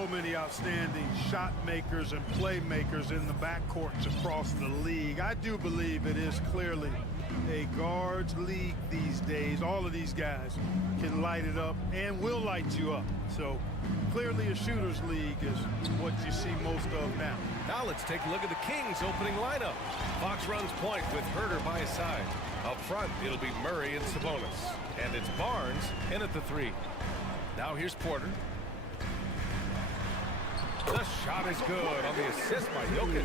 so many outstanding shot makers and playmakers in the backcourts across the league. I do believe it is clearly a guards league these days. All of these guys can light it up and will light you up. So clearly a shooter's league is what you see most of now. Now let's take a look at the Kings opening lineup. Fox runs point with Herter by his side. Up front, it'll be Murray and Sabonis. And it's Barnes in at the 3. Now here's Porter. The shot is good on the assist by Jokic.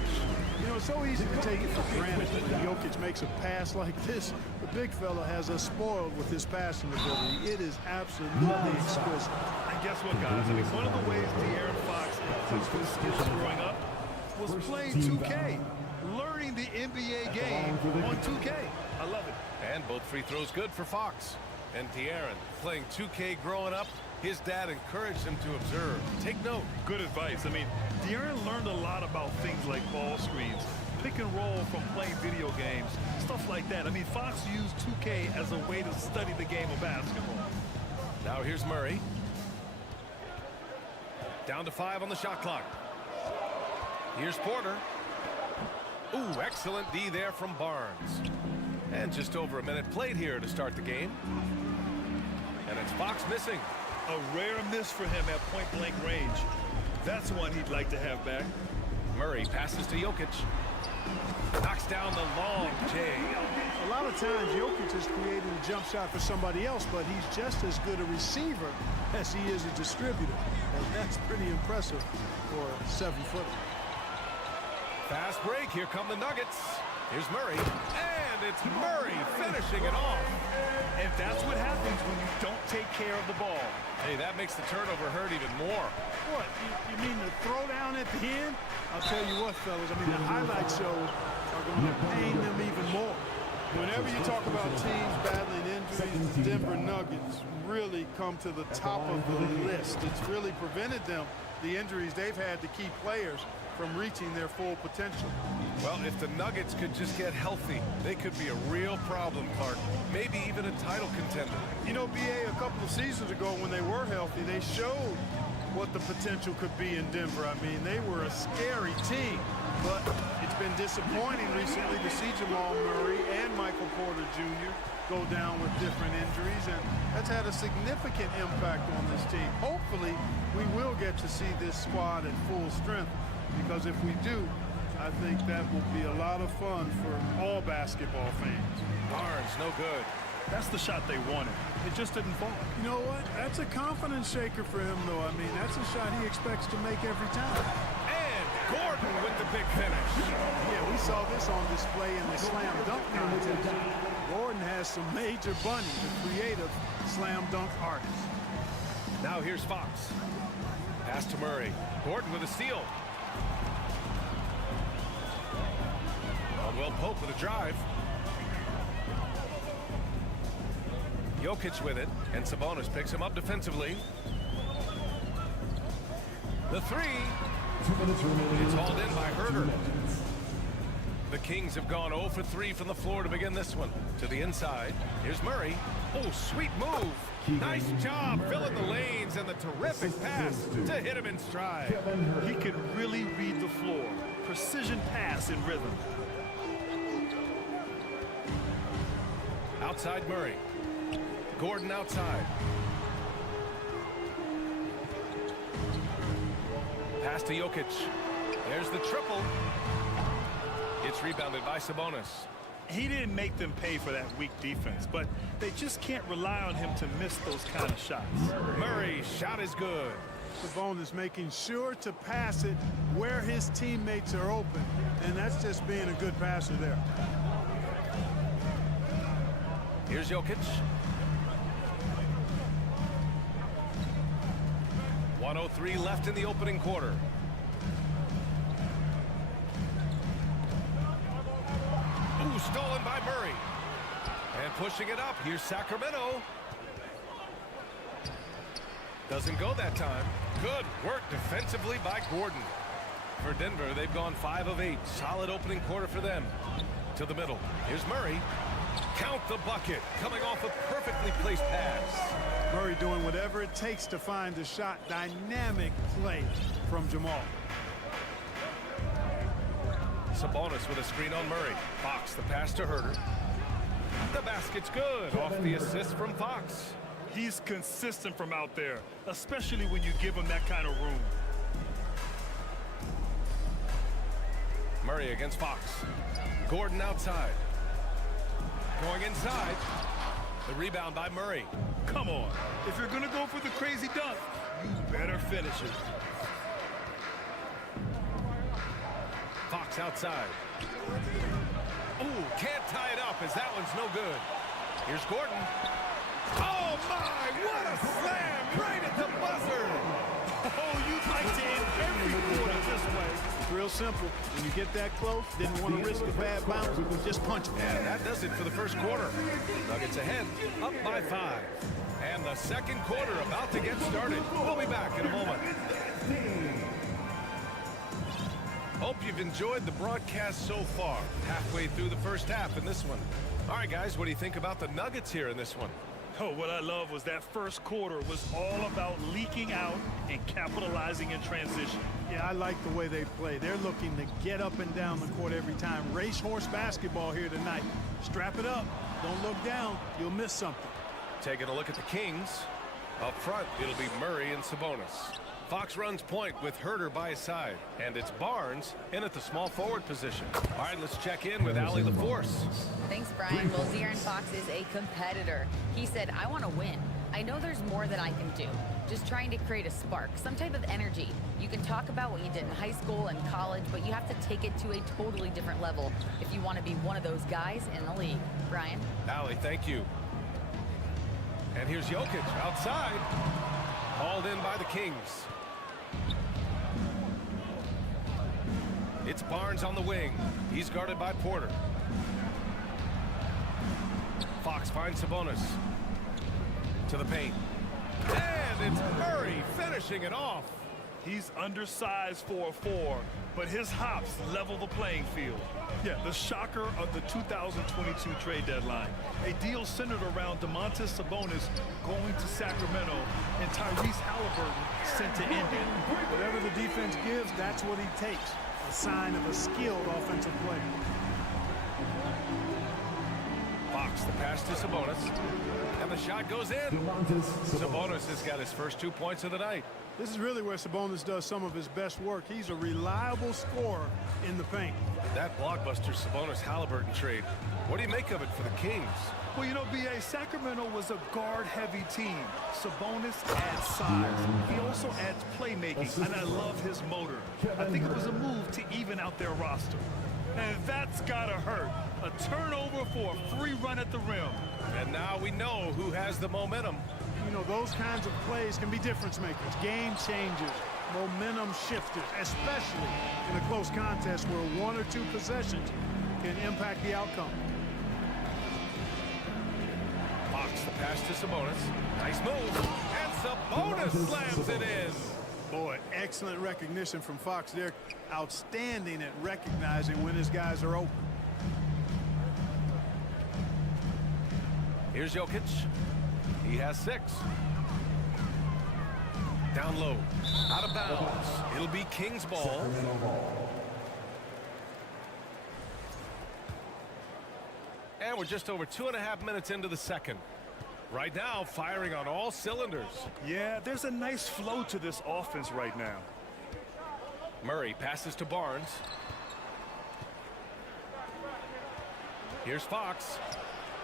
You know, it's so easy to take it for granted when Jokic makes a pass like this. The big fella has us spoiled with his passing ability. It is absolutely exquisite. And guess what, guys? I mean, one of the ways De'Aaron Fox improved his skills growing up was playing 2K, learning the NBA game on 2K. I love it. And both free throws good for Fox. And De'Aaron playing 2K growing up. His dad encouraged him to observe. Take note. Good advice. I mean, De'Aaron learned a lot about things like ball screens, pick and roll from playing video games, stuff like that. I mean, Fox used 2K as a way to study the game of basketball. Now here's Murray. Down to 5 on the shot clock. Here's Porter. Ooh, excellent D there from Barnes. And just over a minute played here to start the game. And it's Fox missing. A rare miss for him at point-blank range. That's one he'd like to have back. Murray passes to Jokic. Knocks down the long J. A lot of times, Jokic is creating a jump shot for somebody else, but he's just as good a receiver as he is a distributor. And that's pretty impressive for a 7-footer. Fast break. Here come the Nuggets. Here's Murray. And it's Murray finishing it off. And that's what happens when you don't take care of the ball. Hey, that makes the turnover hurt even more. What? You mean the throwdown at the end? I'll tell you what, fellas. I mean, the highlight shows are going to pain them even more. Whenever you talk about teams battling injuries, the Denver Nuggets really come to the top of the list. It's really prevented them, the injuries they've had to keep players from reaching their full potential. Well, if the Nuggets could just get healthy, they could be a real problem, Clark. Maybe even a title contender. You know, BA, a couple of seasons ago when they were healthy, they showed what the potential could be in Denver. I mean, they were a scary team, but it's been disappointing recently to see Jamal Murray and Michael Porter Jr. go down with different injuries, and that's had a significant impact on this team. Hopefully, we will get to see this squad at full strength, because if we do, I think that will be a lot of fun for all basketball fans. Barnes, no good. That's the shot they wanted. It just didn't fall. You know what? That's a confidence shaker for him, though. I mean, that's a shot he expects to make every time. And Gordon with the big finish. Yeah, we saw this on display in the slam dunk contest. Gordon has some major bunnies, a creative slam dunk artist. Now here's Fox. Pass to Murray. Gordon with a steal. Well, Pope with a drive. Jokic with it, and Sabonis picks him up defensively. The 3. It's hauled in by Herter. The Kings have gone 0 for 3 from the floor to begin this one. To the inside. Here's Murray. Oh, sweet move. Nice job filling the lanes and the terrific pass to hit him in stride. He could really read the floor. Precision pass in rhythm. Outside Murray. Gordon outside. Pass to Jokic. There's the triple. It's rebounded by Sabonis. He didn't make them pay for that weak defense, but they just can't rely on him to miss those kind of shots. Murray's shot is good. Sabonis making sure to pass it where his teammates are open, and that's just being a good passer there. Here's Jokic. 1:03 left in the opening quarter. Ooh, stolen by Murray. And pushing it up, here's Sacramento. Doesn't go that time. Good work defensively by Gordon. For Denver, they've gone 5 of 8. Solid opening quarter for them. To the middle. Here's Murray. Count the bucket, coming off a perfectly placed pass. Murray doing whatever it takes to find the shot. Dynamic play from Jamal. Sabonis with a screen on Murray. Fox, the pass to Herter. The basket's good, off the assist from Fox. He's consistent from out there, especially when you give him that kind of room. Murray against Fox. Gordon outside. Going inside. The rebound by Murray. Come on. If you're going to go for the crazy dunk, you better finish it. Fox outside. Ooh, can't tie it up as that one's no good. Here's Gordon. Oh, my, what a slam right at the buzzer. Oh, you'd like to end every quarter this way. It's real simple. When you get that close, didn't want to risk a bad bounce, just punch it. And that does it for the first quarter. Nuggets ahead, up by 5. And the second quarter about to get started. We'll be back in a moment. Hope you've enjoyed the broadcast so far. Halfway through the first half in this one. All right, guys, what do you think about the Nuggets here in this one? Oh, what I love was that first quarter was all about leaking out and capitalizing in transition. Yeah, I like the way they play. They're looking to get up and down the court every time. Racehorse basketball here tonight. Strap it up. Don't look down. You'll miss something. Taking a look at the Kings. Up front, it'll be Murray and Sabonis. Fox runs point with Herter by his side. And it's Barnes in at the small forward position. All right, let's check in with Allie LaForce. Thanks, Brian. Well, De'Aaron Fox is a competitor. He said, I want to win. I know there's more that I can do. Just trying to create a spark, some type of energy. You can talk about what you did in high school and college, but you have to take it to a totally different level if you want to be one of those guys in the league. Brian? Allie, thank you. And here's Jokic outside. Hauled in by the Kings. It's Barnes on the wing. He's guarded by Porter. Fox finds Sabonis. To the paint. And it's Murray finishing it off. He's undersized for a 4, but his hops level the playing field. Yeah, the shocker of the 2022 trade deadline. A deal centered around Domantas Sabonis going to Sacramento and Tyrese Halliburton sent to Indy. Whatever the defense gives, that's what he takes. A sign of a skilled offensive player. Fox, the pass to Sabonis. And the shot goes in. Sabonis has got his first 2 points of the night. This is really where Sabonis does some of his best work. He's a reliable scorer in the paint. That blockbuster Sabonis-Halliburton trade. What do you make of it for the Kings? Well, you know, B.A., Sacramento was a guard-heavy team. Sabonis adds size. He also adds playmaking, and I love his motor. I think it was a move to even out their roster. And that's gotta hurt. A turnover for a free run at the rim. And now we know who has the momentum. You know, those kinds of plays can be difference makers, game changers, momentum shifters, especially in a close contest where 1 or 2 possessions can impact the outcome. Fox, the pass to Sabonis. Nice move. And Sabonis slams it in. Boy, excellent recognition from Fox there. Outstanding at recognizing when his guys are open. Here's Jokic. He has 6. Down low. Out of bounds. It'll be Kings ball. And we're just over 2.5 minutes into the second. Right now, firing on all cylinders. Yeah, there's a nice flow to this offense right now. Murray passes to Barnes. Here's Fox.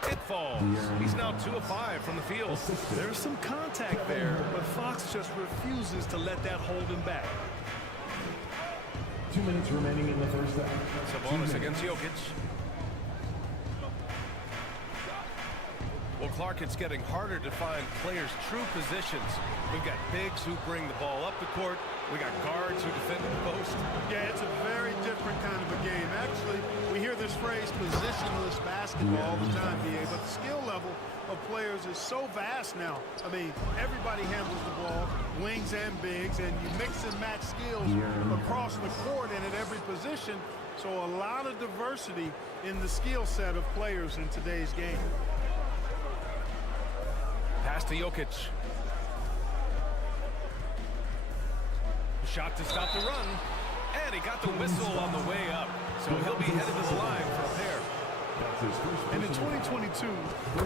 It falls. He's now 2 of 5 from the field. There's some contact there, but Fox just refuses to let that hold him back. 2 minutes remaining in the first half. Sabonis against Jokic. Well, Clark, it's getting harder to find players' true positions. We've got bigs who bring the ball up the court. We got guards who defend the post. Yeah, it's a very different kind of a game. Actually, we hear this phrase positionless basketball all the time, DA, but the skill level of players is so vast now. I mean, everybody handles the ball, wings and bigs, and you mix and match skills across the court and at every position. So a lot of diversity in the skill set of players in today's game. Pass to Jokic. Shot to stop the run. And he got the whistle on the way up. So he'll be headed to the line for a pair. And in 2022,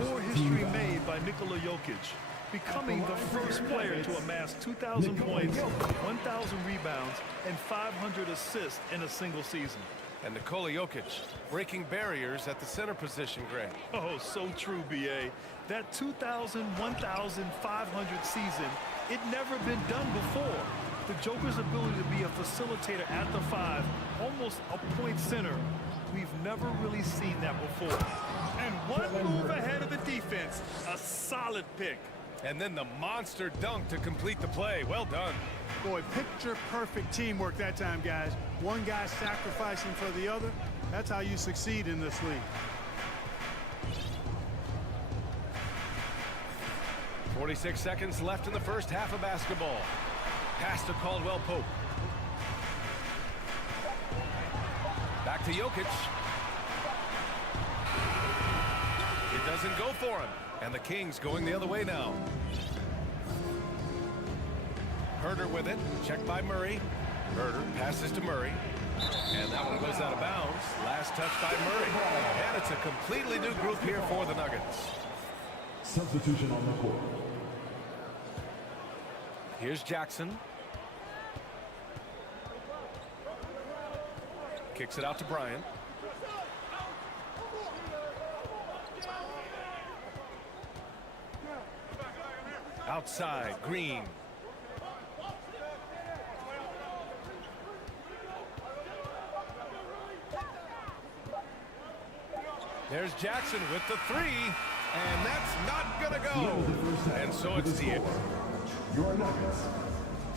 more history made by Nikola Jokic, becoming the first player to amass 2,000 points, 1,000 rebounds, and 500 assists in a single season. And Nikola Jokic breaking barriers at the center position, Greg. Oh, so true, B.A. That 2,000, 1,500 season, it never been done before. The Joker's ability to be a facilitator at the 5, almost a point center, we've never really seen that before. And one move ahead of the defense, a solid pick. And then the monster dunk to complete the play. Well done. Boy, picture-perfect teamwork that time, guys. One guy sacrificing for the other. That's how you succeed in this league. 46 seconds left in the first half of basketball. Pass to Caldwell Pope. Back to Jokic. It doesn't go for him. And the Kings going the other way now. Herder with it. Checked by Murray. Herder passes to Murray. And that one goes out of bounds. Last touch by Murray. And it's a completely new group here for the Nuggets. Substitution on the court. Here's Jackson. Kicks it out to Bryant. Outside, Green. There's Jackson with the 3, and that's not gonna go. And so it's the Your Nuggets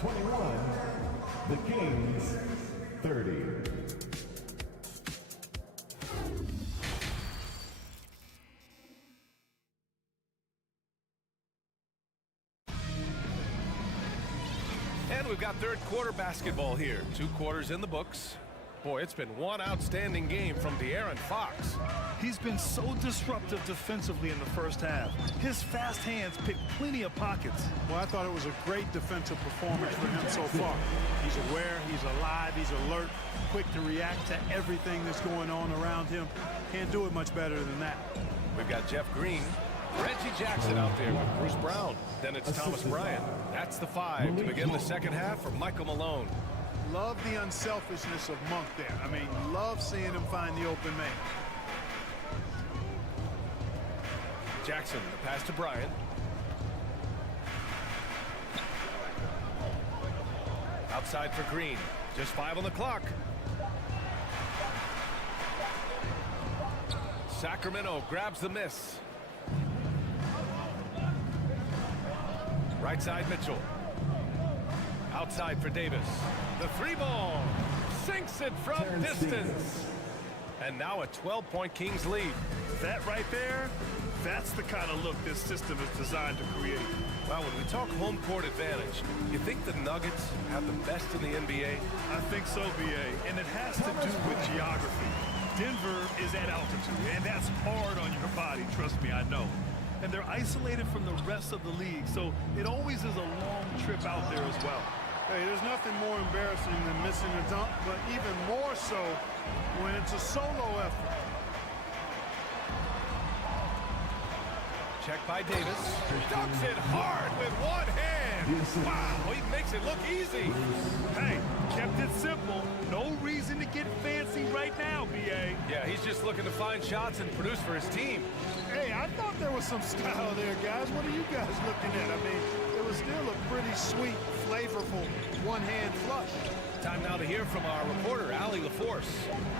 21, the Kings 30. And we've got third quarter basketball here. 2 quarters in the books. Boy, it's been one outstanding game from De'Aaron Fox. He's been so disruptive defensively in the first half. His fast hands pick plenty of pockets. Well, I thought it was a great defensive performance for him so far. He's aware, he's alive, he's alert, quick to react to everything that's going on around him. Can't do it much better than that. We've got Jeff Green. Reggie Jackson out there with Bruce Brown. Then it's Thomas Bryant. That's the 5 to begin the second half for Michael Malone. Love the unselfishness of Monk there. I mean, love seeing him find the open man. Jackson, the pass to Bryant. Outside for Green. Just 5 on the clock. Sacramento grabs the miss. Right side, Mitchell. Outside for Davis. The 3 ball. Sinks it from distance. And now a 12-point Kings lead. That right there, that's the kind of look this system is designed to create. Well, when we talk home court advantage, you think the Nuggets have the best in the NBA? I think so, B.A., and it has to do with geography. Denver is at altitude, and that's hard on your body, trust me, I know. And they're isolated from the rest of the league, so it always is a long trip out there as well. Hey, there's nothing more embarrassing than missing a dunk, but even more so when it's a solo effort. Check by Davis. Dunks it hard with one hand. Wow, he makes it look easy. Hey, kept it simple. No reason to get fancy right now, B.A. Yeah, he's just looking to find shots and produce for his team. Hey, I thought there was some style there, guys. What are you guys looking at? I mean, it was still a pretty sweet, flavorful one-hand flush. Time now to hear from our reporter, Allie LaForce.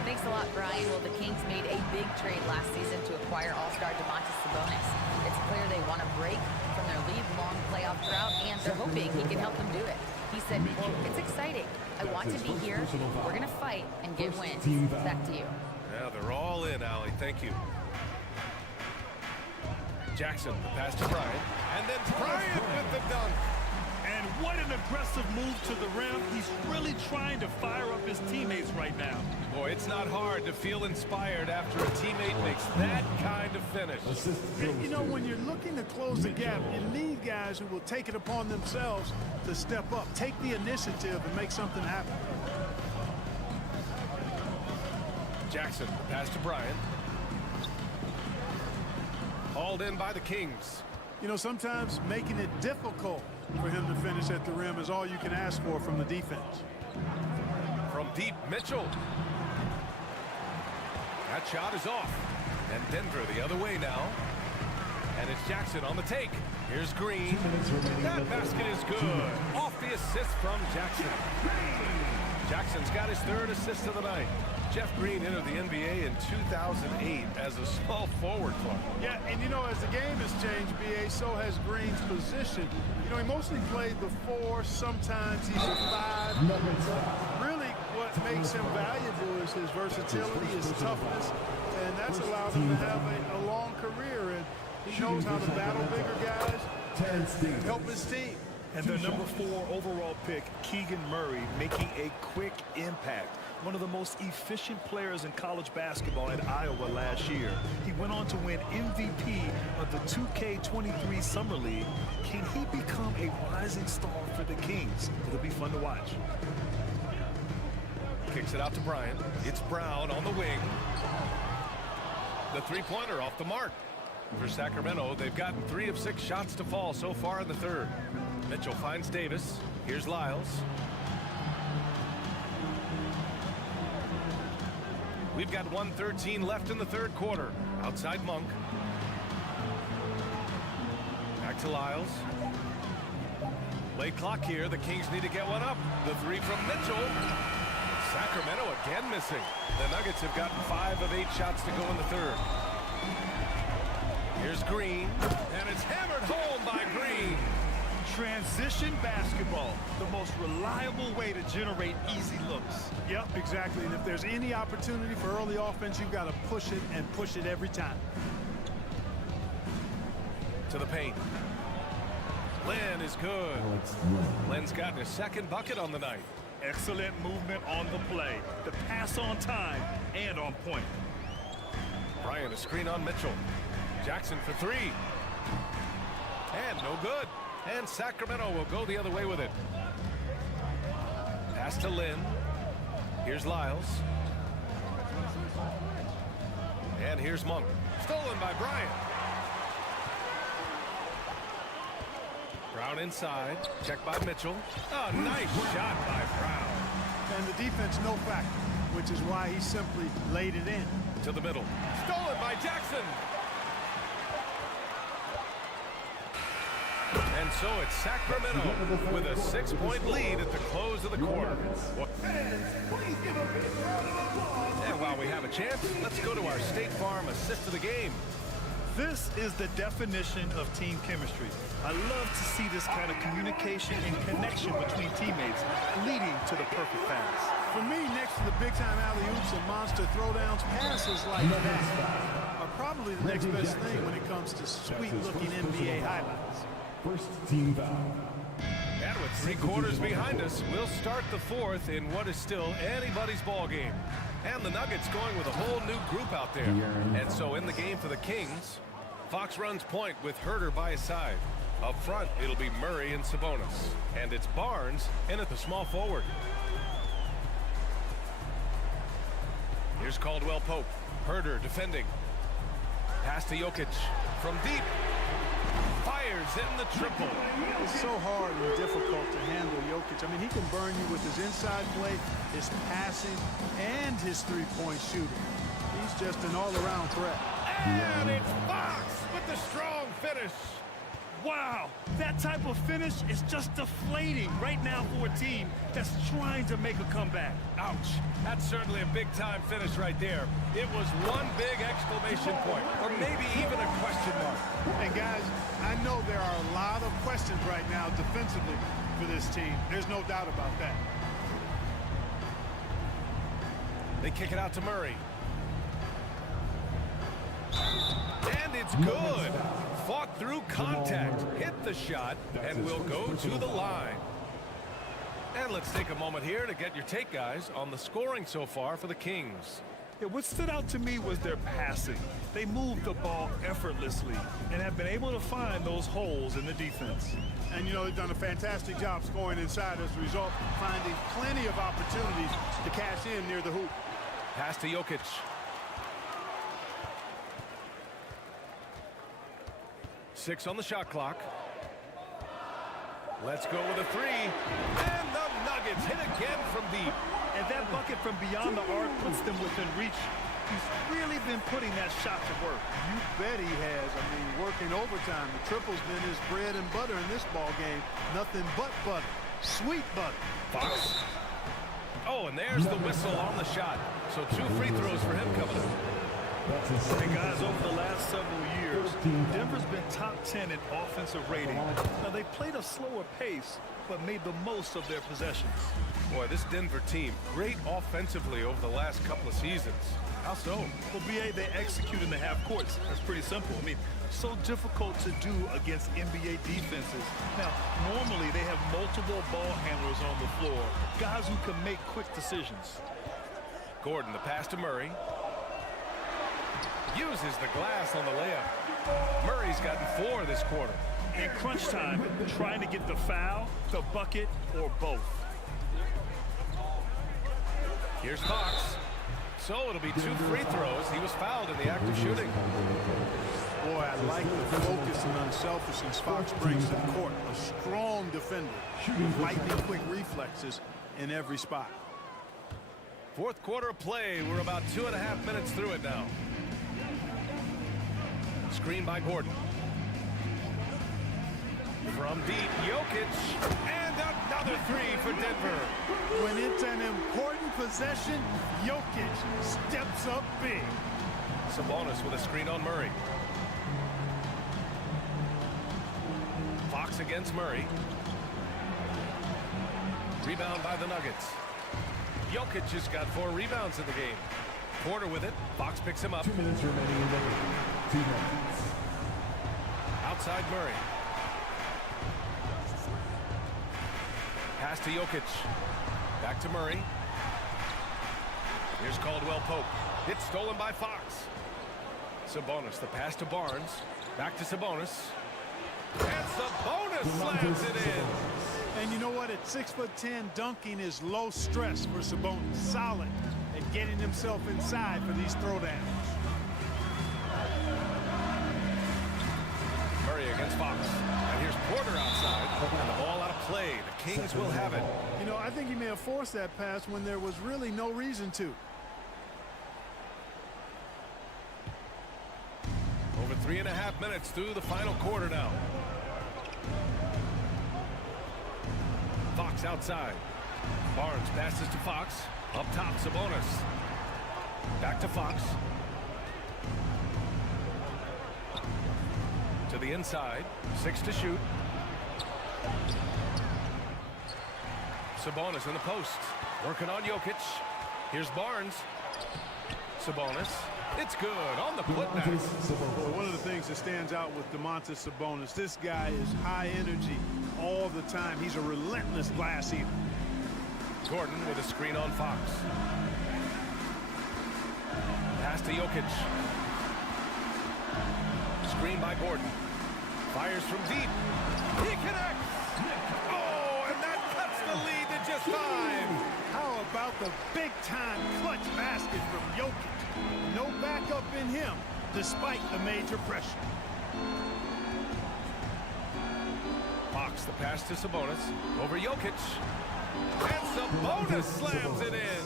Thanks a lot, Brian. Well, the Kings made a big trade last season to acquire All-Star Domantas Sabonis. It's clear they want to break from their league-long playoff drought, and they're hoping he can help them do it. He said, quote, "It's exciting. I want to be here. We're going to fight and get wins." Back to you. Yeah, they're all in, Allie. Thank you. Jackson, the pass to Bryant. And then Bryant with the dunk. And what an aggressive move to the rim. He's really trying to fire up his teammates right now. Boy, it's not hard to feel inspired after a teammate makes that kind of finish. You know, when you're looking to close the gap, you need guys who will take it upon themselves to step up, take the initiative, and make something happen. Jackson, pass to Bryant. Hauled in by the Kings. You know, sometimes making it difficult for him to finish at the rim is all you can ask for from the defense. From deep, Mitchell. That shot is off. And Denver the other way now. And it's Jackson on the take. Here's Green. That basket is good. Off the assist from Jackson. Jackson's got his third assist of the night. Jeff Green entered the NBA in 2008 as a small forward club. Yeah, and you know, as the game has changed, BA, so has Green's position. You know, he mostly played the 4, sometimes he's a 5. Really, what makes him valuable is his versatility, his toughness, and that's allowed him to have a long career, and he knows how to battle bigger guys, help his team. And their number 4 overall pick, Keegan Murray, making a quick impact. One of the most efficient players in college basketball at Iowa last year. He went on to win MVP of the 2K23 Summer League. Can he become a rising star for the Kings? It'll be fun to watch. Kicks it out to Bryant. It's Brown on the wing. The three-pointer off the mark. For Sacramento, they've gotten 3 of 6 shots to fall so far in the third. Mitchell finds Davis. Here's Lyles. We've got 1:13 left in the third quarter. Outside Monk. Back to Lyles. Late clock here. The Kings need to get one up. The 3 from Mitchell. Sacramento again missing. The Nuggets have gotten 5 of 8 shots to go in the third. Here's Green. And it's hammered home by Green. Transition basketball, the most reliable way to generate easy looks. Yep, exactly. And if there's any opportunity for early offense, you've got to push it and push it every time. To the paint. Lynn is good. Lynn's gotten his second bucket on the night. Excellent movement on the play. The pass on time and on point. Bryant, a screen on Mitchell. Jackson for 3. And no good. And Sacramento will go the other way with it. Pass to Lynn. Here's Lyles. And here's Monk. Stolen by Bryant. Brown inside. Checked by Mitchell. Oh, nice shot by Brown. And the defense no factor, which is why he simply laid it in. To the middle. Stolen by Jackson. And so it's Sacramento with a 6-point lead at the close of the quarter. And while we have a chance, let's go to our State Farm assist of the game. This is the definition of team chemistry. I love to see this kind of communication and connection between teammates leading to the perfect pass. For me, next to the big-time alley-oops and monster throwdowns, passes like that are probably the next best thing when it comes to sweet-looking NBA highlights. First team foul. And with 3 quarters behind us, we'll start the fourth in what is still anybody's ball game. And the Nuggets going with a whole new group out there. And so in the game for the Kings, Fox runs point with Herter by his side. Up front, it'll be Murray and Sabonis. And it's Barnes in at the small forward. Here's Caldwell Pope. Herter defending. Pass to Jokic from deep. Fires in the triple. It's so hard and difficult to handle Jokic. I mean, he can burn you with his inside play, his passing, and his three-point shooting. He's just an all-around threat. And it's Fox with the strong finish. Wow, that type of finish is just deflating right now for a team that's trying to make a comeback. Ouch. That's certainly a big-time finish right there. It was one big exclamation point, or maybe even a question mark. And guys, I know there are a lot of questions right now defensively for this team. There's no doubt about that. They kick it out to Murray. And it's good. Fought through contact, hit the shot, and will go to the line. And let's take a moment here to get your take, guys, on the scoring so far for the Kings. Yeah, what stood out to me was their passing. They moved the ball effortlessly and have been able to find those holes in the defense. And, you know, they've done a fantastic job scoring inside as a result, finding plenty of opportunities to cash in near the hoop. Pass to Jokic. Six on the shot clock. Let's go with a three. And the Nuggets hit again from deep. And that bucket from beyond the arc puts them within reach. He's really been putting that shot to work. You bet he has. I mean, working overtime. The triple's been his bread and butter in this ball game. Nothing but butter. Sweet butter. Fox. Oh, and there's the whistle on the shot. So 2 free throws for him coming up. And guys, over the last several years, Denver's been top 10 in offensive rating. Now, they played a slower pace, but made the most of their possessions. Boy, this Denver team, great offensively over the last couple of seasons. How so? Well, BA, they execute in the half courts. That's pretty simple. I mean, so difficult to do against NBA defenses. Now, normally they have multiple ball handlers on the floor, guys who can make quick decisions. Gordon, the pass to Murray. Uses the glass on the layup. Murray's gotten 4 this quarter. In crunch time, trying to get the foul, the bucket, or both. Here's Fox. So it'll be 2 free throws. He was fouled in the act of shooting. Boy, I like the focus and unselfishness Fox brings to the court. A strong defender with lightning quick reflexes in every spot. Fourth quarter of play. We're about 2.5 minutes through it now. Screen by Gordon. From deep, Jokic. And another 3 for Denver. When it's an important possession, Jokic steps up big. Sabonis with a screen on Murray. Fox against Murray. Rebound by the Nuggets. Jokic has got 4 rebounds in the game. Porter with it. Fox picks him up. 2 minutes remaining in the game. 2 minutes. Outside Murray. Pass to Jokic. Back to Murray. Here's Caldwell Pope. It's stolen by Fox. Sabonis, the pass to Barnes. Back to Sabonis. And Sabonis slams it in. And you know what? At 6'10", dunking is low stress for Sabonis. Solid at getting himself inside for these throwdowns. Murray against Fox. And here's Porter outside. And the ball out of play. The Kings will have it. You know, I think he may have forced that pass when there was really no reason to. Over 3.5 minutes through the final quarter now. Fox outside. Barnes passes to Fox. Up top, Sabonis. Back to Fox. To the inside. 6 to shoot. Sabonis in the post. Working on Jokic. Here's Barnes. Sabonis. It's good on the putback. Well, one of the things that stands out with Domantas Sabonis, this guy is high energy all the time. He's a relentless glass eater. Gordon with a screen on Fox. Pass to Jokic. Screen by Gordon. Fires from deep. He connects. Oh, and that cuts the lead to just 5. How about the big-time clutch basket from Jokic? No backup in him, despite the major pressure. Fox, the pass to Sabonis. Over Jokic. And Sabonis slams it in.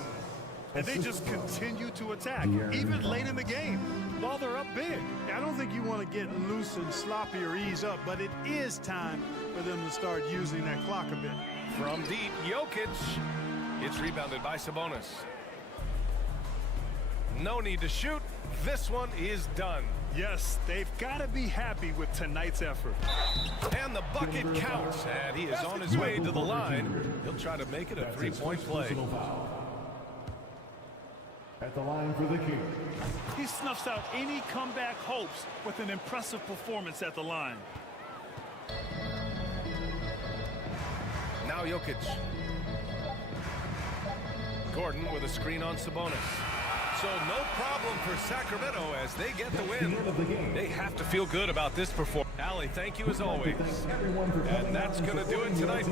And they just continue to attack, even late in the game, while they're up big. I don't think you want to get loose and sloppy or ease up, but it is time for them to start using that clock a bit. From deep, Jokic. It's rebounded by Sabonis. No need to shoot. This one is done. Yes, they've got to be happy with tonight's effort. And the bucket counts. And he is on his way to the line. He'll try to make it a 3-point play. At the line for the Kings. He snuffs out any comeback hopes with an impressive performance at the line. Now Jokic. Gordon with a screen on Sabonis. So no problem for Sacramento as they get the win. They have to feel good about this performance. Allie, thank you as always. And that's going to do it tonight.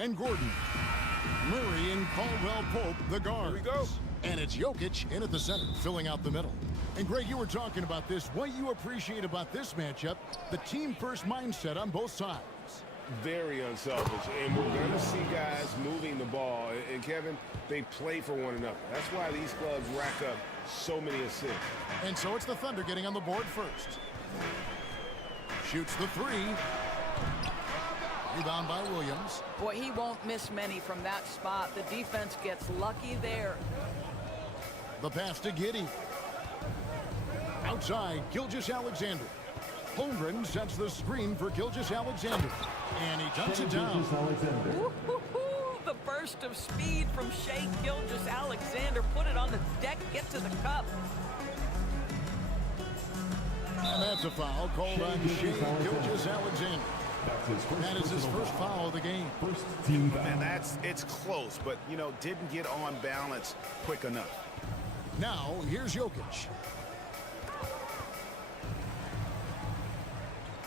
and Gordon. Murray and Caldwell Pope, the guards. Here we go. And it's Jokic in at the center, filling out the middle. And Greg, you were talking about this. What you appreciate about this matchup, the team-first mindset on both sides. Very unselfish, and we're going to see guys moving the ball. And Kevin, they play for one another. That's why these clubs rack up so many assists. And so it's the Thunder getting on the board first. Shoots the three. Rebound by Williams. Boy, he won't miss many from that spot. The defense gets lucky there. The pass to Giddey. Outside, Gilgeous-Alexander. Holmgren sets the screen for Gilgeous-Alexander. And he dunks it down. The burst of speed from Shai Gilgeous-Alexander. Put it on the deck, get to the cup. And that's a foul called on Shai Gilgeous-Alexander. That is his first foul of the game. First team foul. And it's close, but, you know, didn't get on balance quick enough. Now, here's Jokic.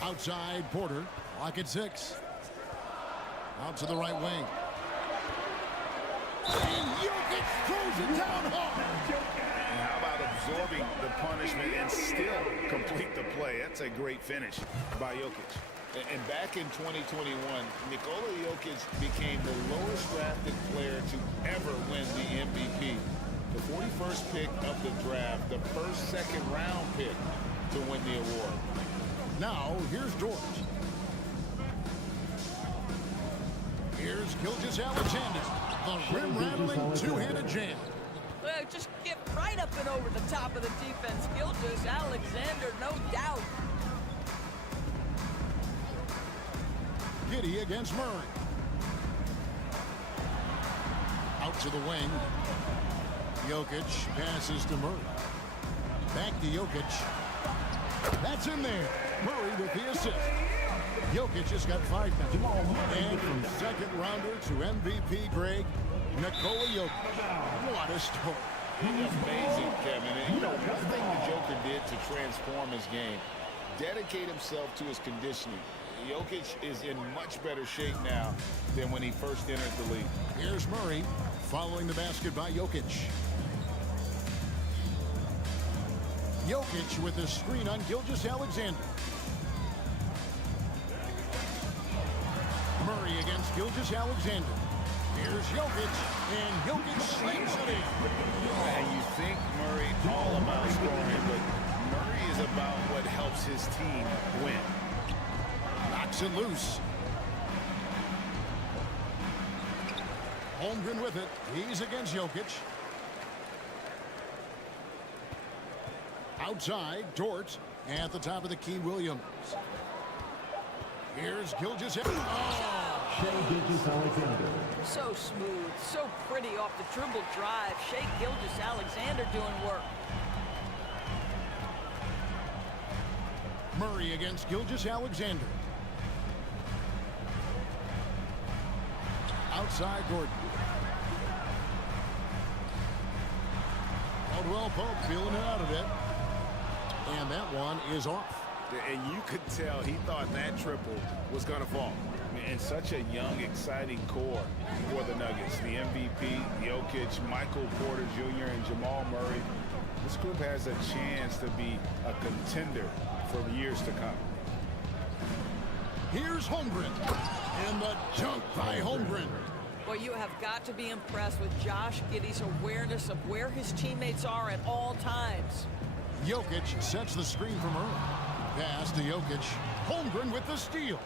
Outside, Porter. Clock at 6. Out to the right wing. And Jokic throws it down hard. And how about absorbing the punishment and still complete the play? That's a great finish by Jokic. And back in 2021, Nikola Jokic became the lowest drafted player to ever win the MVP. The 41st pick of the draft, the first second-round pick to win the award. Now, here's Dort. Here's Gilgeous-Alexander. The rim-rattling two-handed jam. Well, just get right up and over the top of the defense. Gilgeous-Alexander, no doubt. Giddey against Murray. Out to the wing. Jokic passes to Murray. Back to Jokic. That's in there. Murray with the assist. Jokic has got 5 now. And from second rounder to MVP, Greg, Nikola Jokic. What a story. Amazing, Kevin. And, you know, one thing the Joker did to transform his game, dedicate himself to his conditioning. Jokic is in much better shape now than when he first entered the league. Here's Murray following the basket by Jokic. Jokic with the screen on Gilgeous-Alexander. Murray against Gilgeous-Alexander. Here's Jokic, and Jokic slings it in. And you think Murray all about scoring, but Murray is about what helps his team win. Knocks it loose. Holmgren with it. He's against Jokic. Outside, Dort at the top of the key, Williams. Here's Gilgeous-Alexander. Oh! Shai Gilgeous-Alexander. So smooth, so pretty off the dribble drive. Shai Gilgeous-Alexander doing work. Murray against Gilgeous-Alexander. Outside, Gordon. Caldwell Pope feeling it out of it. And that one is off. And you could tell he thought that triple was going to fall. And such a young, exciting core for the Nuggets. The MVP, Jokic, Michael Porter Jr., and Jamal Murray. This group has a chance to be a contender for years to come. Here's Holmgren. And the dunk by Holmgren. Well, you have got to be impressed with Josh Giddey's awareness of where his teammates are at all times. Jokic sets the screen from Murray. Pass to Jokic. Holmgren with the steal.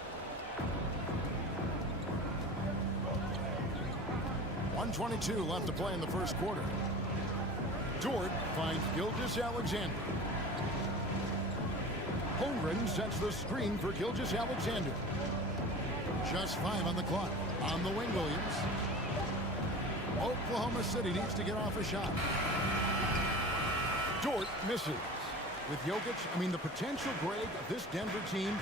1:22 left to play in the first quarter. Dort finds Gilgeous-Alexander. Holmgren sets the screen for Gilgeous-Alexander. Just 5 on the clock. On the wing, Williams. Oklahoma City needs to get off a shot. Dort misses. With Jokic, I mean, the potential, Greg, of this Denver team,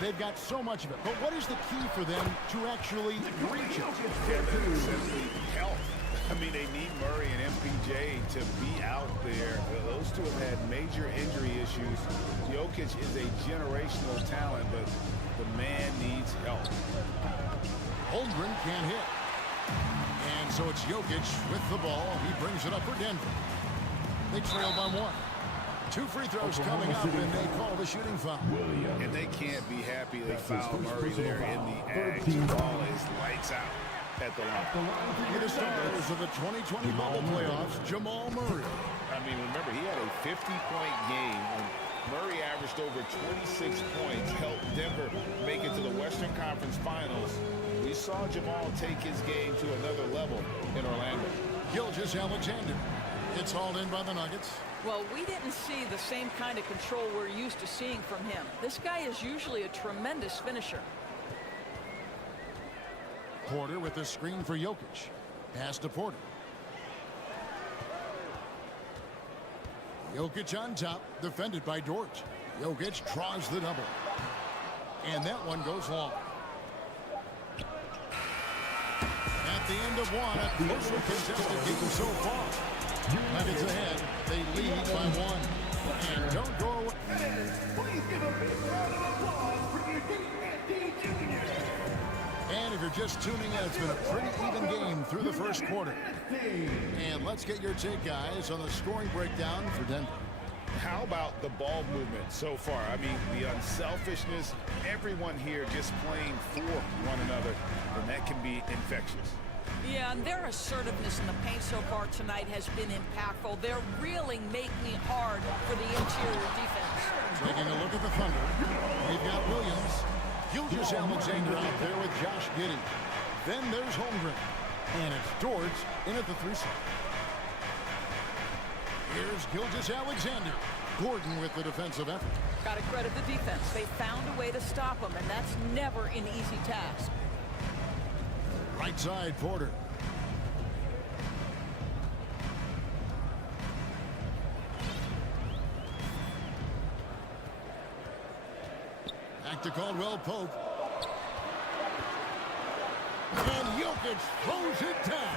they've got so much of it. But what is the key for them to actually reach it? Simply health. I mean, they need Murray and MPJ to be out there. Those to have had major injury issues. Jokic is a generational talent, but the man needs help. Holmgren can't hit. And so it's Jokic with the ball. He brings it up for Denver. They trail by 1. 2 free throws coming up, and they call the shooting foul. And they can't be happy they fouled Murray there in the ag. The ball is lights out at the line. One of the stars of the 2020 bubble playoffs, Jamal Murray. I mean, remember, he had a 50-point game when Murray averaged over 26 points, helped Denver make it to the Western Conference Finals. We saw Jamal take his game to another level in Orlando. Gilgeous-Alexander. It's hauled in by the Nuggets. Well, we didn't see the same kind of control we're used to seeing from him. This guy is usually a tremendous finisher. Porter with the screen for Jokic. Pass to Porter. Jokic on top, defended by Dort. Jokic draws the double. And that one goes long. At the end of one, a closely contested game so far. Nuggets ahead. They lead by 1. And don't go away. Please give a big round of applause for And if you're just tuning in, it's been a pretty even game through the first quarter. And let's get your take, guys, on the scoring breakdown for Denver. How about the ball movement so far? I mean, the unselfishness, everyone here just playing for one another, and that can be infectious. Yeah, and their assertiveness in the paint so far tonight has been impactful. They're really making it hard for the interior defense. Taking a look at the Thunder, we've got Williams. Gilgeous-Alexander out there with Josh Giddey. Then there's Holmgren. And it's Dort in at the 3 slot. Here's Gilgeous-Alexander. Gordon with the defensive effort. Got to credit the defense. They found a way to stop him, and that's never an easy task. Right side, Porter. Back to Caldwell Pope. And Jokic throws it down.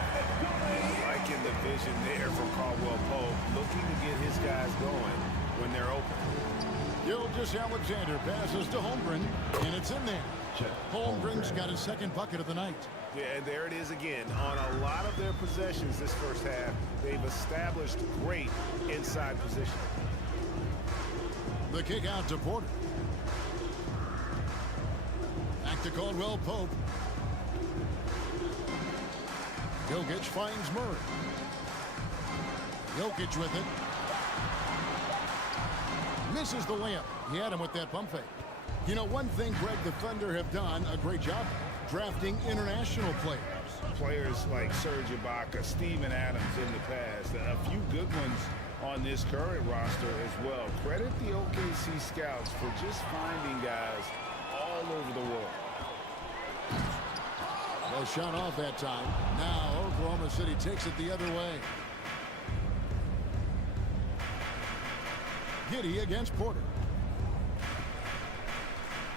Liking the vision there from Caldwell Pope, looking to get his guys going when they're open. Gilgeous-Alexander passes to Holmgren, and it's in there. Holmgren's got his second bucket of the night. Yeah, and there it is again. On a lot of their possessions this first half, they've established great inside position. The kick out to Porter. Back to Caldwell Pope. Jokic finds Murray. Jokic with it. Misses the layup. He had him with that pump fake. You know, one thing, Greg, the Thunder have done a great job drafting international players. Players like Serge Ibaka, Steven Adams in the past, a few good ones on this current roster as well. Credit the OKC scouts for just finding guys all over the world. Well, shot off that time. Now Oklahoma City takes it the other way. Giddey against Porter.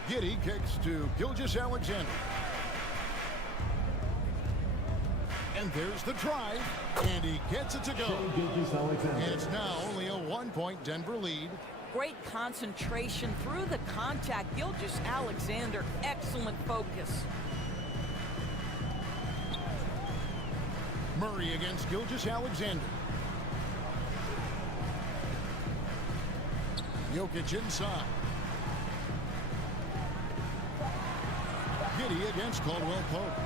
Giddey kicks to Gilgeous-Alexander. And there's the drive, and he gets it to go. And it's now only a 1-point Denver lead. Great concentration through the contact. Gilgeous-Alexander, excellent focus. Murray against Gilgeous-Alexander. Jokic inside. Giddey against Caldwell Pope.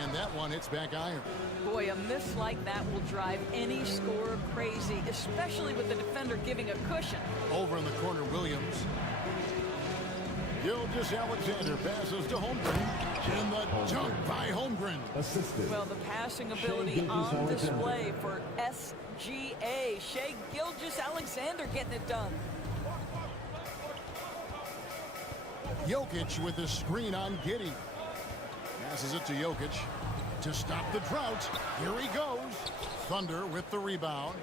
And that one hits back iron. Boy, a miss like that will drive any scorer crazy, especially with the defender giving a cushion. Over in the corner, Williams. Gilgeous-Alexander passes to Holmgren. And the dunk by Holmgren. Assisted. Well, the passing ability on display for SGA. Shai Gilgeous-Alexander getting it done. Jokic with the screen on Giddey. Passes it to Jokic to stop the drought. Here he goes. Thunder with the rebound.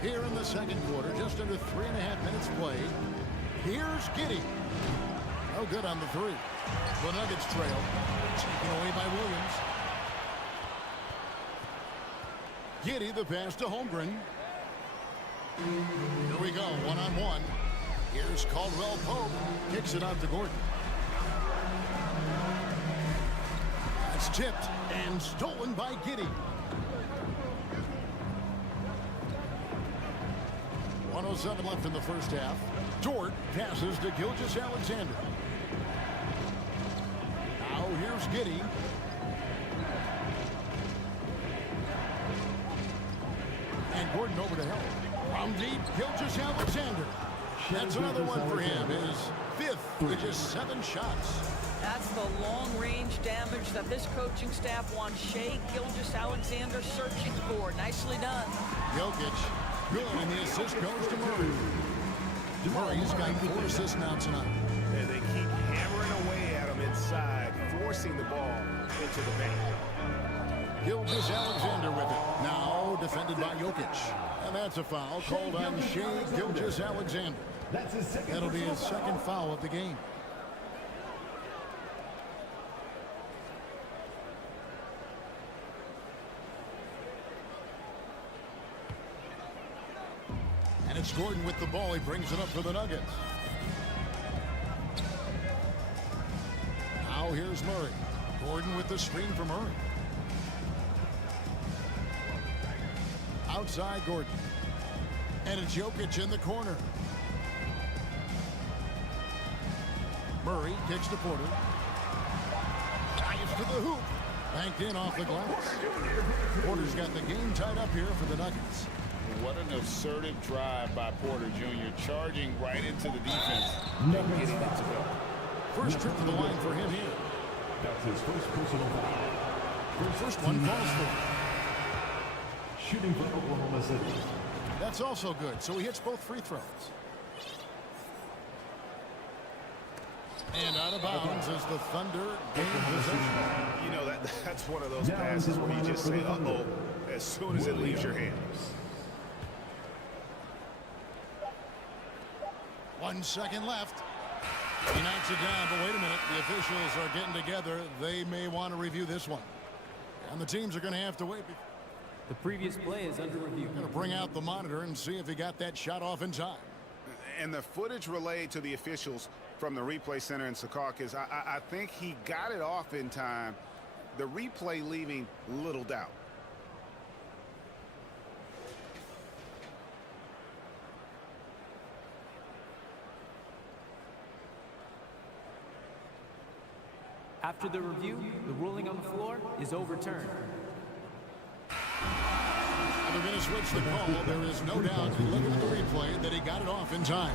Here in the second quarter, just under 3.5 minutes played. Here's Giddey. No good on the three. The Nuggets trail. Taken away by Williams. Giddey the pass to Holmgren. Here we go, one-on-one. Here's Caldwell Pope. Kicks it out to Gordon. That's tipped and stolen by Giddey. 1:07 left in the first half. Dort passes to Gilgeous-Alexander. Now here's Giddey. And Gordon over to help. From deep, Gilgeous-Alexander. That's another one for him. His fifth with just 7 shots. That's the long-range damage that this coaching staff wants Shai Gilgeous-Alexander searching for. Nicely done. Jokic, good, and the assist goes to Murray. Murray's got 4 assists now tonight. And they keep hammering away at him inside, forcing the ball into the paint. Gilgeous-Alexander with it. Now defended by Jokic. And that's a foul called on Shai Gilgeous-Alexander. That'll be his second foul of the game. And it's Gordon with the ball. He brings it up for the Nuggets. Now here's Murray. Gordon with the screen for Murray. Outside Gordon. And it's Jokic in the corner. Murray kicks to Porter. Drives to the hoop. Banked in off the glass. Porter's got the game tied up here for the Nuggets. What an assertive drive by Porter Jr. Charging right into the defense and getting it to go. First trip to the line for him here. That's his first personal foul. First one falls for him. Shooting for Oklahoma City. That's also good, so he hits both free throws. And out of bounds as the Thunder gain possession. You know, that's one of those passes where you just say, uh-oh, as soon as it leaves your hands. 1 second left. He knocks it down, but wait a minute. The officials are getting together. They may want to review this one. And the teams are going to have to wait. The previous play is under review. Going to bring out the monitor and see if he got that shot off in time. And the footage relayed to the officials from the replay center in Secaucus, I think he got it off in time. The replay leaving little doubt. After the review, the ruling on the floor is overturned. They're going to switch the call. There is no doubt, looking at the replay, that he got it off in time.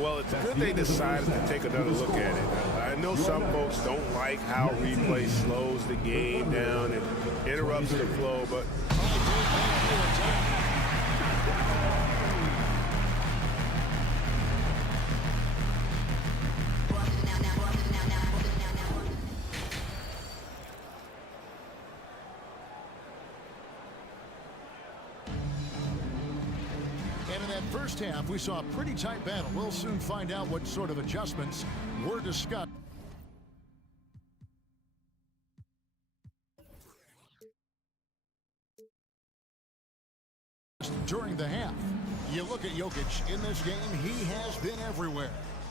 Well, it's good they decided to take another look at it. I know some folks don't like how replay slows the game down and interrupts the flow, but first half, we saw a pretty tight battle. We'll soon find out what sort of adjustments were discussed during the half. You look at Jokic in this game, he has been everywhere.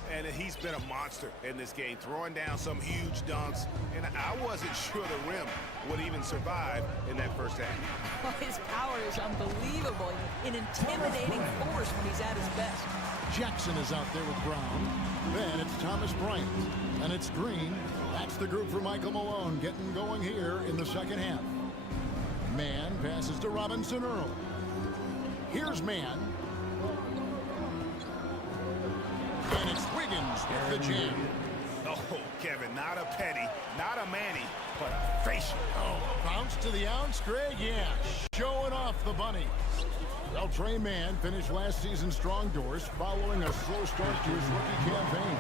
And he's been a monster in this game, throwing down some huge dunks. And I wasn't sure the rim would even survive in that first half. Well, his power is unbelievable. An intimidating force when he's at his best. Jackson is out there with Brown. Then it's Thomas Bryant. And it's Green. That's the group for Michael Malone getting going here in the second half. Mann passes to Robinson Earl. Here's Mann. And it's Wiggins with the jam. Oh, Kevin, not a Petty, not a Manny, but a facial. Oh, bounce to the ounce, Greg, yeah. Showing off the bunny. Well, Trey Mann finished last season's strong doors following a slow start to his rookie campaign.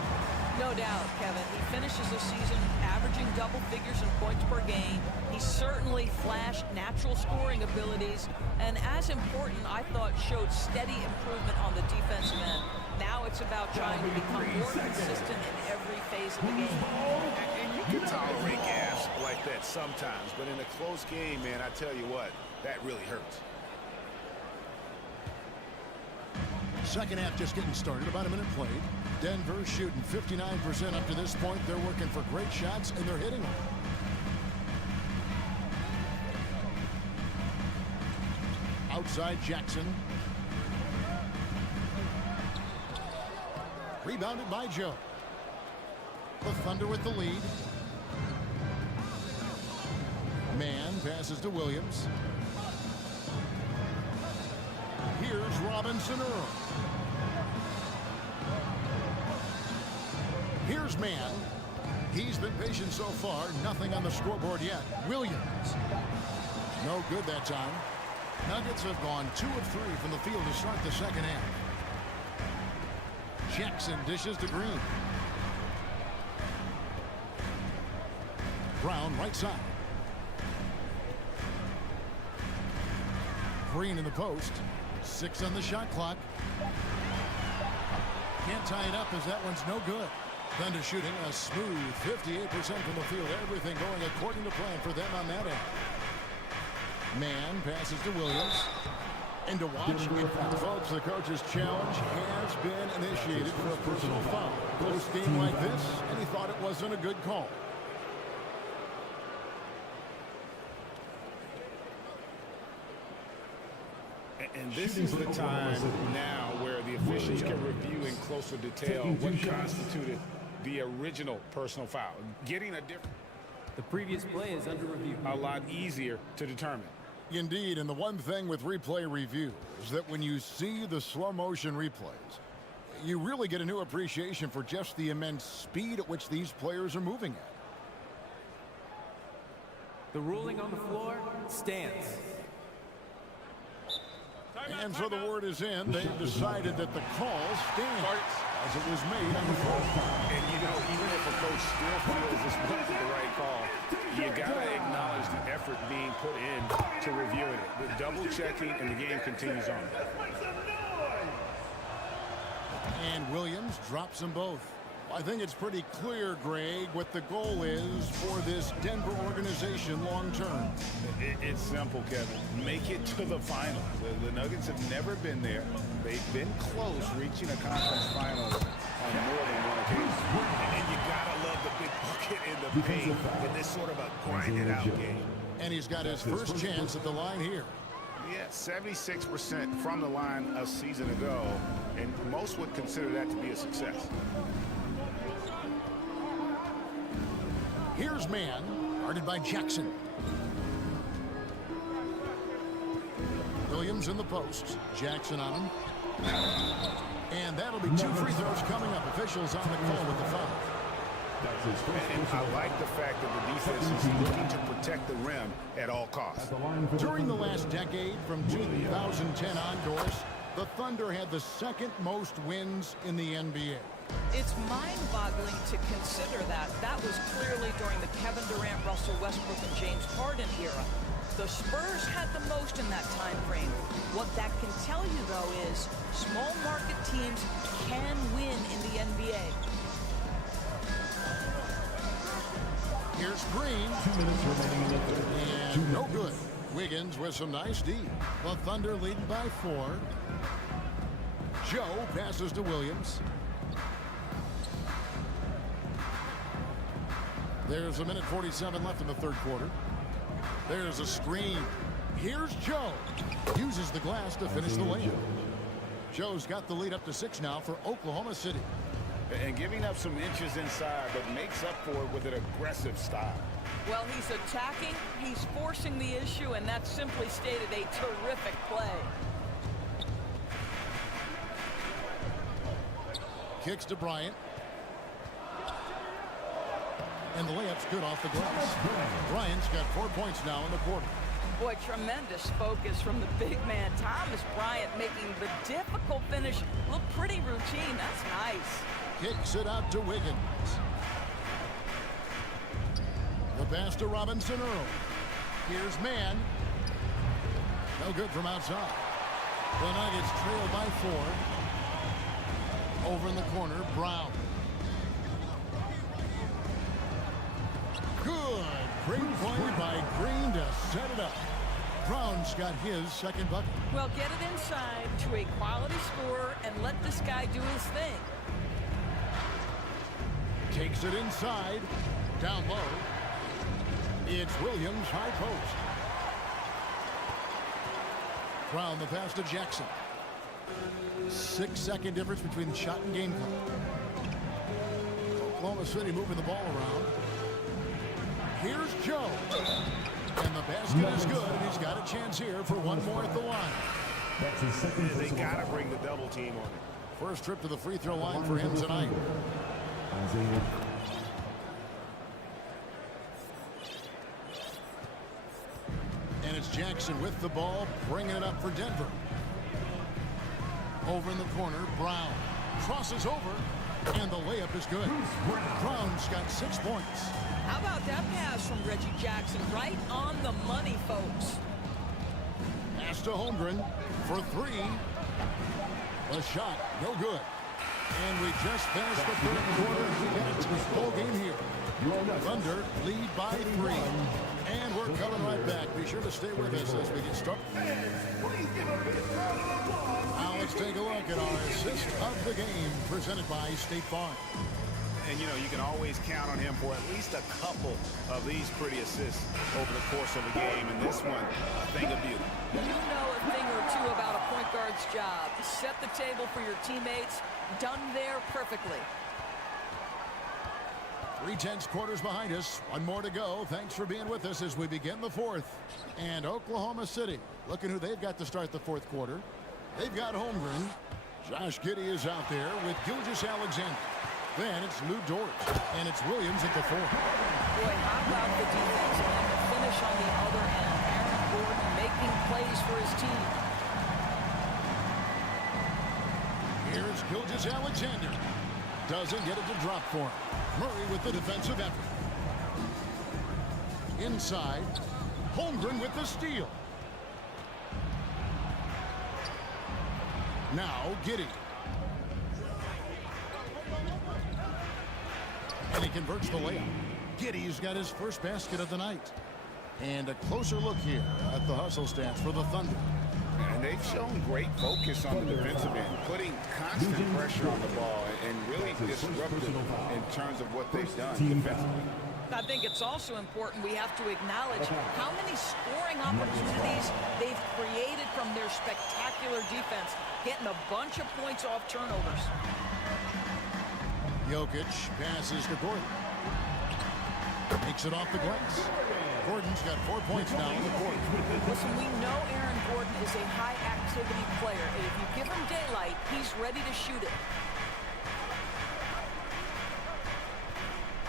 No doubt, Kevin. He finishes the season averaging double figures in points per game. He certainly flashed natural scoring abilities, and as important, I thought, showed steady improvement on the defensive end. Now it's about trying to become more consistent in every phase of the game. And you can tolerate gaps like that sometimes, but in a close game, man, I tell you what, that really hurts. Second half just getting started, about a minute played. Denver shooting 59% up to this point. They're working for great shots, and they're hitting them. Outside Jackson. Rebounded by Joe. The Thunder with the lead. Man passes to Williams. Here's Robinson Earl. Here's Man. He's been patient so far. Nothing on the scoreboard yet. Williams. No good that time. Nuggets have gone 2 of 3 from the field to start the second half. Jackson dishes to Green. Brown right side. Green in the post. 6 on the shot clock. Can't tie it up as that one's no good. Thunder shooting a smooth 58% from the field. Everything going according to plan for them on that end. Man passes to Williams. And to watch, folks, the coach's challenge has been initiated for a personal foul. Close game like this, and he thought it wasn't a good call. And this is the time now where the officials can review in closer detail what constituted the original personal foul. Getting a different... The previous play is under review. A lot easier to determine. Indeed, and the one thing with replay review is that when you see the slow motion replays, you really get a new appreciation for just the immense speed at which these players are moving at. The ruling on the floor stands. And so the word is in. They've decided that the call stands as it was made on the first time. And, you know, even if a coach still feels this wasn't the right call, you got to acknowledge the effort being put in to reviewing it. The double checking, and the game continues on. And Williams drops them both. I think it's pretty clear, Greg, what the goal is for this Denver organization long term. It's simple, Kevin. Make it to the finals. The Nuggets have never been there. They've been close reaching a conference finals on more than one occasion. And you gotta love the big bucket in the paint in this sort of a grinded-out game. And he's got his first chance at the line here. Yeah, 76% from the line a season ago, and most would consider that to be a success. Here's Man, guarded by Jackson. Williams in the post. Jackson on him. And that'll be 2 free throws coming up. Officials on the call with the foul. And I like the fact that the defense is looking to protect the rim at all costs. During the last decade, from 2010 onwards, the Thunder had the second most wins in the NBA. It's mind-boggling to consider that. That was clearly during the Kevin Durant, Russell Westbrook, and James Harden era. The Spurs had the most in that time frame. What that can tell you, though, is small market teams can win in the NBA. Here's Green. 2 minutes remaining in the third. And no good. Wiggins with some nice D. The Thunder leading by 4. Joe passes to Williams. There's 1:47 left in the third quarter. There's a screen. Here's Joe. Uses the glass to finish the layup. Joe's got the lead up to 6 now for Oklahoma City. And giving up some inches inside, but makes up for it with an aggressive style. Well, he's attacking, he's forcing the issue, and that's simply stated a terrific play. Kicks to Bryant. And the layup's good off the glass. Bryant's got 4 points now in the quarter. Boy, tremendous focus from the big man. Thomas Bryant making the difficult finish look pretty routine. That's nice. Kicks it out to Wiggins. The pass to Robinson Earl. Here's Man. No good from outside. The Nuggets trail by 4. Over in the corner, Brown. Good. Great play by Green to set it up. Brown's got his second bucket. Well, get it inside to a quality scorer and let this guy do his thing. Takes it inside. Down low. It's Williams, high post. Brown, the pass to Jackson. 6-second difference between the shot and game clock. Oklahoma City moving the ball around. Here's Joe. And the basket is good, and he's got a chance here for one more at the line. That's his second They personal got to foul. bring the double team on it. First trip to the free throw line for him tonight. Isaiah. And it's Jackson with the ball, bringing it up for Denver. Over in the corner, Brown crosses over, and the layup is good. Brown's got 6 points. How about that pass from Reggie Jackson? Right on the money, folks. Pass to Holmgren for 3. The shot, no good. And we just finished the third quarter. We got a tight ball game here. Thunder lead by 3. And we're coming right back. Be sure to stay with us as we get started. Now let's take a look at our assist of the game presented by State Farm. And, you know, you can always count on him for at least a couple of these pretty assists over the course of a game. And this one, a thing of beauty. You know a thing or two about a point guard's job. Set the table for your teammates. Done there perfectly. 3/10 quarters behind us. One more to go. Thanks for being with us as we begin the fourth. And Oklahoma City, looking who they've got to start the fourth quarter. They've got Holmgren. Josh Giddey is out there with Gilgeous Alexander. Then it's Lou Dort. And it's Williams at the 4. Boy, how about the defense and the finish on the other end? Aaron Gordon making plays for his team. Here's Gilgeous Alexander. Doesn't get it to drop for him. Murray with the defensive effort. Inside. Holmgren with the steal. Now Giddey. And he converts the layup. Giddey's got his first basket of the night. And a closer look here at the hustle stats for the Thunder. And they've shown great focus on the defensive end, putting constant pressure on the ball and really disruptive in terms of what they've done defensively. I think it's also important we have to acknowledge how many scoring opportunities they've created from their spectacular defense, getting a bunch of points off turnovers. Jokic passes to Gordon. Takes it off the glass. Gordon's got 4 points now in the court. Listen, we know Aaron Gordon is a high-activity player, and if you give him daylight, he's ready to shoot it.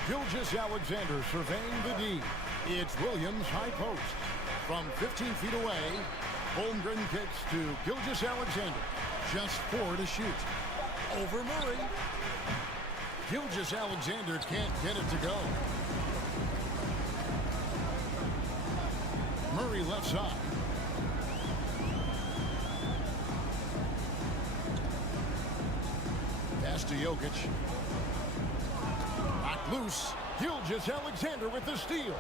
Gilgeous Alexander surveying the D. It's Williams, high post. From 15 feet away, Holmgren kicks to Gilgeous Alexander. Just 4 to shoot. Over Murray. Gilgeous Alexander can't get it to go. Murray left side. Pass to Jokic. Knocked loose. Gilgeous Alexander with the steal.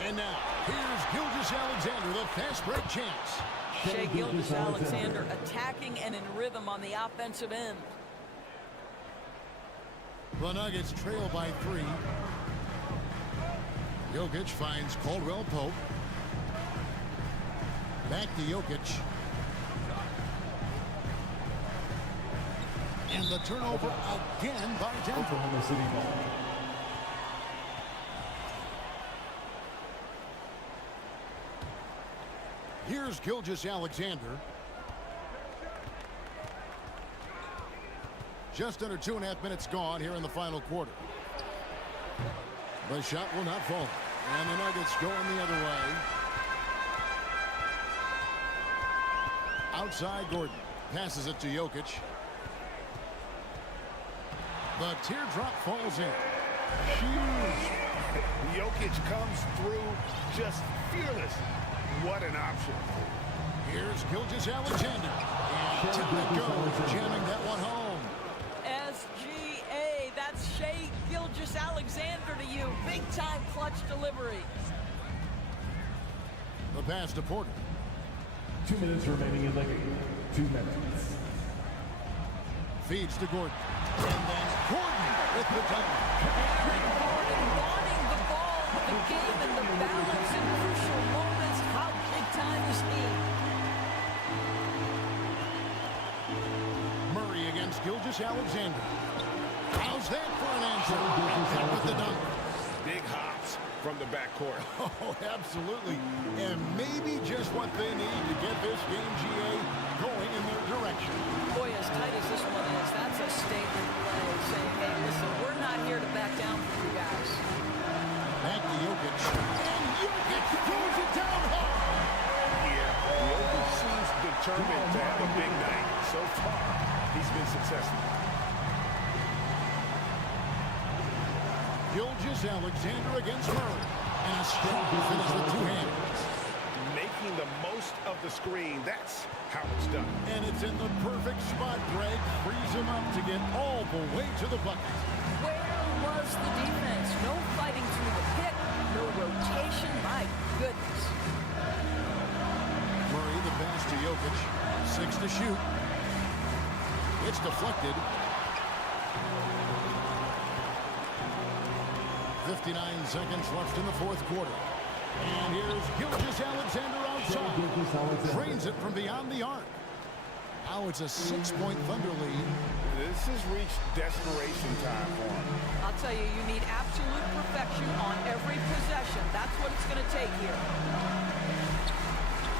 And now, here's Gilgeous Alexander, the fast break chance. Shai Gilgeous-Alexander attacking and in rhythm on the offensive end. The Nuggets trail by 3. Jokic finds Caldwell Pope. Back to Jokic. And the turnover again by Denver. Oklahoma City ball. Here's Gilgeous-Alexander. Just under 2.5 minutes gone here in the final quarter. The shot will not fall. And the Nuggets going the other way. Outside Gordon. Passes it to Jokic. The teardrop falls in. Huge. Jokic comes through just fearless. What an option. Here's Gilgeous-Alexander. And tip it goes, jamming that one home. SGA, that's Shai Gilgeous-Alexander to you. Big time clutch delivery. The pass to Porter. 2 minutes remaining in the game. 2 minutes. Feeds to Gordon. And then Gordon with the dunk. Aaron Gordon wanting the ball, the game, and the balance in crucial moments. How big time is he? Murray against Skijesss Alexander. How's that for an answer? And with the dunk. Big hops from the backcourt. Oh, absolutely. And maybe just what they need to get this game, GA, going in their direction. Boy, as tight as this one is, that's a statement play saying, hey, listen, we're not here to back down for you guys. Back to Jokic. And Jokic throws it down hard. Yeah, Jokic seems determined to have a big night. So far, he's been successful. Skijesss Alexander against Murray. And a strong finish with two hands. Making the most of the screen. That's how it's done. And it's in the perfect spot, Greg. Frees him up to get all the way to the bucket. Where was the defense? No fighting through the pick, no rotation. My goodness. Murray, the pass to Jokic. 6 to shoot. It's deflected. 59 seconds left in the fourth quarter. And here's Skijesss Alexander outside. Drains it from beyond the arc. Now it's a 6-point Thunder lead. This has reached desperation time for him. I'll tell you, you need absolute perfection on every possession. That's what it's going to take here.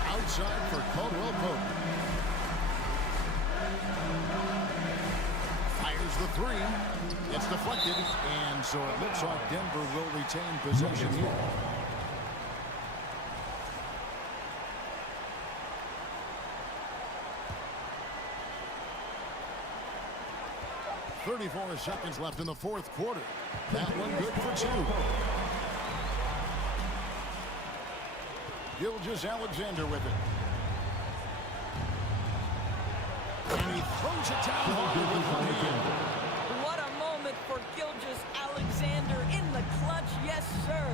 Outside for Caldwell Pope. Fires the three. It's deflected. And so it looks like Denver will retain possession here. .34 seconds left in the fourth quarter. That one good for two. Skijesss Alexander with it. And he throws it down hard with one hand. What a moment for Skijesss Alexander in the clutch. Yes, sir.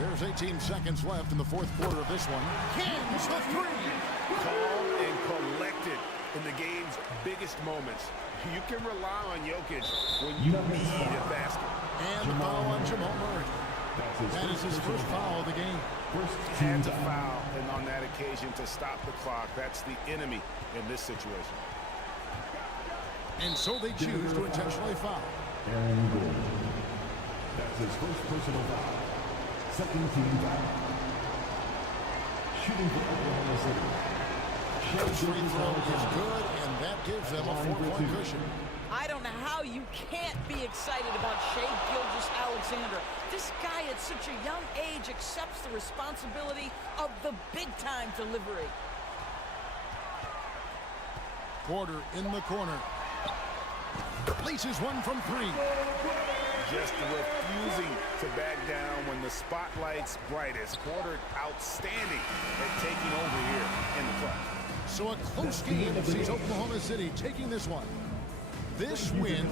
There's 18 seconds left in the fourth quarter of this one. Kings the three. Calm and collected in the game's biggest moments. You can rely on Jokic when you need a basket. And the foul on Jamal Murray. That is his first foul of the game. Had to foul, and on that occasion to stop the clock. That's the enemy in this situation. And so they choose to intentionally foul. Aaron Gordon. That's his first personal foul. Second team foul. Shooting for Oklahoma City. Free throw is good, and that gives them a 4-point cushion. I don't know how you can't be excited about Skijesss Alexander. This guy at such a young age accepts the responsibility of the big-time delivery. Porter in the corner. Laces one from three. Just refusing to back down when the spotlight's brightest. Porter outstanding at taking over here in the clutch. So a close game sees Oklahoma City taking this one. This win.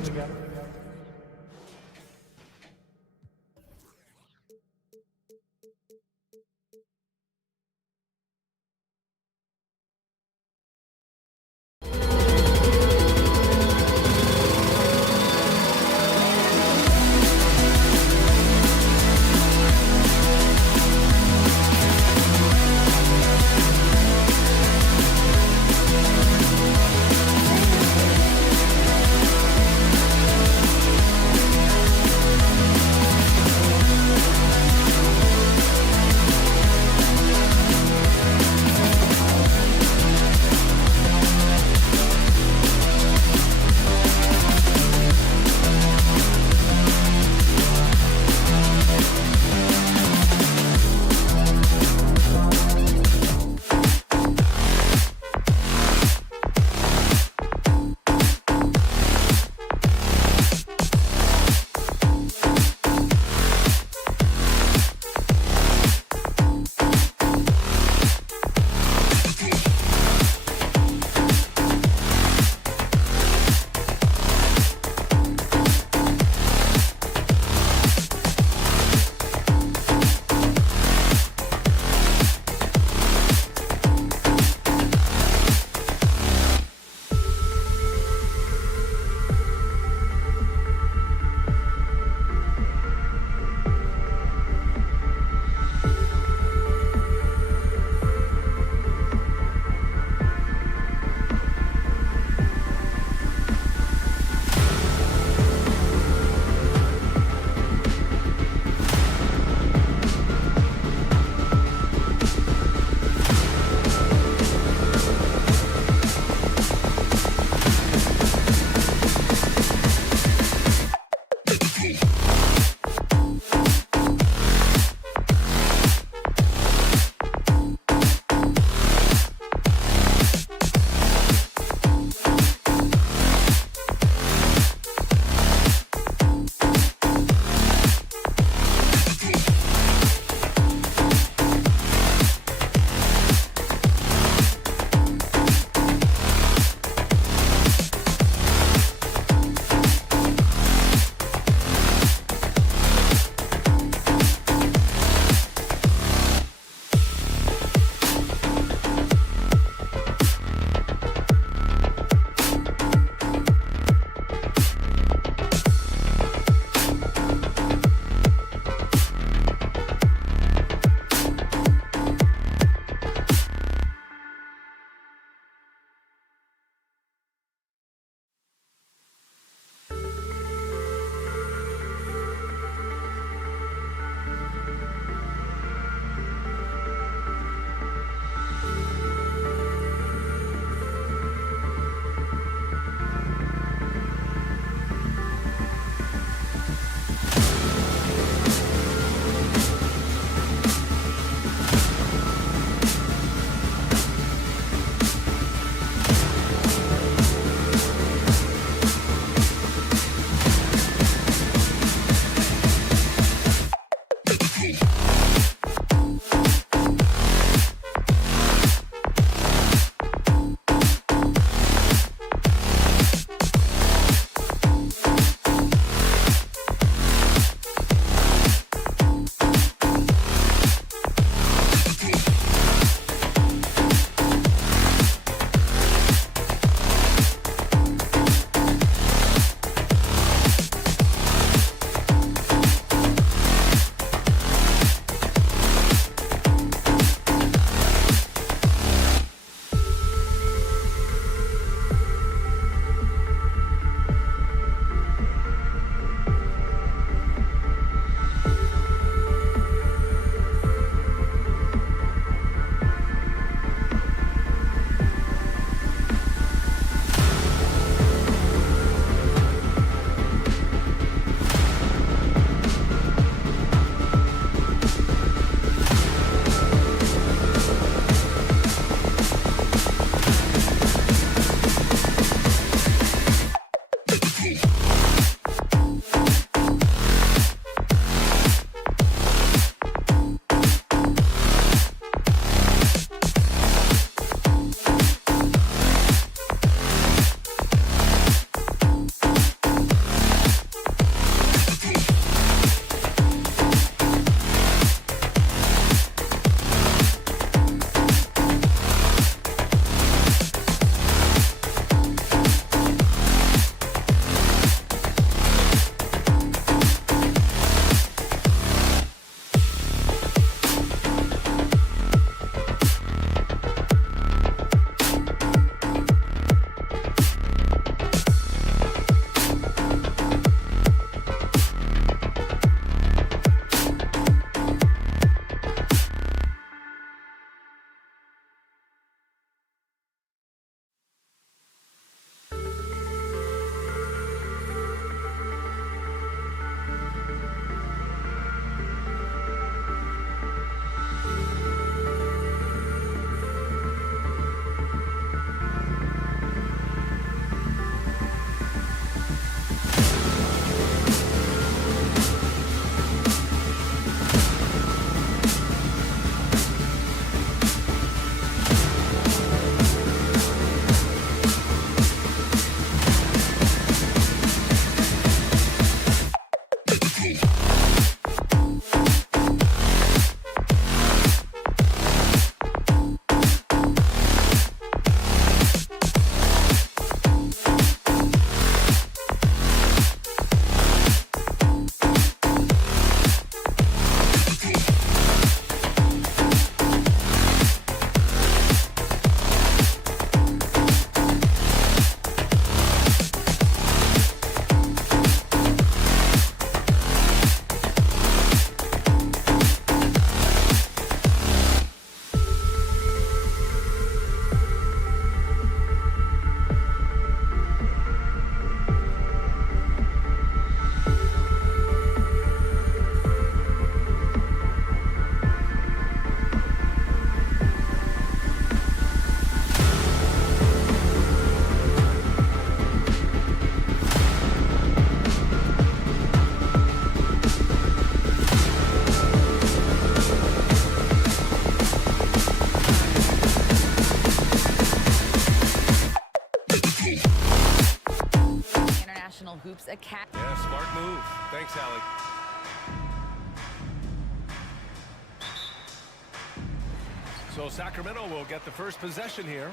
So Sacramento will get the first possession here.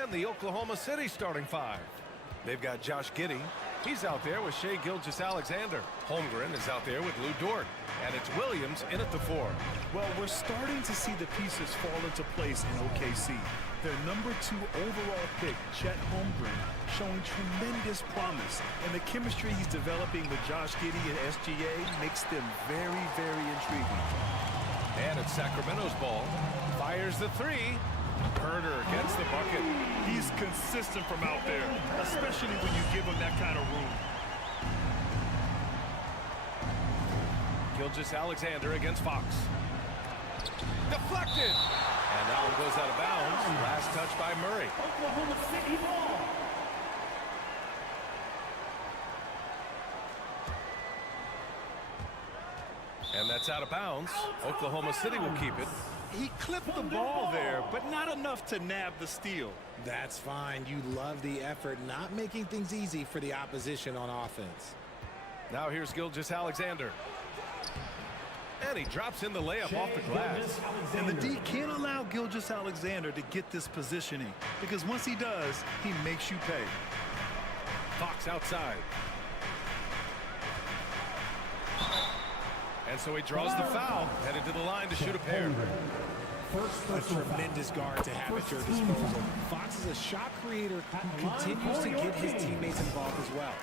And the Oklahoma City starting five. They've got Josh Giddey. He's out there with Shai Gilgeous-Alexander. Holmgren is out there with Lou Dort. And it's Williams in at the 4. Well, we're starting to see the pieces fall into place in OKC. Their number 2 overall pick, Chet Holmgren, showing tremendous promise. And the chemistry he's developing with Josh Giddey and SGA makes them very, very intriguing. And it's Sacramento's ball. Fires the 3. Herder gets the bucket. He's consistent from out there, especially when you give him that kind of room. Gilgeous-Alexander against Fox. Deflected. And that one goes out of bounds. Last touch by Murray. Oklahoma City ball. And that's out of bounds. Oklahoma City will keep it. He clipped the ball there, but not enough to nab the steal. That's fine. You love the effort, not making things easy for the opposition on offense. Now here's Gilgeous-Alexander. And he drops in the layup off the glass. And the D can't allow Gilgeous-Alexander to get this positioning, because once he does, he makes you pay. Fox outside. And so he draws the foul, headed to the line to shoot a pair. A tremendous guard to have at your disposal. Fox is a shot creator who continues to get his teammates involved as well.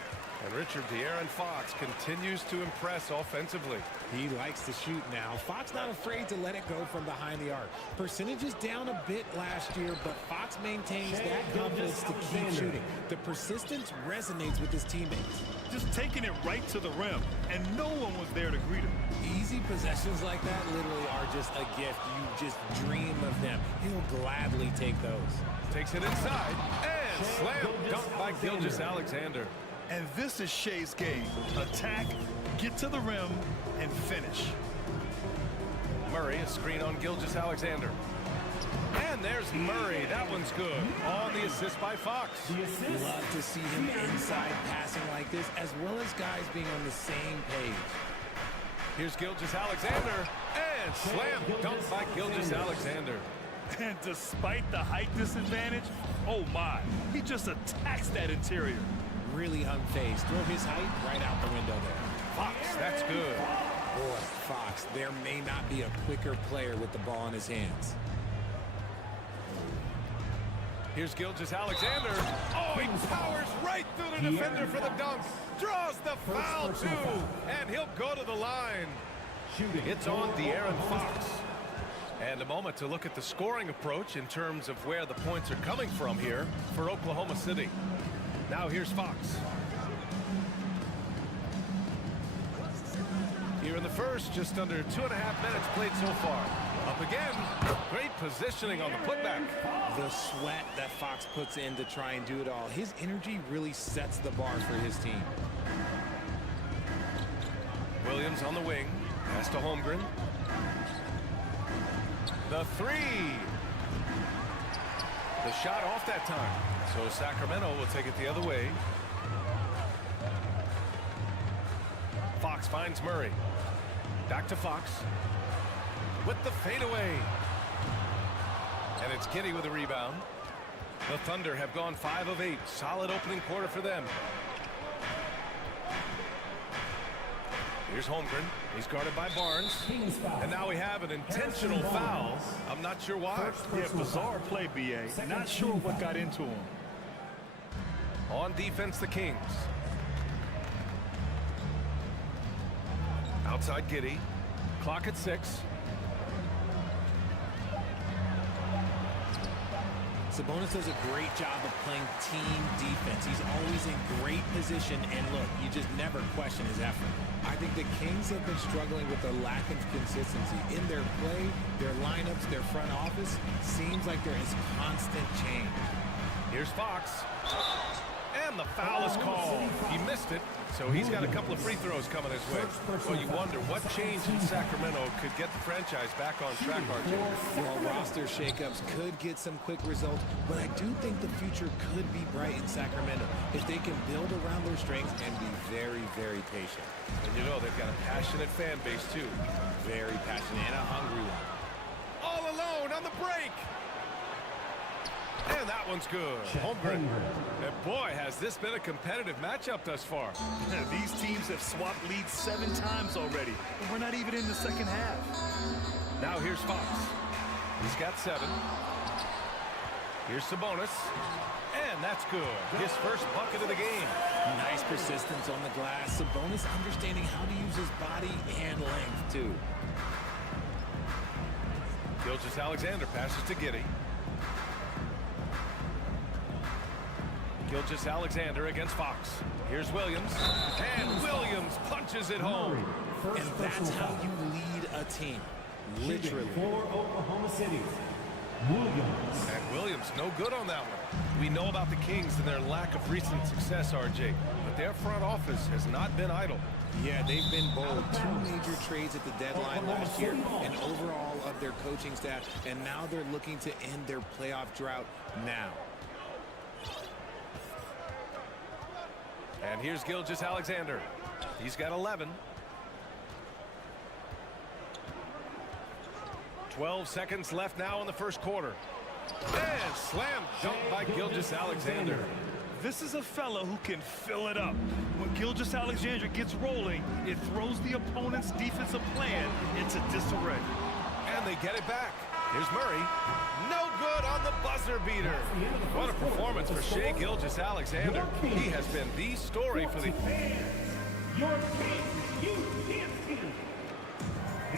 And Richard De'Aaron Fox continues to impress offensively. He likes to shoot now. Fox not afraid to let it go from behind the arc. Percentage is down a bit last year, but Fox maintains that confidence to keep shooting. The persistence resonates with his teammates. Just taking it right to the rim, and no one was there to greet him. Easy possessions like that literally are just a gift. You just dream of them. He'll gladly take those. Takes it inside, and slam dunk by Gilgeous-Alexander. And this is Shai's game. Attack, get to the rim, and finish. Murray, a screen on Gilgeous-Alexander. And there's Murray. That one's good. On the assist by Fox. Love to see him inside passing like this, as well as guys being on the same page. Here's Gilgeous-Alexander. And slam dunk by Gilgeous-Alexander. And despite the height disadvantage, oh my, he just attacks that interior. Really unfazed. Throw his height right out the window there. Fox, that's good. Boy, Fox, there may not be a quicker player with the ball in his hands. Here's Gilgeous-Alexander. Oh, he powers right through the defender for the dunk. Draws the foul, too. And he'll go to the line. It's on De'Aaron Fox. And a moment to look at the scoring approach in terms of where the points are coming from here for Oklahoma City. Now here's Fox. Here in the first, just under 2.5 minutes played so far. Up again. Great positioning on the putback. The sweat that Fox puts in to try and do it all. His energy really sets the bar for his team. Williams on the wing. Pass to Holmgren. The 3. The shot off that time. So Sacramento will take it the other way. Fox finds Murray. Back to Fox. With the fadeaway. And it's Giddey with a rebound. The Thunder have gone 5 of 8. Solid opening quarter for them. Here's Holmgren. He's guarded by Barnes. And now we have an intentional foul. I'm not sure why. Yeah, bizarre play, B.A. Not sure what got into him. On defense, the Kings. Outside Giddey. Clock at 6. Sabonis does a great job of playing team defense. He's always in great position, and look, you just never question his effort. I think the Kings have been struggling with a lack of consistency in their play, their lineups, their front office. Seems like there is constant change. Here's Fox. And the foul is called. He missed it, so he's got a couple of free throws coming his way. Well, you wonder what change in Sacramento could get the franchise back on track, RJ. Well, roster shakeups could get some quick results, but I do think the future could be bright in Sacramento if they can build around their strengths and be very, very patient. And you know they've got a passionate fan base, too. Very passionate and a hungry one. zone on the break. And that one's good. Holmgren. And boy, has this been a competitive matchup thus far. These teams have swapped leads 7 times already. And we're not even in the second half. Now here's Fox. He's got 7. Here's Sabonis. And that's good. His first bucket of the game. Nice persistence on the glass. Sabonis understanding how to use his body and length, too. Gilgeous-Alexander passes to Giddey. Gilgeous-Alexander against Fox. Here's Williams. And Williams punches it home. And that's how you lead a team. Literally. For Oklahoma City, Williams. And Williams no good on that one. We know about the Kings and their lack of recent success, RJ, but their front office has not been idle. Yeah, they've been bold. 2 major trades at the deadline last year, and overall of their coaching staff, and now they're looking to end their playoff drought now. And here's Gilgeous-Alexander. He's got 11. 12 seconds left now in the first quarter. And slam dunk by Gilgeous-Alexander. This is a fella who can fill it up. When Gilgeous-Alexander gets rolling, it throws the opponent's defensive plan into disarray. And they get it back. Here's Murray. No good on the buzzer beater. What a performance for Shai Gilgeous-Alexander. He has been the story for the...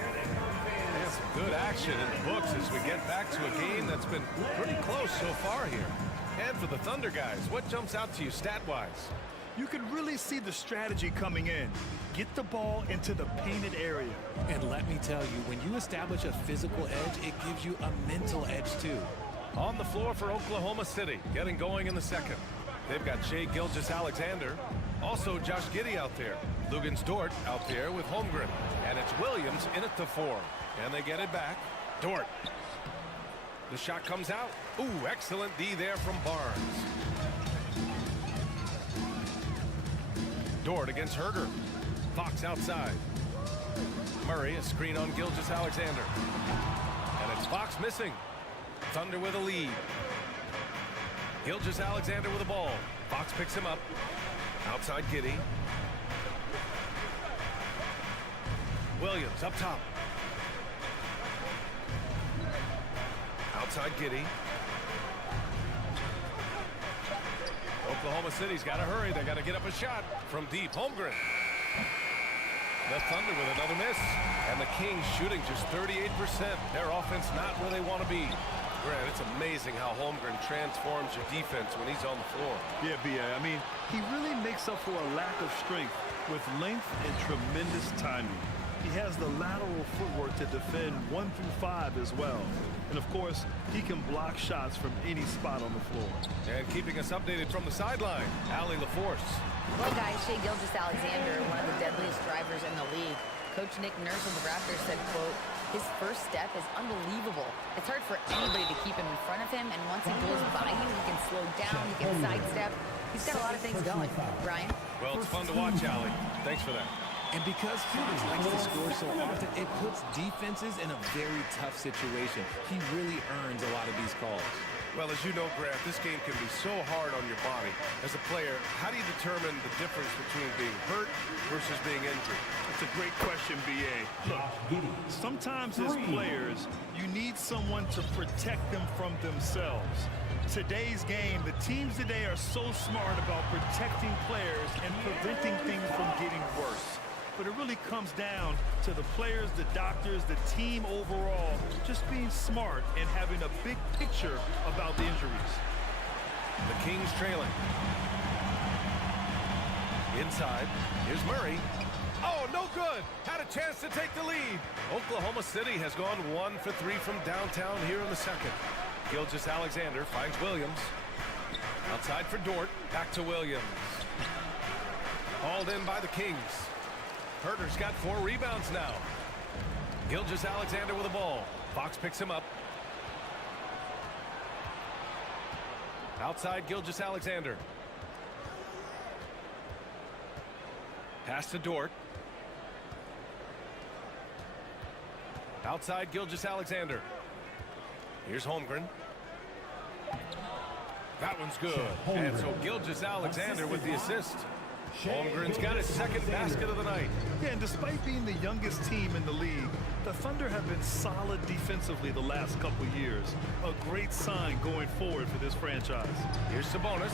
And some good action in the books as we get back to a game that's been pretty close so far here. And for the Thunder guys, what jumps out to you stat-wise? You can really see the strategy coming in. Get the ball into the painted area. And let me tell you, when you establish a physical edge, it gives you a mental edge too. On the floor for Oklahoma City, getting going in the second. They've got Shai Gilgeous-Alexander. Also Josh Giddey out there. Luguentz Dort out there with Holmgren. And it's Williams in at the 4. And they get it back. Dort. The shot comes out. Ooh, excellent D there from Barnes. Dort against Herder. Fox outside. Murray, a screen on Gilgeous-Alexander. And it's Fox missing. Thunder with a lead. Gilgeous-Alexander with the ball. Fox picks him up. Outside Giddey. Williams up top. Outside Giddey. Oklahoma City's got to hurry. They got to get up a shot from deep. Holmgren. The Thunder with another miss. And the Kings shooting just 38%. Their offense not where they want to be. Grant, it's amazing how Holmgren transforms your defense when he's on the floor. Yeah, B.A. I mean, he really makes up for a lack of strength with length and tremendous timing. He has the lateral footwork to defend 1 through 5 as well. And of course, he can block shots from any spot on the floor. And keeping us updated from the sideline, Allie LaForce. Well, guys, Shai Gilgeous-Alexander, one of the deadliest drivers in the league. Coach Nick Nurse of the Raptors said, quote, his first step is unbelievable. It's hard for anybody to keep him in front of him, and once he goes by you, he can slow down, he can sidestep. He's got a lot of things going. Brian? Well, it's fun to watch, Allie. Thanks for that. And because Fox likes to score so often, it puts defenses in a very tough situation. He really earns a lot of these calls. Well, as you know, Grant, this game can be so hard on your body. As a player, how do you determine the difference between being hurt versus being injured? That's a great question, B.A. Look, sometimes as players, you need someone to protect them from themselves. Today's game, the teams today are so smart about protecting players and preventing things from getting worse. But it really comes down to the players, the doctors, the team overall, just being smart and having a big picture about the injuries. The Kings trailing. Inside, here's Murray. Oh, no good. Had a chance to take the lead. Oklahoma City has gone 1 for 3 from downtown here in the second. Gilgeous-Alexander finds Williams. Outside for Dort. Back to Williams. Hauled in by the Kings. Herder's got 4 rebounds now. Gilgeous-Alexander with the ball. Fox picks him up. Outside Gilgeous-Alexander. Pass to Dort. Outside Gilgeous-Alexander. Here's Holmgren. That one's good. And so Skijesss Alexander with the assist. Holmgren's got his second basket of the night. Yeah, and despite being the youngest team in the league, the Thunder have been solid defensively the last couple years. A great sign going forward for this franchise. Here's Sabonis.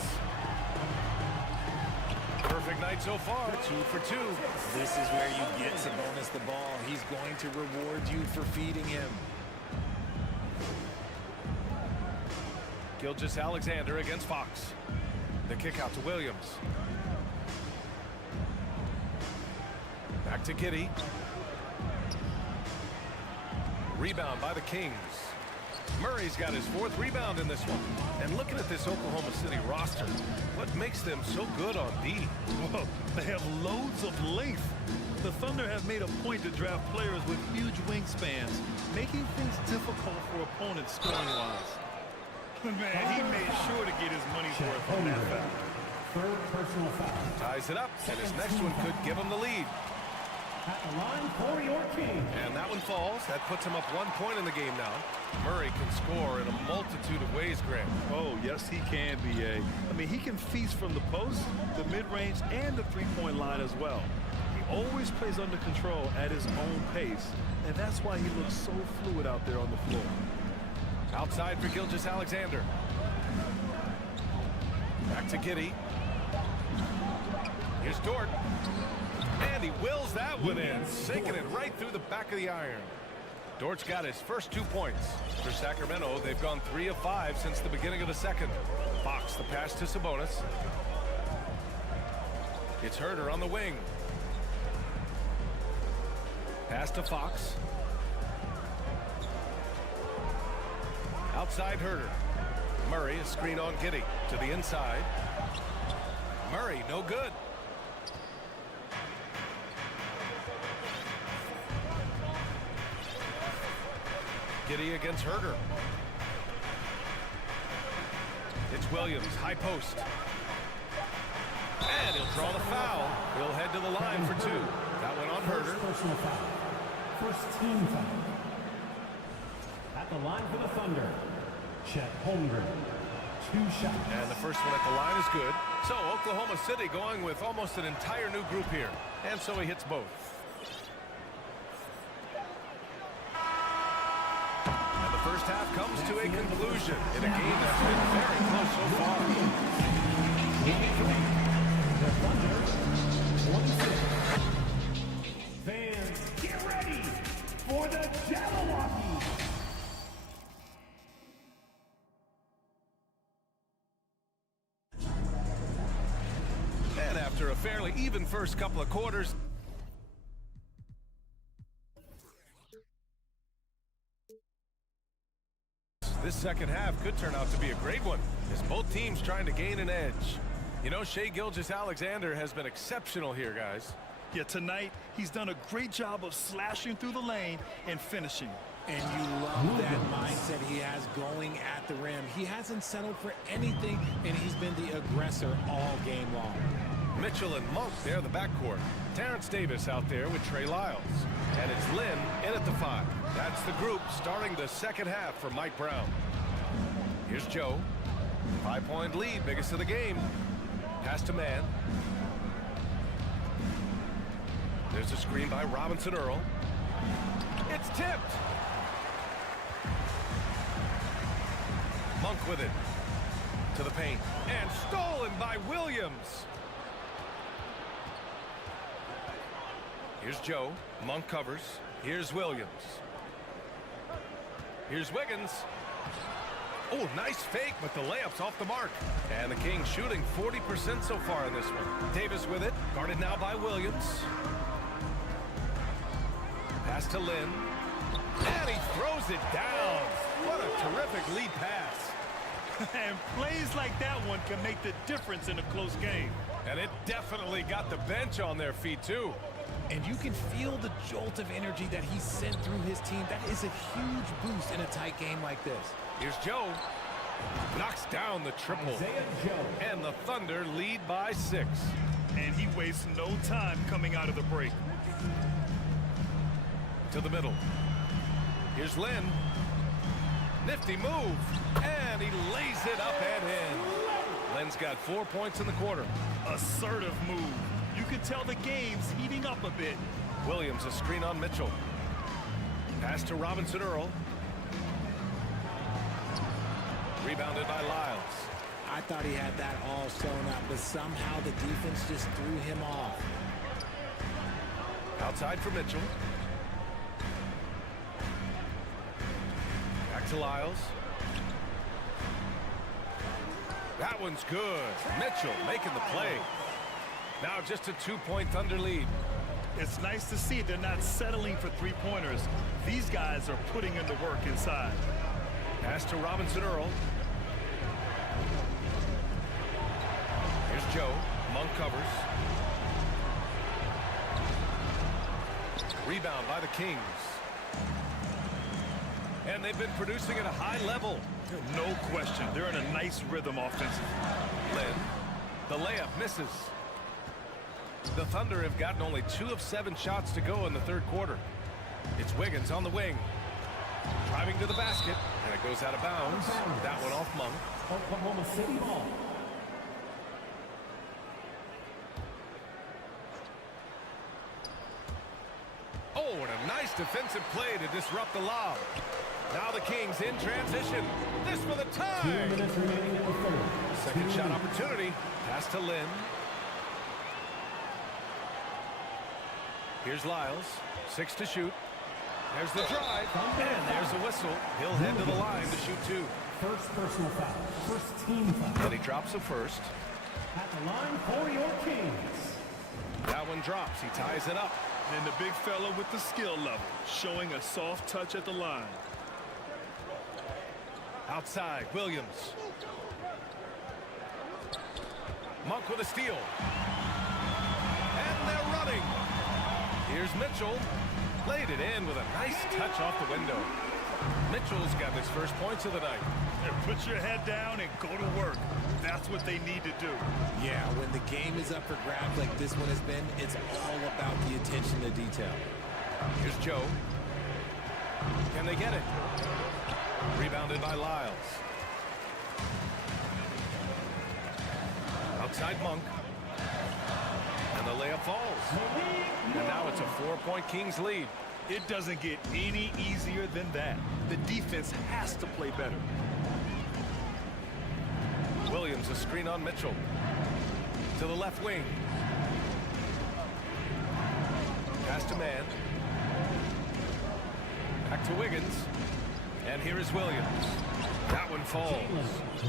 Perfect night so far, 2 for 2. This is where you get Sabonis the ball. He's going to reward you for feeding him. Skijesss Alexander against Fox. The kick out to Williams. Back to Giddey. Rebound by the Kings. Murray's got his 4th rebound in this one. And looking at this Oklahoma City roster, what makes them so good on D? Whoa, they have loads of length. The Thunder have made a point to draft players with huge wingspans, making things difficult for opponents scoring-wise. Man, he made sure to get his money's worth on that foul. Third personal foul. Ties it up, and his next one could give him the lead. At the line for your King. And that one falls. That puts him up 1 point in the game now. Murray can score in a multitude of ways, Graham. Oh, yes, he can, B.A. I mean, he can feast from the post, the mid-range, and the three-point line as well. He always plays under control at his own pace, and that's why he looks so fluid out there on the floor. Outside for Skijesss Alexander. Back to Giddey. Here's Dort. And he wills that one in, sinking it right through the back of the iron. Dort's got his first 2 points. For Sacramento, they've gone 3 of 5 since the beginning of the second. Fox, the pass to Sabonis. It's Herder on the wing. Pass to Fox. Outside Herder. Murray, a screen on Giddey to the inside. Murray, no good. Giddey against Herder. It's Williams, high post. And he'll draw the foul. He'll head to the line for 2. That went on Herder. Personal foul. First team foul. At the line for the Thunder, Chet Holmgren. 2 shots. And the first one at the line is good. So Oklahoma City going with almost an entire new group here. And so he hits both. And the first half comes to a conclusion in a game that's been very close so far. The Thunder, 26. Fans, get ready for the Jabberwocky. And after a fairly even first couple of quarters, this second half could turn out to be a great one, as both teams trying to gain an edge. You know, Skijesss Alexander has been exceptional here, guys. Yeah, tonight, he's done a great job of slashing through the lane and finishing. And you love that mindset he has going at the rim. He hasn't settled for anything, and he's been the aggressor all game long. Mitchell and Monk there, the backcourt. Terrence Davis out there with Trey Lyles. And it's Lynn in at the 5. That's the group starting the second half for Mike Brown. Here's Joe. 5-point lead, biggest of the game. Pass to Mann. There's a screen by Robinson Earl. It's tipped. Monk with it. To the paint. And stolen by Williams. Here's Joe. Monk covers. Here's Williams. Here's Wiggins. Oh, nice fake, but the layup's off the mark. And the Kings shooting 40% so far in this one. Davis with it. Guarded now by Williams. Pass to Lynn. And he throws it down. What a terrific lead pass. And plays like that one can make the difference in a close game. And it definitely got the bench on their feet, too. And you can feel the jolt of energy that he sent through his team. That is a huge boost in a tight game like this. Here's Joe. Knocks down the triple. And the Thunder lead by 6. And he wastes no time coming out of the break. To the middle. Here's Lynn. Nifty move. And he lays it up and in. Len's got 4 points in the quarter. Assertive move. You can tell the game's heating up a bit. Williams, a screen on Mitchell. Pass to Robinson Earl. Rebounded by Lyles. I thought he had that all sewn up, but somehow the defense just threw him off. Outside for Mitchell. Back to Lyles. That one's good. Mitchell making the play. Now just a 2-point Thunder lead. It's nice to see they're not settling for three-pointers. These guys are putting in the work inside. Pass to Robinson Earl. Here's Joe. Monk covers. Rebound by the Kings. And they've been producing at a high level. No question. They're in a nice rhythm offensively. Lynn. The layup misses. The Thunder have gotten only 2 of 7 shots to go in the third quarter. It's Wiggins on the wing. Driving to the basket. And it goes out of bounds. That one off Monk. Oklahoma City ball. Oh, and a nice defensive play to disrupt the lob. Now the Kings in transition. This for the 2 tie. minutes remaining in the third. Second shot opportunity. Pass to Lynn. Here's Lyles. 6 to shoot. There's the drive. And there's a whistle. He'll head to the line to shoot 2. First personal foul. First team foul. And he drops a first. At the line for your Kings. That one drops. He ties it up. And the big fella with the skill level, showing a soft touch at the line. Outside, Williams. Monk with a steal. And they're running. Here's Mitchell. Laid it in with a nice touch off the window. Mitchell's got his first points of the night. And put your head down and go to work. That's what they need to do. Yeah, when the game is up for grabs like this one has been, it's all about the attention to detail. Here's Joe. Can they get it? Rebounded by Lyles. Outside Monk. And the layup falls. And now it's a 4-point Kings lead. It doesn't get any easier than that. The defense has to play better. Williams, a screen on Mitchell. To the left wing. Pass to man. Back to Wiggins. And here is Williams. That one falls.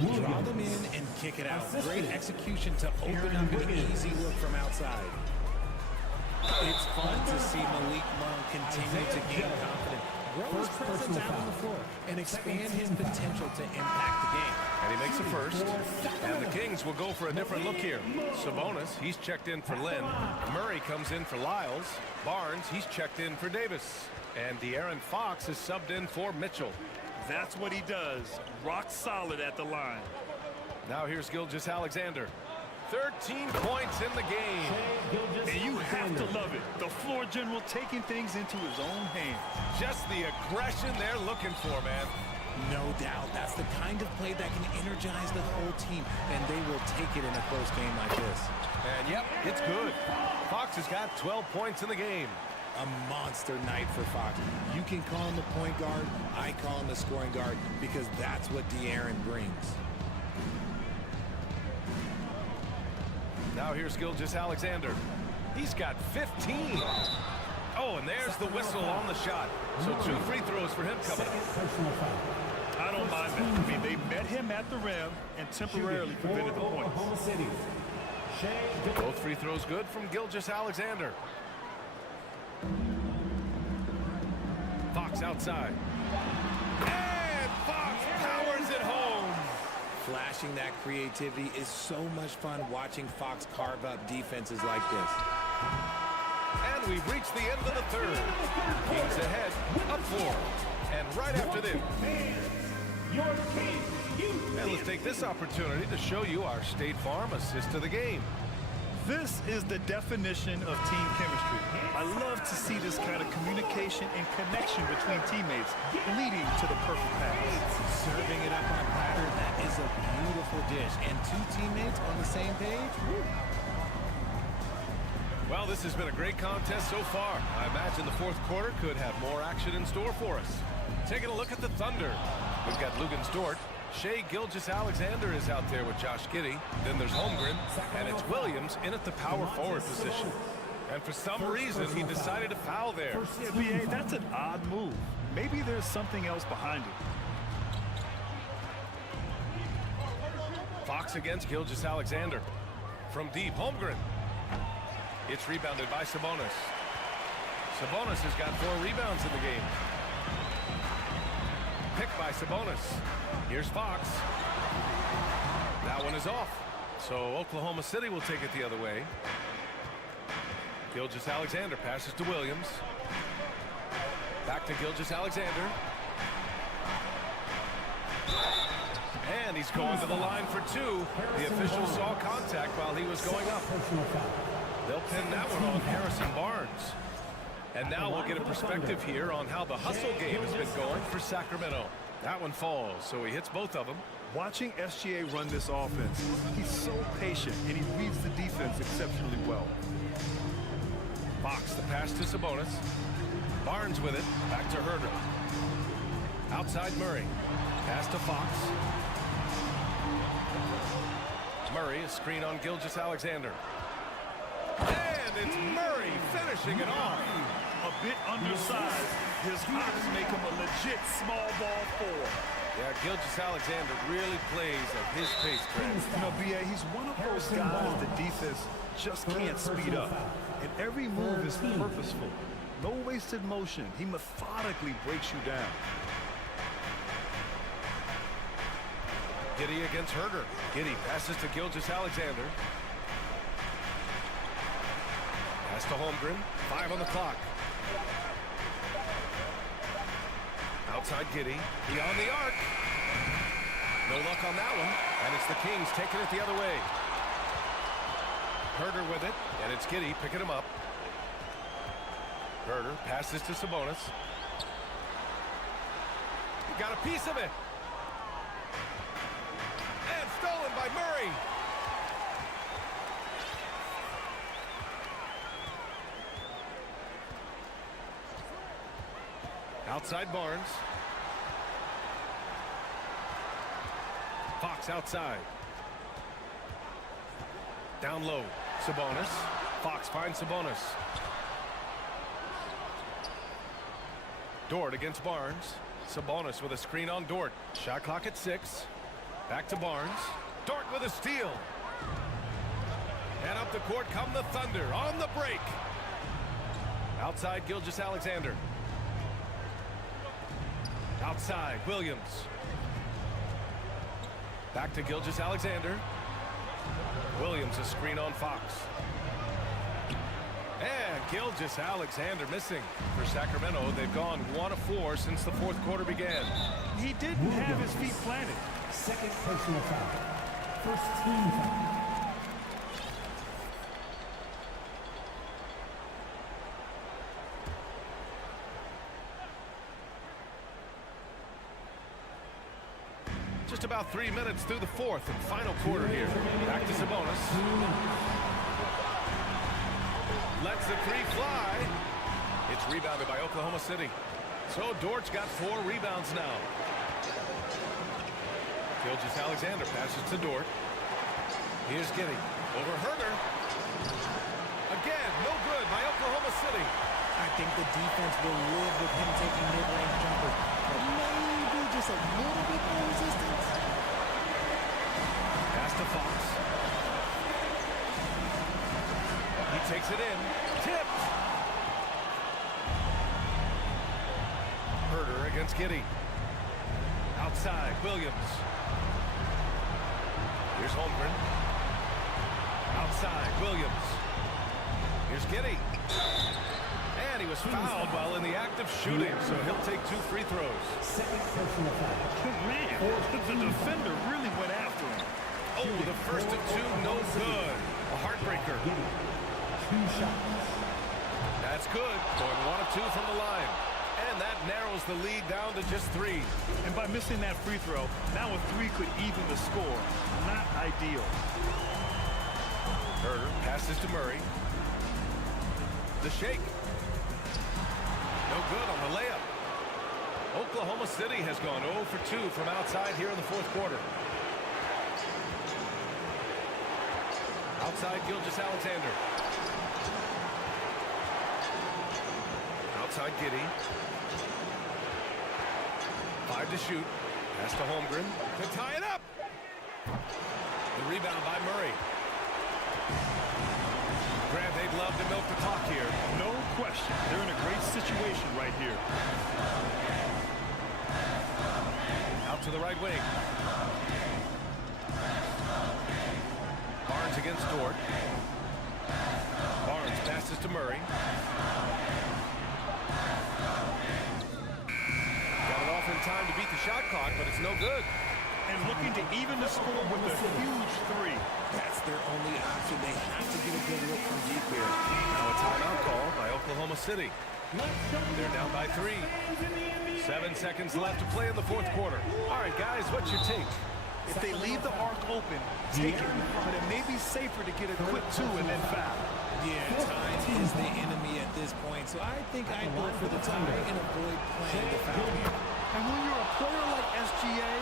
Draw them in and kick it out. Great execution to open up an easy look from outside. It's fun to see Malik Monk continue to gain confidence, grow his presence out on the floor, and expand his potential to impact the game. And he makes a first. And the Kings will go for a different look here. Sabonis, he's checked in for Lynn. Murray comes in for Lyles. Barnes, he's checked in for Davis. And De'Aaron Fox is subbed in for Mitchell. That's what he does. Rock solid at the line. Now here's Skijesss Alexander. 13 points in the game. And you have to love it. The floor general taking things into his own hands. Just the aggression they're looking for, man. No doubt. That's the kind of play that can energize the whole team, and they will take it in a close game like this. And yep, it's good. Fox has got 12 points in the game. A monster night for Fox. You can call him the point guard. I call him the scoring guard because that's what De'Aaron brings. Now here's Skijesss Alexander. He's got 15. Oh, and there's the whistle on the shot. So 2 free throws for him coming up. I don't mind that. I mean, they met him at the rim and temporarily prevented the points. Both free throws good from Skijesss Alexander. Fox outside. And Fox powers it home. Flashing that creativity is so much fun watching Fox carve up defenses like this. And we've reached the end of the third. Kings ahead, up 4. And right after this. And let's take this opportunity to show you our State Farm assist to the game. This is the definition of team chemistry. I love to see this kind of communication and connection between teammates leading to the perfect pass. Serving it up on a platter, that is a beautiful dish. And two teammates on the same page? Woo. Well, this has been a great contest so far. I imagine the fourth quarter could have more action in store for us. Taking a look at the Thunder. We've got Lugens Dort. Shai Gilgeous-Alexander is out there with Josh Giddey. Then there's Holmgren, and it's Williams in at the power forward position. And for some reason, he decided to foul there. Yeah, B.A., that's an odd move. Maybe there's something else behind it. Fox against Gilgeous-Alexander. From deep, Holmgren. It's rebounded by Sabonis. Sabonis has got 4 rebounds in the game. Pick by Sabonis. Here's Fox. That one is off. So Oklahoma City will take it the other way. Gilgeous-Alexander passes to Williams. Back to Gilgeous-Alexander. And he's going to the line for 2. The official saw contact while he was going up. They'll pin that one on Harrison Barnes. And now we'll get a perspective here on how the hustle game has been going for Sacramento. That one falls, so he hits both of them. Watching SGA run this offense, he's so patient and he reads the defense exceptionally well. Fox, the pass to Sabonis. Barnes with it, back to Herder. Outside Murray, pass to Fox. Murray, a screen on Gilgeous-Alexander. And it's Murray finishing it off. A bit undersized. His eyes make him a legit small ball 4. Yeah, Gilgeous-Alexander really plays at his pace, Grant. You know, B.A., he's one of those guys the defense just can't speed up. And every move is purposeful. No wasted motion. He methodically breaks you down. Giddey against Herder. Giddey passes to Gilgeous-Alexander. Pass to Holmgren. 5 on the clock. Outside Giddey. Beyond the arc. No luck on that one. And it's the Kings taking it the other way. Herder with it. And it's Giddey picking him up. Herder passes to Sabonis. He got a piece of it. And stolen by Murray. Outside Barnes. Fox outside. Down low. Sabonis. Fox finds Sabonis. Dort against Barnes. Sabonis with a screen on Dort. Shot clock at 6. Back to Barnes. Dort with a steal. And up the court come the Thunder on the break. Outside Gilgeous-Alexander. Outside, Williams. Back to Gilgeous-Alexander. Williams, a screen on Fox. And Gilgeous-Alexander missing. For Sacramento, they've gone 1 of 4 since the fourth quarter began. He didn't have his feet planted. Second personal foul. First team foul. Just about 3 minutes through the fourth and final quarter here. Back to Sabonis. Lets the 3 fly. It's rebounded by Oklahoma City. So Dort's got 4 rebounds now. Gilgeous-Alexander passes to Dort. Here's Giddey. Over Herder. Again, no good by Oklahoma City. I think the defense will live with him taking mid-range jumpers, but maybe just a little bit more resistance. Pass to Fox. He takes it in. Tipped. Herder against Giddey. Outside, Williams. Here's Holmgren. Outside, Williams. Here's Giddey. And he was fouled while in the act of shooting, so he'll take 2 free throws. Second personal foul. Man, the defender really went after him. Oh, the first of two, no good. A heartbreaker. 2 shots. That's good. Going 1 of 2 from the line. And that narrows the lead down to just 3. And by missing that free throw, now a 3 could even the score. Not ideal. Herter passes to Murray. The shake. No good on the layup. Oklahoma City has gone 0 for 2 from outside here in the fourth quarter. Outside Gilgeous-Alexander. Outside Giddey. 5 to shoot. Pass to Holmgren to tie it up. The rebound by Murray. Grant, they'd love to milk the clock here. No question. They're in a great situation right here. Out to the right wing. Barnes against Dort. Barnes passes to Murray. Got it off in time to beat the shot clock, but it's no good. And looking to even the score with a huge 3. That's their only option. They have to get a good look from deep here. Now a timeout call by Oklahoma City. They're down by 3. 7 seconds left to play in the fourth quarter. All right, guys, what's your take? If they leave the arc open, take it. But it may be safer to get a quick 2 and then foul. Yeah, time is the enemy at this point. So I think I'd go for the tie and avoid playing the foul here. And when you're a player like SGA,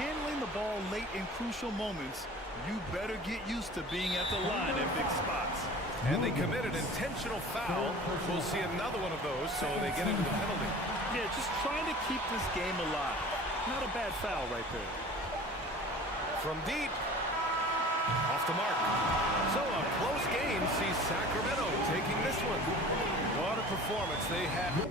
handling the ball late in crucial moments, you better get used to being at the line in big spots. And they committed intentional foul. We'll see another one of those, so they get into the penalty. Yeah, just trying to keep this game alive. Not a bad foul right there. From deep. Off the mark. So a close game sees Sacramento taking this one. What a performance they had.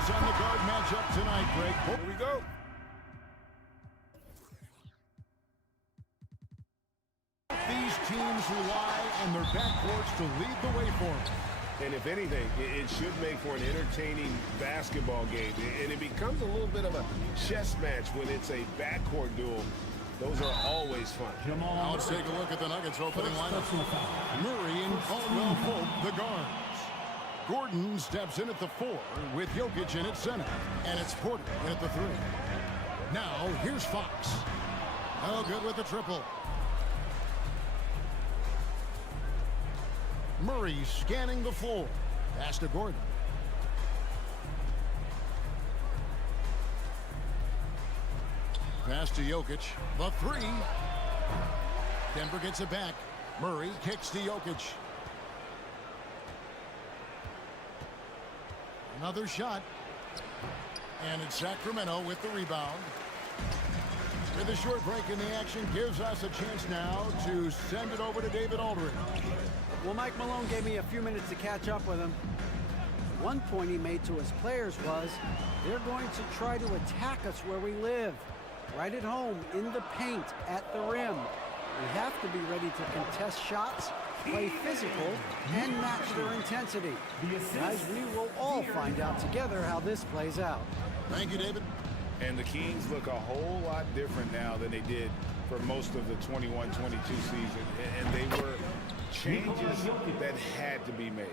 focus on the guard matchup tonight, Greg. Here we go. These teams rely on their backcourts to lead the way for them. And if anything, it should make for an entertaining basketball game. And it becomes a little bit of a chess match when it's a backcourt duel. Those are always fun. Now let's take a look at the Nuggets opening lineup. Murray and Caldwell Pope, the guards. Gordon steps in at the 4 with Jokic in at center. And it's Porter in at the 3. Now here's Fox. Oh, good with the triple. Murray scanning the floor. Pass to Gordon. Pass to Jokic. The 3. Denver gets it back. Murray kicks to Jokic. Another shot. And it's Sacramento with the rebound. With a short break in the action gives us a chance now to send it over to David Aldridge. Well, Mike Malone gave me a few minutes to catch up with him. One point he made to his players was, they're going to try to attack us where we live. Right at home, in the paint, at the rim. We have to be ready to contest shots, play physical, and match their intensity. Guys, we will all find out together how this plays out. Thank you, David. And the Kings look a whole lot different now than they did for most of the 21-22 season. And they were changes that had to be made.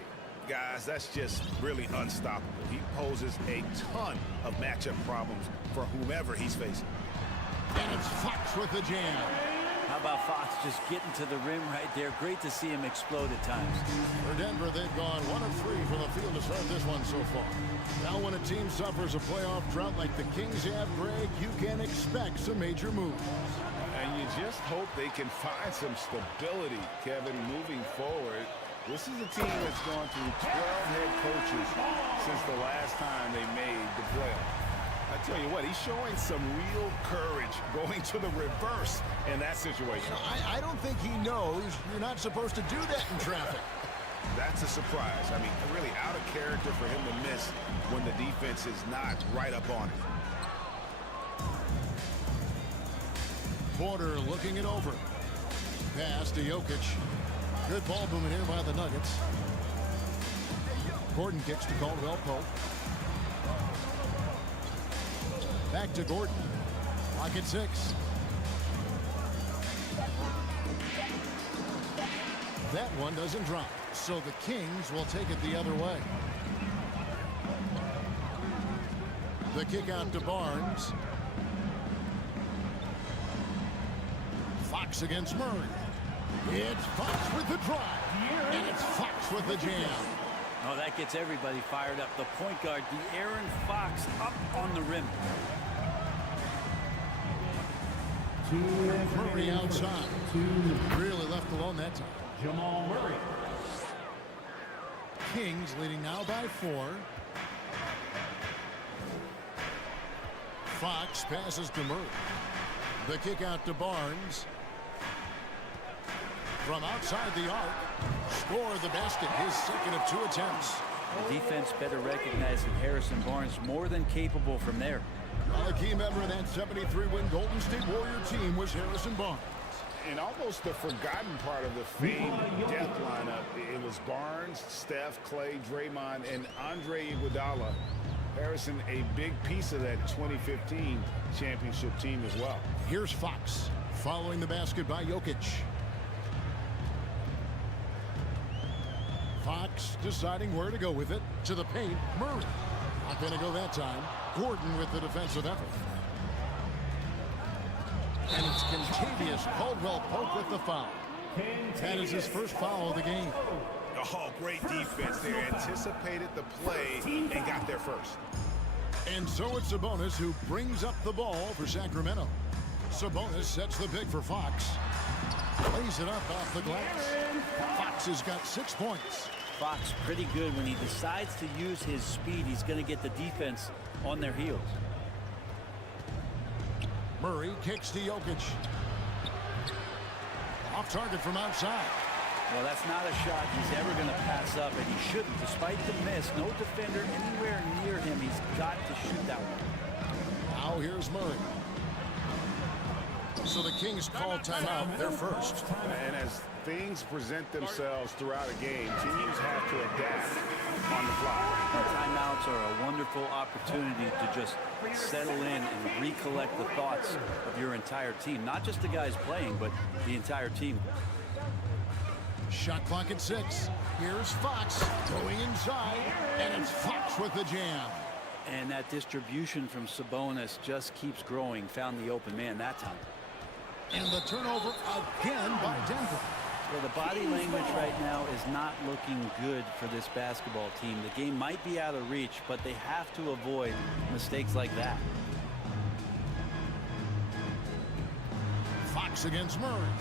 Guys, that's just really unstoppable. He poses a ton of matchup problems for whomever he's facing. And it's Fox with the jam. How about Fox just getting to the rim right there? Great to see him explode at times. For Denver, they've gone 1 of 3 from the field to start this one so far. Now when a team suffers a playoff drought like the Kings have, Greg, you can expect some major moves. And you just hope they can find some stability, Kevin, moving forward. This is a team that's gone through 12 head coaches since the last time they made the playoffs. I tell you what, he's showing some real courage going to the reverse in that situation. I don't think he knows you're not supposed to do that in traffic. That's a surprise. I mean, really out of character for him to miss when the defense is not right up on it. Porter looking it over. Pass to Jokic. Good ball movement here by the Nuggets. Gordon kicks to Caldwell Pope. Back to Gordon. Lock at 6. That one doesn't drop. So the Kings will take it the other way. The kick out to Barnes. Fox against Murray. It's Fox with the drive. And it's Fox with the jam. Oh, that gets everybody fired up. The point guard, De'Aaron Fox, up on the rim. Murray outside. Really left alone that time. Jamal Murray. Kings leading now by 4. Fox passes to Murray. The kick out to Barnes. From outside the arc. Score the basket, his second of 2 attempts. The defense better recognize that Harrison Barnes more than capable from there. A key member of that 73-win Golden State Warrior team was Harrison Barnes. And almost the forgotten part of the famed death lineup, it was Barnes, Steph, Clay, Draymond, and Andre Iguodala. Harrison, a big piece of that 2015 championship team as well. Here's Fox following the basket by Jokic. Fox deciding where to go with it. To the paint, Murray. Not going to go that time. Gordon with the defensive effort. And it's contagious. Caldwell Pope with the foul. That is his first foul of the game. Oh, great defense there. Anticipated the play and got there first. And so it's Sabonis who brings up the ball for Sacramento. Sabonis sets the pick for Fox. Lays it up off the glass. Fox has got 6 points. Fox pretty good when he decides to use his speed. He's going to get the defense on their heels. Murray kicks to Jokic. Off target from outside. Well, that's not a shot he's ever going to pass up, and he shouldn't. Despite the miss, no defender anywhere near him. He's got So here's Murray. So the Kings call timeout. They're first. And as things present themselves throughout a game, teams have to adapt on the fly. And timeouts are a wonderful opportunity to just settle in and recollect the thoughts of your entire team. Not just the guys playing, but the entire team. Shot clock at 6. Here's Fox going inside, and it's Fox with the jam. And that distribution from Sabonis just keeps growing. Found the open man that time. And the turnover again by Denver. Well, the body language right now is not looking good for this basketball team. The game might be out of reach, but they have to avoid mistakes like that. Fox against Murray.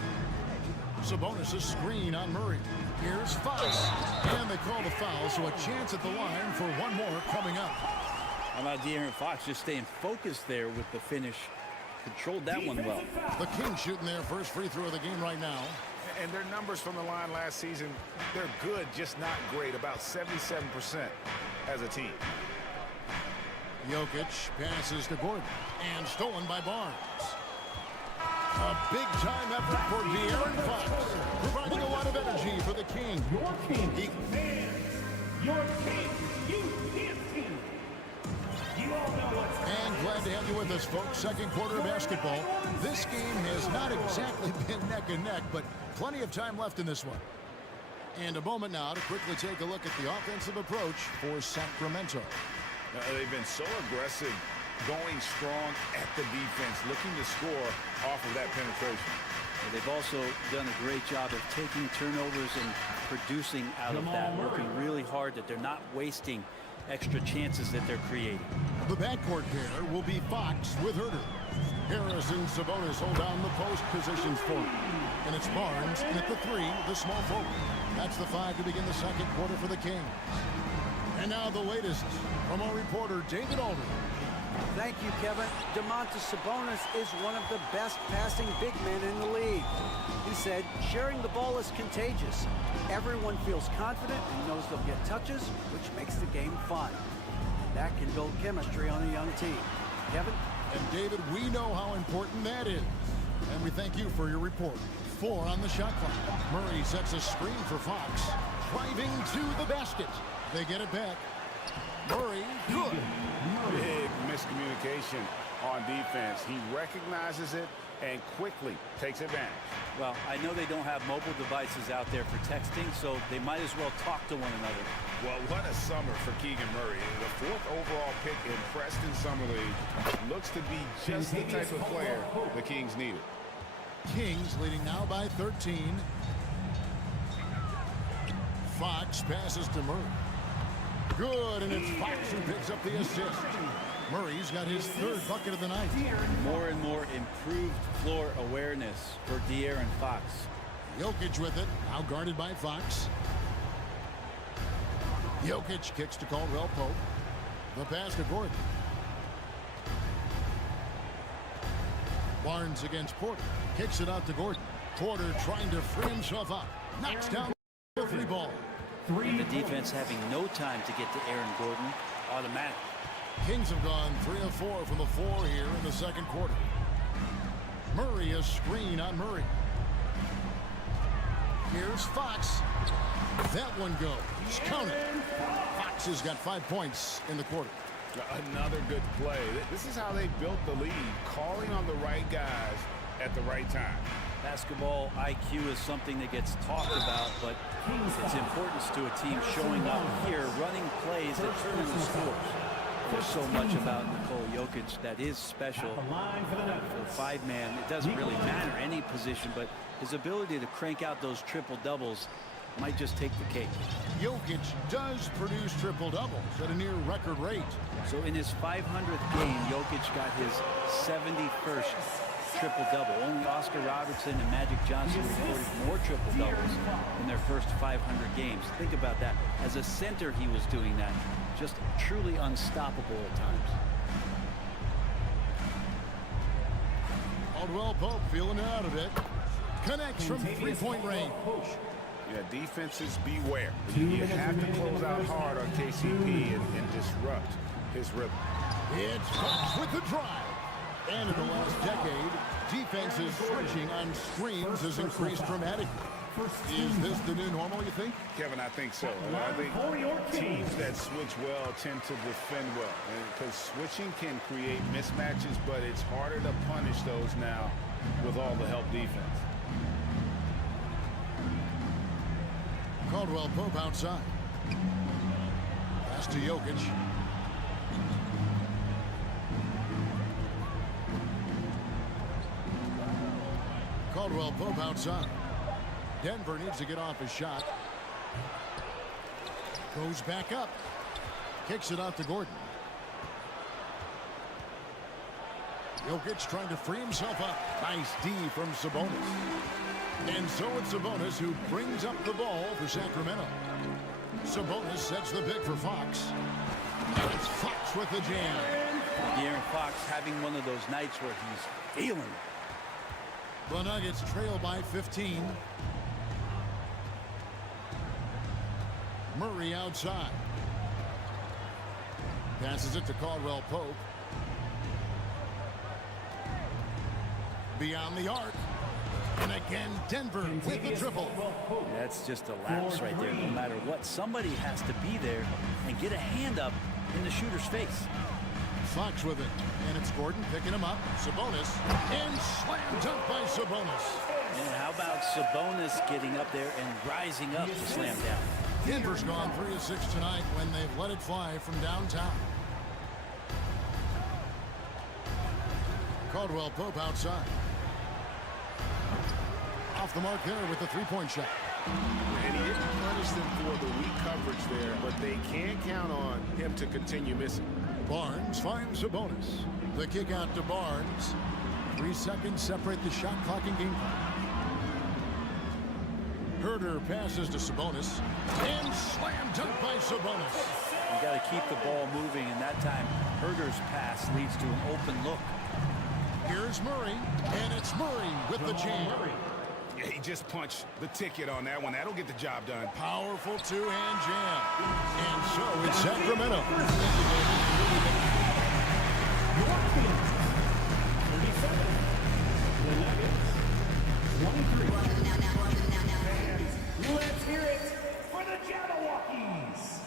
Sabonis' screen on Murray. Here's Fox. And they call the foul, so a chance at the line for one more coming up. How about De'Aaron Fox just staying focused there with the finish? Controlled that one well. The Kings shooting their first free throw of the game right now. And their numbers from the line last season, they're good, just not great. About 77% as a team. Jokic passes to Gordon. And stolen by Barnes. A big-time effort for De'Aaron Fox, providing a lot of energy for the Kings. Your Kings fans, your Kings U.S. team. You all know what's And glad to have you with us, folks. Second quarter of basketball. This game has not exactly been neck and neck, but plenty of time left in this one. And a moment now to quickly take a look at the offensive approach for Sacramento. They've been so aggressive, going strong at the defense, looking to score off of that penetration. They've also done a great job of taking turnovers and producing out of that, working really hard that they're not wasting extra chances that they're creating. The backcourt pair will be Fox with Herter. Harris and Sabonis hold down the post positions for him. And it's Barnes, and at the 3, the small forward. That's the 5 to begin the second quarter for the Kings. And now the latest from our reporter, David Aldridge. Thank you, Kevin. Domantas Sabonis is one of the best passing big men in the league. He said, sharing the ball is contagious. Everyone feels confident and knows they'll get touches, which makes the game fun. That can build chemistry on a young team. Kevin? And David, we know how important that is. And we thank you for your report. 4 on the shot clock. Murray sets a screen for Fox. Driving to the basket. They get it back. Murray, good. Big miscommunication on defense. He recognizes it and quickly takes advantage. Well, I know they don't have mobile devices out there for texting, so they might as well talk to one another. Well, what a summer for Keegan Murray. The 4th overall pick in Preston Summer League. Looks to be just the type of player the Kings needed. Kings leading now by 13. Fox passes to Murray. Good, and it's Fox who picks up the assist. Murray's got his 3rd bucket of the night. More and more improved floor awareness for De'Aaron Fox. Jokic with it, now guarded by Fox. Jokic kicks to Caldwell Pope. The pass to Gordon. Barnes against Porter. Kicks it out to Gordon. Porter trying to free himself up. Knocks down the 3 ball. And the defense having no time to get to Aaron Gordon. Automatic. Kings have gone 3 of 4 from the floor here in the second quarter. Murray, a screen on Murray. Here's Fox. That one goes. Count it. Fox has got 5 points in the quarter. Another good play. This is how they built the lead, calling on the right guys at the right time. Basketball IQ is something that gets talked about, but its importance to a team showing up here, running plays that turn into scores. There's so much about Nikola Jokic that is special. For 5-man, it doesn't really matter any position, but his ability to crank out those triple-doubles might just take the cake. Jokic does produce triple-doubles at a near record rate. So in his 500th game, Jokic got his 71st triple-double. Only Oscar Robertson and Magic Johnson recorded more triple-doubles in their first 500 games. Think about that. As a center, he was doing that. Just truly unstoppable at times. Caldwell Pope feeling out of it. Connects from 3-point range. Yeah, defenses beware. You have to close out hard on KCP and disrupt his rhythm. It's Fox with the drive. And in the last decade, defenses switching on screens has increased dramatically. Is this the new normal, you think? Kevin, I think so. I think teams that switch well tend to defend well. Because switching can create mismatches, but it's harder to punish those now with all the help defense. Caldwell Pope outside. Pass to Jokic. Caldwell Pope outside. Denver needs to get off his shot. Goes back up. Kicks it out to Gordon. Jokic trying to free himself up. Nice D from Sabonis. And so it's Sabonis who brings up the ball for Sacramento. Sabonis sets the pick for Fox. And it's Fox with the jam. De'Aaron Fox having one of those nights where he's feeling it. The Nuggets trail by 15. Murray outside. Passes it to Caldwell Pope. Beyond the arc. And again, Denver with the triple. That's just a lapse right there. No matter what, somebody has to be there and get a hand up in the shooter's face. Fox with it. And it's Gordon picking him up. Sabonis. And slam dunk by Sabonis. And how about Sabonis getting up there and rising up to slam down? Denver's gone 3 of 6 tonight when they've let it fly from downtown. Caldwell Pope outside. Off the mark there with the three-point shot. And he didn't punish them for the weak coverage there, but they can't count on him to continue missing. Barnes finds Sabonis. The kick out to Barnes. 3 seconds separate the shot clock and game clock. Herder passes to Sabonis. And slam dunk by Sabonis. You got to keep the ball moving, and that time Herder's pass leads to an open look. Here's Murray, and it's Murray with the jam. Yeah, he just punched the ticket on that one. That'll get the job done. Powerful two-hand jam. And so it's Sacramento. Let's hear it for the Jabberwockies.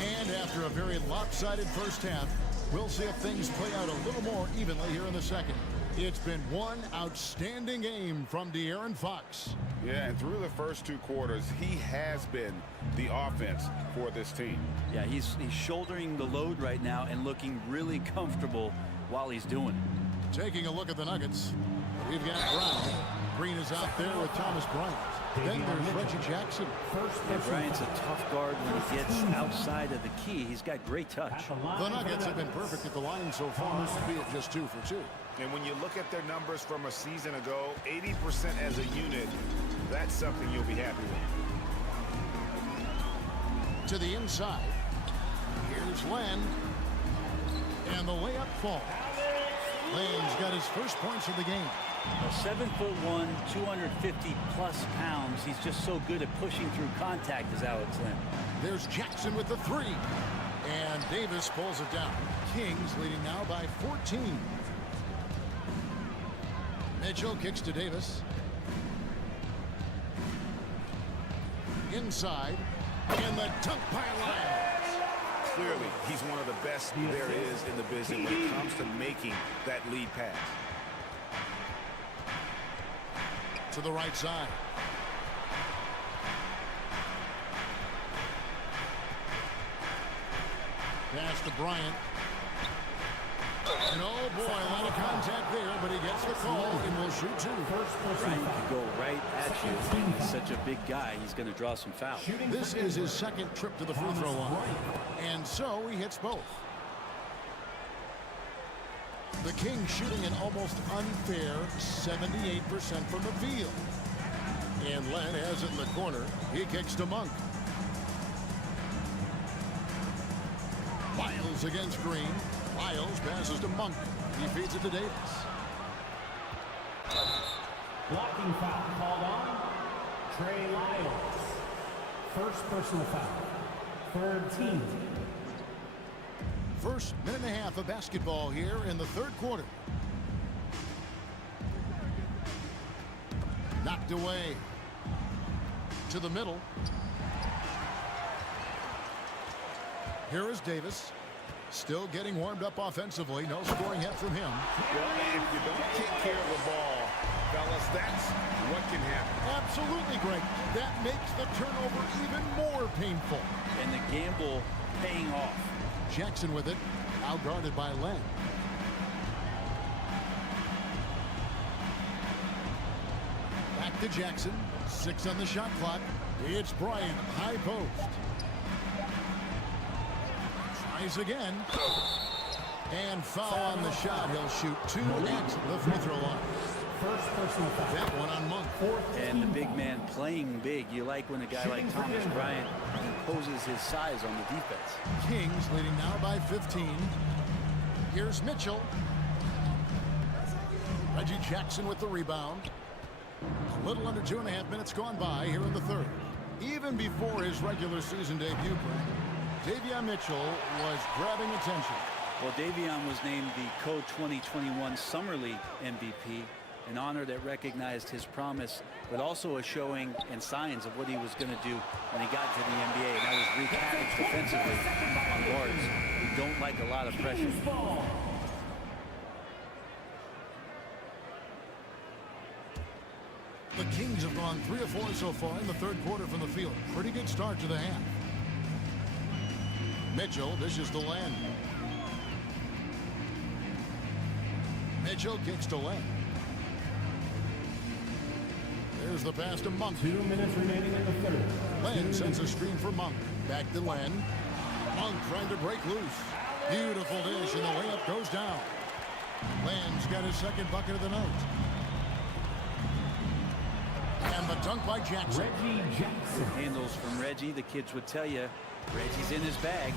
And after a very lopsided first half, we'll see if things play out a little more evenly here in the second. It's been one outstanding game from De'Aaron Fox. Yeah, and through the first 2 quarters, he has been the offense for this team. Yeah, he's shouldering the load right now and looking really comfortable while he's doing it. Taking a look at the Nuggets, we've got Brown. Green is out there with Thomas Bryant. Then there's Reggie Jackson. And Bryant's a tough guard when he gets outside of the key. He's got great touch. The Nuggets have been perfect at the line so far, albeit just 2 for 2. And when you look at their numbers from a season ago, 80% as a unit, that's something you'll be happy with. To the inside. Here's Len. And the layup falls. Len's got his first points of the game. 7'1", 250-plus pounds. He's just so good at pushing through contact as Alex Len. There's Jackson with the 3. And Davis pulls it down. Kings leading now by 14. Mitchell kicks to Davis. Inside. And the dunk by Lyles. Clearly, he's one of the best there is in the business when it comes to making that lead pass. To the right side. Pass to Bryant. And oh boy, a lot of contact there, but he gets the call and will shoot 2. Bryant could go right at you. He's such a big guy, he's going to draw some fouls. This is his second trip to the free throw line. And so he hits both. The Kings shooting an almost unfair 78% from the field. And Len has it in the corner. He kicks to Monk. Lyles against Green. Lyles passes to Monk. He feeds it to Davis. Blocking foul called on Trey Lyles. First personal foul. Third team. First minute and a half of basketball here in the third quarter. Knocked away to the middle. Here is Davis. Still getting warmed up offensively. No scoring yet from him. Well, if you don't take care of the ball, fellas, that's what can happen. Absolutely great. That makes the turnover even more painful. And the gamble paying off. Jackson with it. Out guarded by Len. Back to Jackson. 6 on the shot clock. It's Bryant. High post. Tries again. And foul on the shot. He'll shoot 2 at the free throw line. First person foul. That one on Monk. And the big man playing big. You like when a guy like Thomas Bryant imposes his size on the defense. Kings leading now by 15. Here's Mitchell. Reggie Jackson with the rebound. A little under 2.5 minutes gone by here in the third. Even before his regular season debut, Davion Mitchell was grabbing attention. Well, Davion was named the Co-2021 Summer League MVP, an honor that recognized his promise, but also a showing and signs of what he was going to do when he got to the NBA. And that was wreak havoc defensively on guards who don't like a lot of pressure. The Kings have gone 3 of 4 so far in the third quarter from the field. Pretty good start to the half. Mitchell dishes to Len. Mitchell kicks to Len. There's the pass to Monk. 2 minutes remaining in the third. Len sends a screen for Monk. Back to Len. Monk trying to break loose. Beautiful dish, and the layup goes down. Len's got his second bucket of the night. And the dunk by Jackson. Reggie Jackson. Handles from Reggie. The kids would tell you, Reggie's in his bag.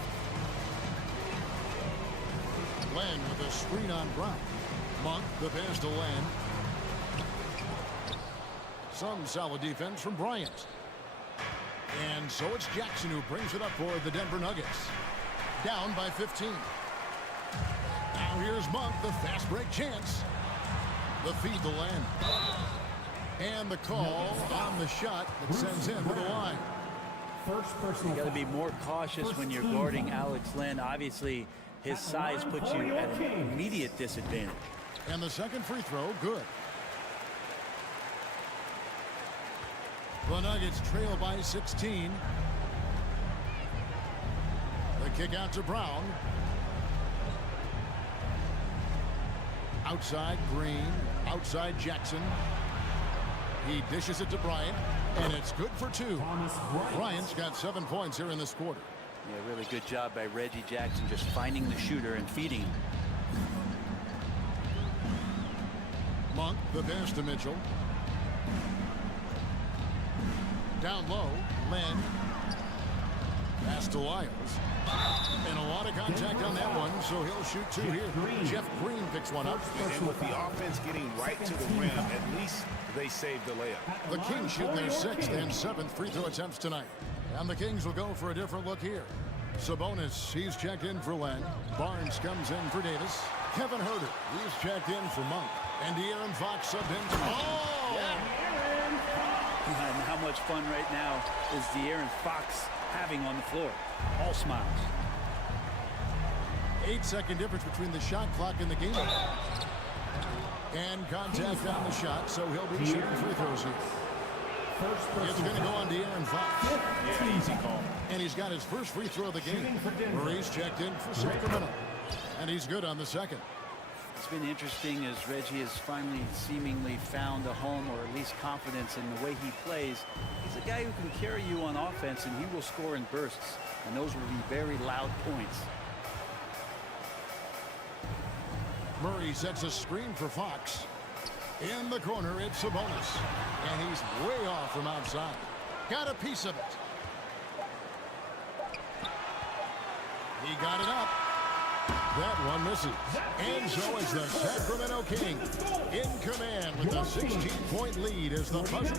Len with a screen on Brown. Monk, the pass to Len. Some solid defense from Bryant. And so it's Jackson who brings it up for the Denver Nuggets. Down by 15. Now here's Monk, the fast break chance. The feed to Len. And the call on the shot that sends him to the line. First person. You got to be more cautious when you're guarding Alex Len. Obviously, his size puts you at an immediate disadvantage. And the second free throw, good. The Nuggets trail by 16. The kick out to Brown. Outside Green. Outside Jackson. He dishes it to Bryant. And it's good for 2. Bryant's got 7 points here in this quarter. Yeah, really good job by Reggie Jackson just finding the shooter and feeding him. Monk, the pass to Mitchell. Down low, Len. Pass to Lyles. And a lot of contact on that one, so he'll shoot 2 here. Jeff Green picks one up. And with the offense getting right to the rim, at least they saved the layup. The Kings shooting their 6th and 7th free throw attempts tonight. And the Kings will go for a different look here. Sabonis, he's checked in for Len. Barnes comes in for Davis. Kevin Huerter, he's checked in for Monk. And De'Aaron Fox subbed in. Oh! And how much fun right now is De'Aaron Fox having on the floor? All smiles. 8-second difference between the shot clock and the game. And contact on the shot, so he'll be shooting free throws here. It's going to go on De'Aaron Fox. Yeah, easy call. And he's got his first free throw of the game. Murray's checked in for Sacramento. And he's good on the second. It's been interesting as Reggie has finally seemingly found a home, or at least confidence in the way he plays. He's a guy who can carry you on offense, and he will score in bursts. And those will be very loud points. Murray sets a screen for Fox. In the corner, it's Sabonis. And he's way off from outside. Got a piece of it. He got it up. That one misses. And so it's the Sacramento Kings in command with a 16-point lead as the buzzer.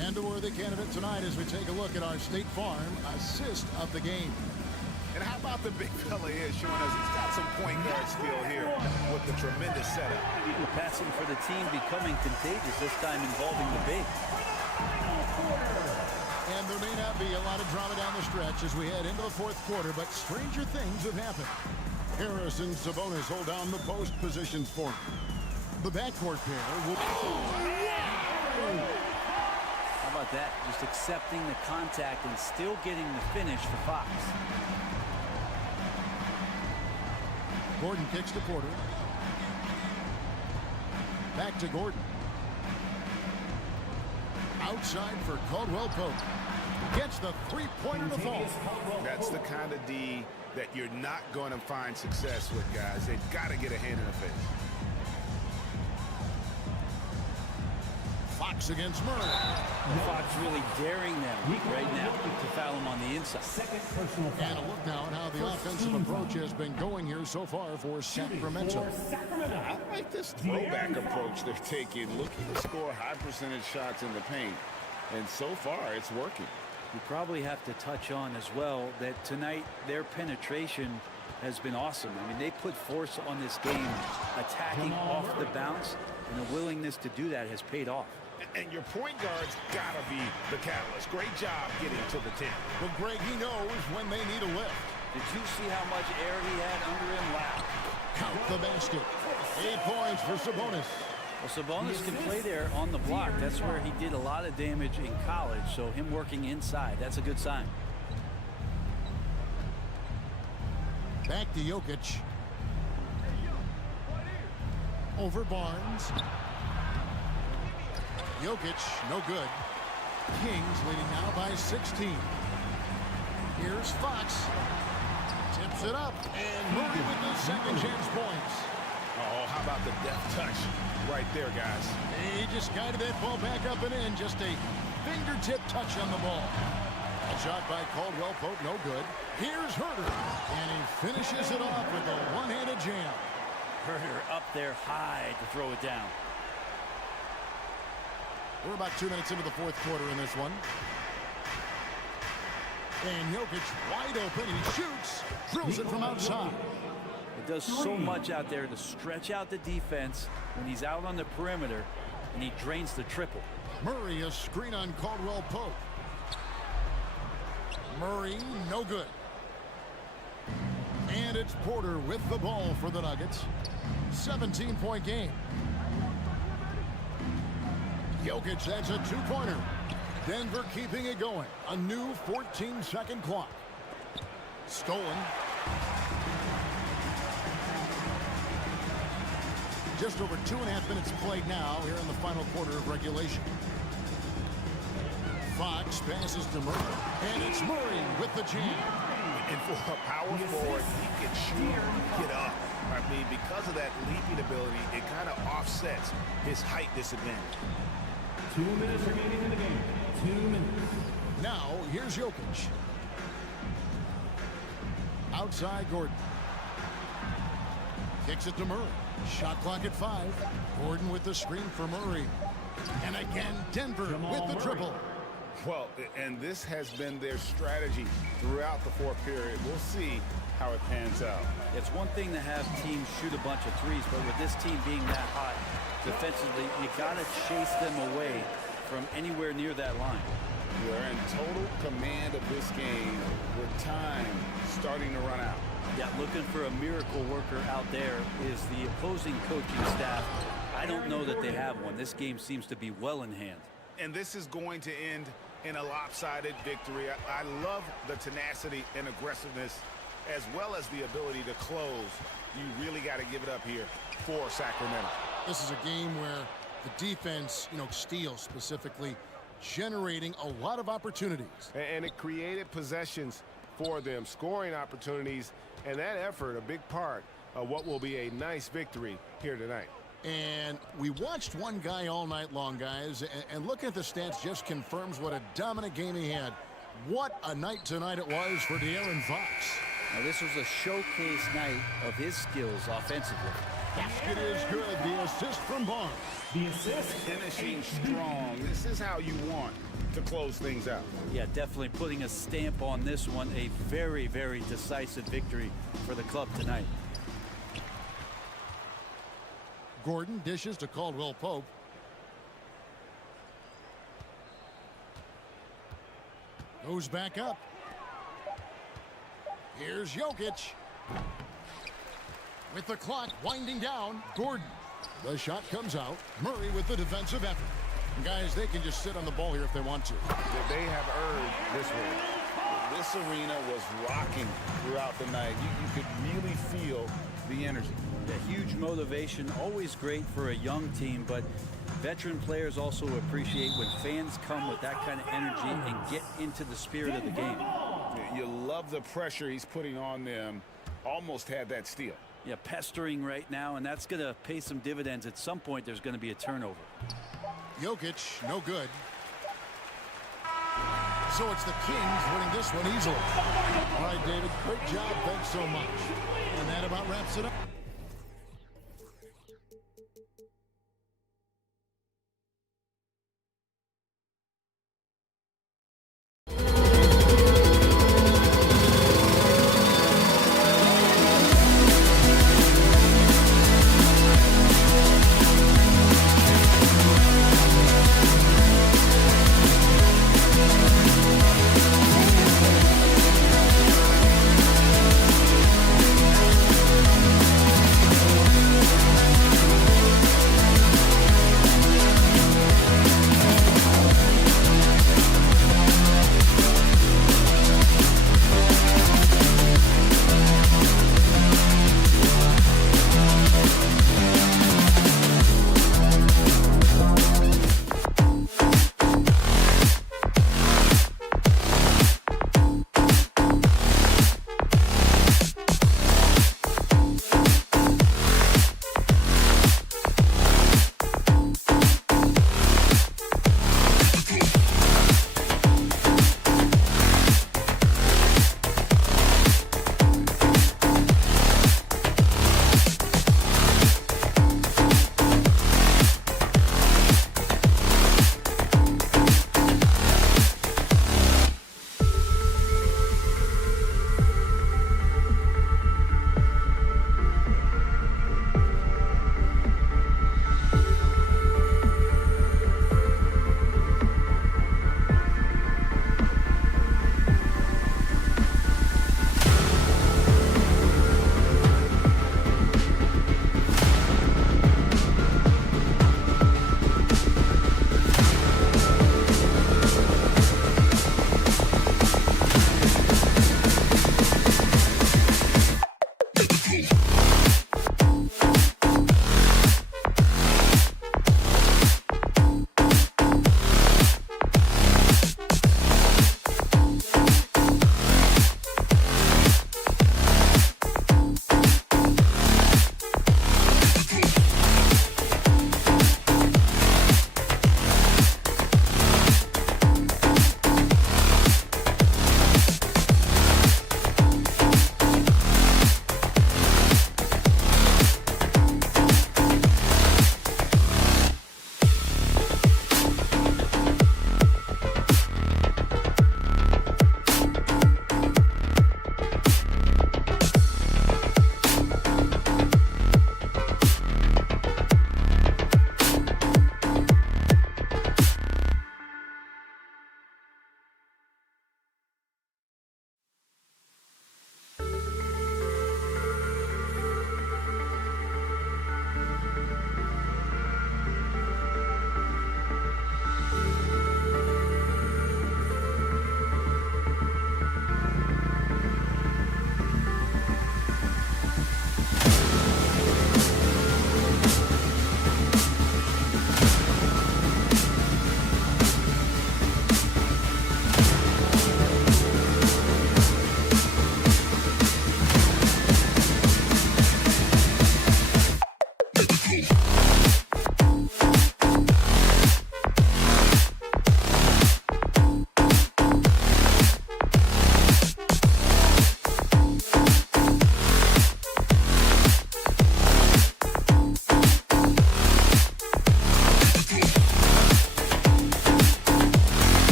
And a worthy candidate tonight as we take a look at our State Farm assist of the game. And how about the big fella here showing us he's got some point guard skill here with the tremendous setup. Passing for the team becoming contagious, this time involving the big. And there may not be a lot of drama down the stretch as we head into the fourth quarter, but stranger things have happened. Harris and Sabonis hold down the post positions for him. The backcourt pair will... How about that? Just accepting the contact and still getting the finish for Fox. Gordon kicks to Porter. Back to Gordon. Outside for Caldwell Pope. Gets the three-pointer to fall. That's the kind of D that you're not going to find success with, guys. They've got to get a hand in the face. Fox against Murray. Fox really daring them right now to foul him on the inside. And a look now at how the offensive approach has been going here so far for Sacramento. I like this throwback approach they're taking, looking to score high percentage shots in the paint. And so far, it's working. We probably have to touch on as well that tonight their penetration has been awesome. I mean, they put force on this game, attacking off the bounce, and the willingness to do that has paid off. And your point guard's got to be the catalyst. Great job getting to the 10. Well, Greg, he knows when they need a lift. Did you see how much air he had under him? Wow. Count the basket. 8 points for Sabonis. Well, Sabonis can play there on the block. That's where he did a lot of damage in college, so him working inside, that's a good sign. Back to Jokic. Over Barnes. Jokic, no good. Kings leading now by 16. Here's Fox. Tips it up. And Murray with the second chance points. Oh, how about the deft touch right there, guys? He just guided that ball back up and in. Just a fingertip touch on the ball. A shot by Caldwell Pope, no good. Here's Herter. And he finishes it off with a one-handed jam. Herter up there high to throw it down. We're about 2 minutes into the fourth quarter in this one. And Jokic wide open. He shoots. Drills it from outside. It does so much out there to stretch out the defense when he's out on the perimeter, and he drains the triple. Murray, a screen on Caldwell Pope. Murray, no good. And it's Porter with the ball for the Nuggets. 17-point game. Jokic adds a two-pointer. Denver keeping it going. A new 14-second clock. Stolen. Just over 2.5 minutes played now here in the final quarter of regulation. Fox passes to Murray. And it's Murray with the jam. And for a power forward, he can shoot, get up. I mean, because of that leaping ability, it kind of offsets his height disadvantage. 2 minutes remaining in the game. 2 minutes. Now, here's Jokic. Outside Gordon. Kicks it to Murray. Shot clock at 5. Gordon with the screen for Murray. And again, Denver with the triple. Well, and this has been their strategy throughout the fourth period. We'll see how it pans out. It's one thing to have teams shoot a bunch of threes, but with this team being that hot defensively, you got to chase them away from anywhere near that line. They're in total command of this game with time starting to run out. Yeah, looking for a miracle worker out there is the opposing coaching staff. I don't know that they have one. This game seems to be well in hand. And this is going to end in a lopsided victory. I love the tenacity and aggressiveness as well as the ability to close. You really got to give it up here for Sacramento. This is a game where the defense, steals specifically, generating a lot of opportunities. And it created possessions for them, scoring opportunities, and that effort, a big part of what will be a nice victory here tonight. And we watched one guy all night long, guys, and looking at the stats just confirms what a dominant game he had. What a night tonight it was for De'Aaron Fox. Now, this was a showcase night of his skills offensively. Basket is good. The assist from Barnes. The assist. Finishing strong. This is how you want to close things out. Yeah, definitely putting a stamp on this one. A very, very decisive victory for the club tonight. Gordon dishes to Caldwell Pope. Goes back up. Here's Jokic. With the clock winding down, Gordon. The shot comes out. Murray with the defensive effort. Guys, they can just sit on the ball here if they want to. They have earned this one. This arena was rocking throughout the night. You could really feel the energy. Yeah, huge motivation, always great for a young team, but veteran players also appreciate when fans come with that kind of energy and get into the spirit of the game. You love the pressure he's putting on them. Almost had that steal. Yeah, pestering right now, and that's going to pay some dividends. At some point, there's going to be a turnover. Jokic, no good. So it's the Kings winning this one easily. All right, David, great job. Thanks so much. And that about wraps it up.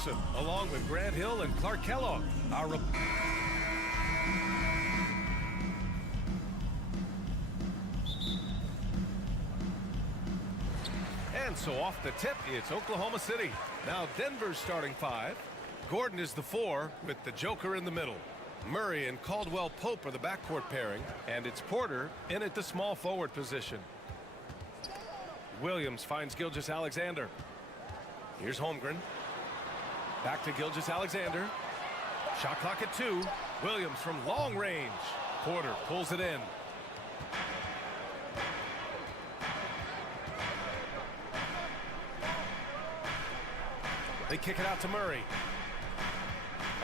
Jefferson, along with Grant Hill and Clark Kellogg. And so off the tip, it's Oklahoma City. Now Denver's starting 5. Gordon is the 4 with the Joker in the middle. Murray and Caldwell Pope are the backcourt pairing, and it's Porter in at the small forward position. Williams finds Gilgeous-Alexander. Here's Holmgren. Back to Gilgeous-Alexander. Shot clock at 2. Williams from long range. Porter pulls it in. They kick it out to Murray.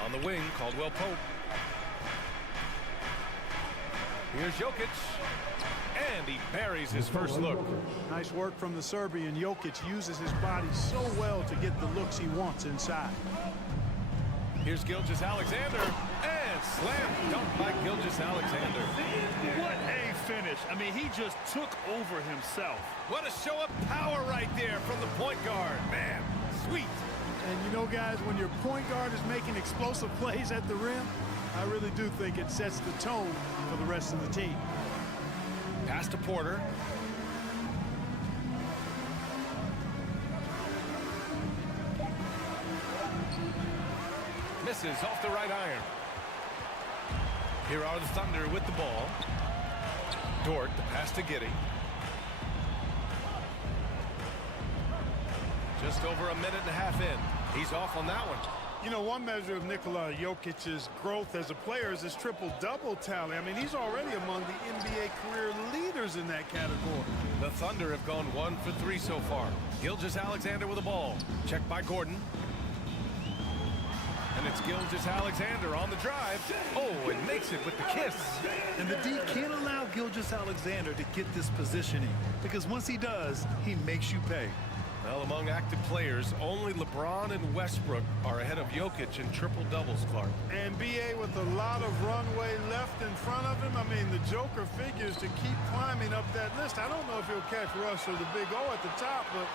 On the wing, Caldwell Pope. Here's Jokic. And he buries his first look. Nice work from the Serbian. Jokic uses his body so well to get the looks he wants inside. Here's Gilgeous-Alexander. And slam dunk by Gilgeous-Alexander. What a finish. I mean, he just took over himself. What a show of power right there from the point guard. Man, sweet. And you know, guys, when your point guard is making explosive plays at the rim, I really do think it sets the tone for the rest of the team. Pass to Porter. Misses off the right iron. Here are the Thunder with the ball. Dort, the pass to Giddey. Just over a minute and a half in. He's off on that one. You know, one measure of Nikola Jokic's growth as a player is his triple-double tally. I mean, he's already among the NBA career leaders in that category. The Thunder have gone 1 for 3 so far. Gilgeous-Alexander with the ball. Checked by Gordon. And it's Gilgeous-Alexander on the drive. Oh, and makes it with the kiss. And the D can't allow Gilgeous-Alexander to get this positioning, because once he does, he makes you pay. Well, among active players, only LeBron and Westbrook are ahead of Jokic in triple-doubles, Clark. And B.A. with a lot of runway left in front of him. I mean, the Joker figures to keep climbing up that list. I don't know if he'll catch Russ or the Big O at the top, but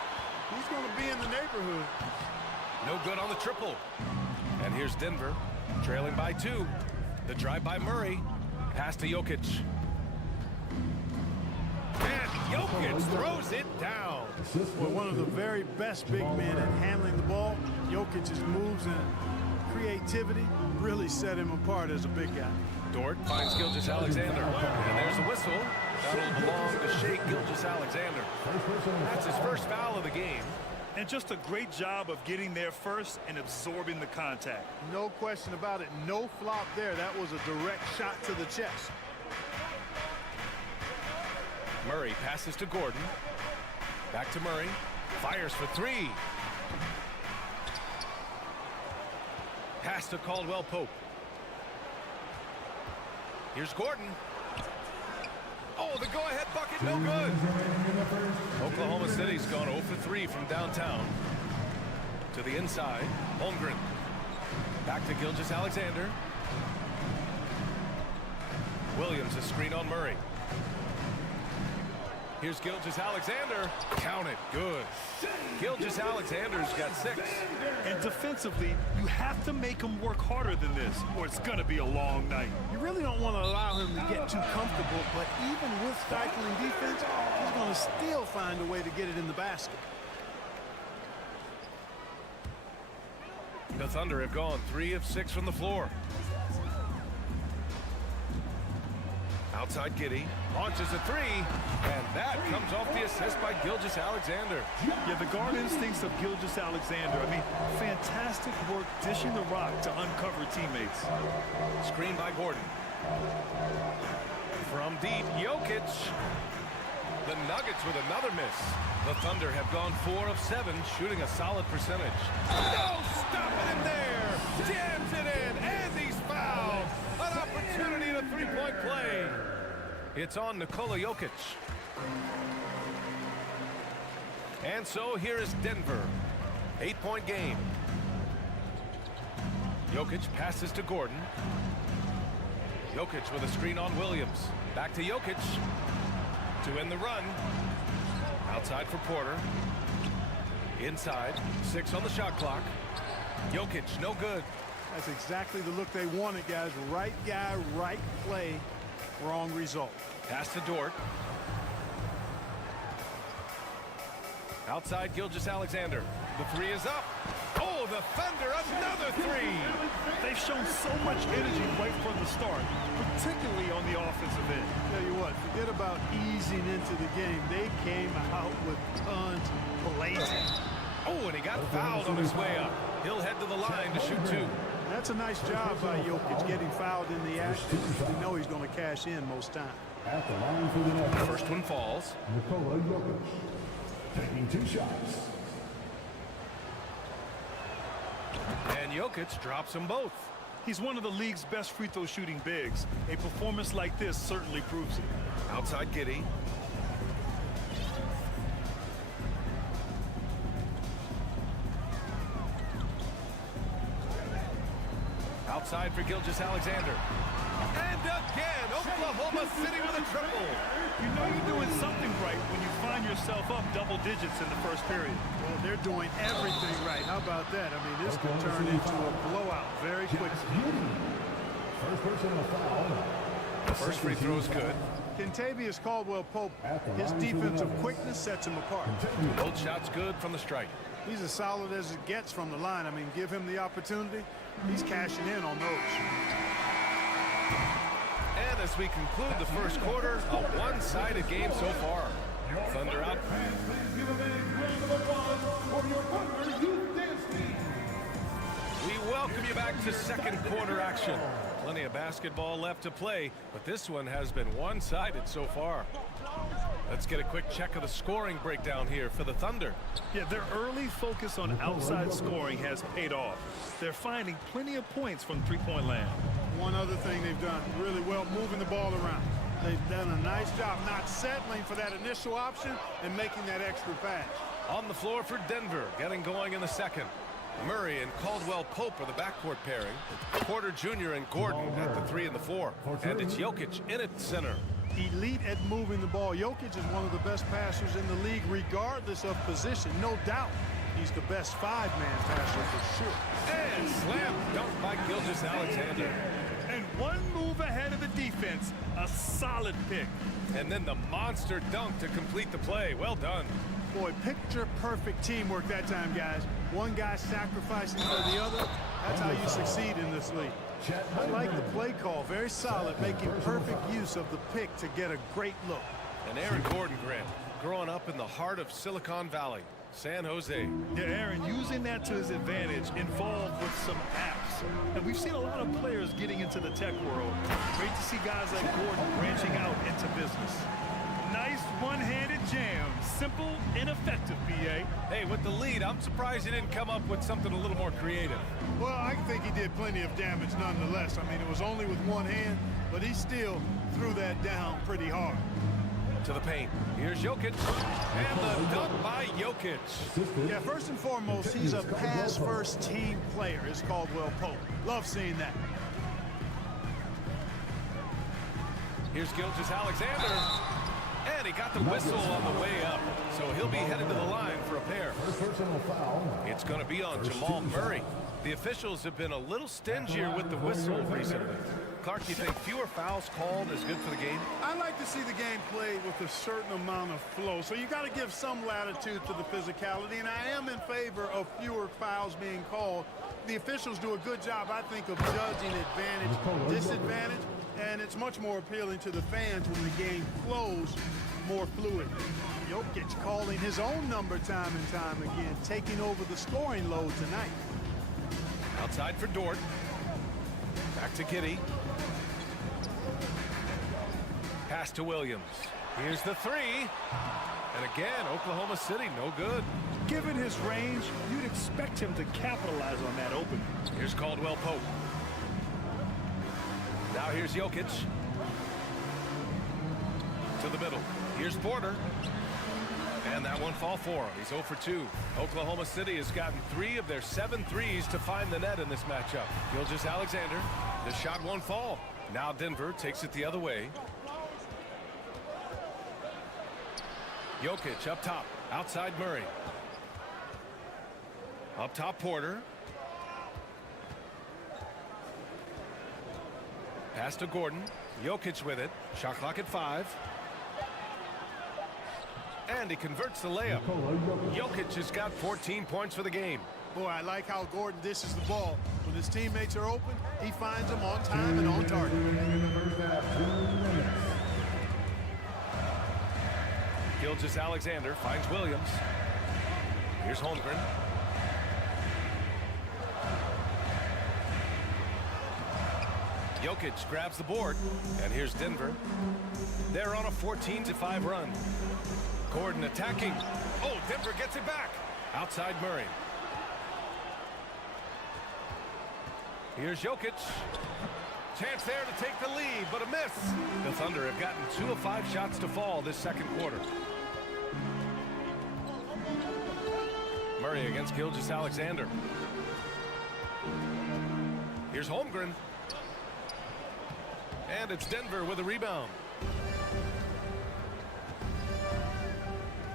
he's going to be in the neighborhood. No good on the triple. And here's Denver, trailing by 2. The drive by Murray. Pass to Jokic. And Jokic throws it down. Well, one of the very best big men at handling the ball. Jokic's moves and creativity really set him apart as a big guy. Dort finds Gilgeous-Alexander. And there's a whistle. That'll belong to Shai Gilgeous-Alexander. That's his first foul of the game. And just a great job of getting there first and absorbing the contact. No question about it. No flop there. That was a direct shot to the chest. Murray passes to Gordon. Back to Murray. Fires for 3. Pass to Caldwell Pope. Here's Gordon. Oh, the go-ahead bucket, no good. Oklahoma City's gone 0 for 3 from downtown. To the inside, Holmgren. Back to Gilgeous-Alexander. Williams, a screen on Murray. Here's Gilgeous-Alexander. Count it. Good. Gilgeous-Alexander's got 6. And defensively, you have to make him work harder than this, or it's going to be a long night. You really don't want to allow him to get too comfortable, but even with stifling defense, he's going to still find a way to get it in the basket. The Thunder have gone 3 of 6 from the floor. Outside Giddey, launches a 3, and that comes off the assist by Gilgeous-Alexander. Yeah, the guard instincts of Gilgeous-Alexander. I mean, fantastic work dishing the rock to uncover teammates. Screen by Gordon. From deep, Jokic. The Nuggets with another miss. The Thunder have gone 4 of 7, shooting a solid percentage. No, stopping it there. Jams it in, and he's fouled. An opportunity to 3-point play. It's on Nikola Jokic. And so here is Denver. 8-point game. Jokic passes to Gordon. Jokic with a screen on Williams. Back to Jokic. To end the run. Outside for Porter. Inside. 6 on the shot clock. Jokic, no good. That's exactly the look they wanted, guys. Right guy, right play, wrong result. Pass to Dort. Outside Gilgeous-Alexander. The three is up. Oh, the Thunder, another three. They've shown so much energy right from the start, particularly on the offensive end. Tell you what, forget about easing into the game. They came out with tons blazing. Oh, and he got fouled on his way up. He'll head to the line to shoot two. That's a nice job by Jokic, getting fouled in the action. We know he's going to cash in most times. At the line for the next. First one falls. Nikola Jokic taking 2 shots. And Jokic drops them both. He's one of the league's best free throw shooting bigs. A performance like this certainly proves it. Outside Giddey. Outside for Gilgeous-Alexander. And again, Oklahoma City with a triple. You know you're doing something right when you find yourself up double digits in the first period. Well, they're doing everything right. How about that? I mean, this could turn into a blowout very quickly. First personal foul. First free throw is good. Kentavious Caldwell-Pope, his defensive quickness sets him apart. Both shots good from the stripe. He's as solid as it gets from the line. I mean, give him the opportunity. He's cashing in on those. And as we conclude the first quarter, a one-sided game so far. Thunder out. We welcome you back to second quarter action. Plenty of basketball left to play, but this one has been one-sided so far. Let's get a quick check of the scoring breakdown here for the Thunder. Yeah, their early focus on outside scoring has paid off. They're finding plenty of points from three-point land. One other thing they've done really well, moving the ball around. They've done a nice job not settling for that initial option and making that extra pass. On the floor for Denver, getting going in the second. Murray and Caldwell-Pope are the backcourt pairing. Porter Jr. and Gordon at the 3 and the 4. And it's Jokic in at center. Elite at moving the ball. Jokic is one of the best passers in the league, regardless of position. No doubt he's the best 5-man passer for sure. And slam dunk by Gilgeous-Alexander. And one move ahead of the defense. A solid pick. And then the monster dunk to complete the play. Well done. Boy, picture-perfect teamwork that time, guys. One guy sacrificing for the other. That's how you succeed in this league. I like the play call. Very solid, making perfect use of the pick to get a great look. And Aaron Gordon, Grant, growing up in the heart of Silicon Valley, San Jose. Yeah, Aaron, using that to his advantage, involved with some apps. And we've seen a lot of players getting into the tech world. Great to see guys like Gordon branching out into business. Nice one-handed jam. Simple and effective, B.A. Hey, with the lead, I'm surprised he didn't come up with something a little more creative. Well, I think he did plenty of damage nonetheless. I mean, it was only with one hand, but he still threw that down pretty hard. To the paint. Here's Jokic. And the dunk by Jokic. Yeah, first and foremost, he's a pass-first team player, is Caldwell-Pope. Love seeing that. Here's Gilgeous-Alexander. And he got the whistle on the way up. So he'll be headed to the line for a pair. It's going to be on Jamal Murray. The officials have been a little stingier with the whistle recently. Clark, you think fewer fouls called is good for the game? I like to see the game played with a certain amount of flow. So you got to give some latitude to the physicality. And I am in favor of fewer fouls being called. The officials do a good job, I think, of judging advantage, disadvantage. And it's much more appealing to the fans when the game flows more fluid. Jokic calling his own number time and time again, taking over the scoring load tonight. Outside for Dort. Back to Giddey. Pass to Williams. Here's the 3. And again, Oklahoma City, no good. Given his range, you'd expect him to capitalize on that opening. Here's Caldwell-Pope. Now here's Jokic. To the middle. Here's Porter. And that one fall for him. He's 0 for 2. Oklahoma City has gotten 3 of their 7 threes to find the net in this matchup. Gilgeous-Alexander. The shot won't fall. Now Denver takes it the other way. Jokic up top. Outside Murray. Up top Porter. Pass to Gordon. Jokic with it. Shot clock at 5. And he converts the layup. Jokic has got 14 points for the game. Boy, I like how Gordon dishes the ball. When his teammates are open, he finds them on time and on target. Gilgeous-Alexander finds Williams. Here's Holmgren. Jokic grabs the board, and here's Denver. They're on a 14-5 run. Gordon attacking. Oh, Denver gets it back. Outside Murray. Here's Jokic. Chance there to take the lead, but a miss. The Thunder have gotten 2 of 5 shots to fall this second quarter. Murray against Gilgeous-Alexander. Here's Holmgren. And it's Denver with a rebound.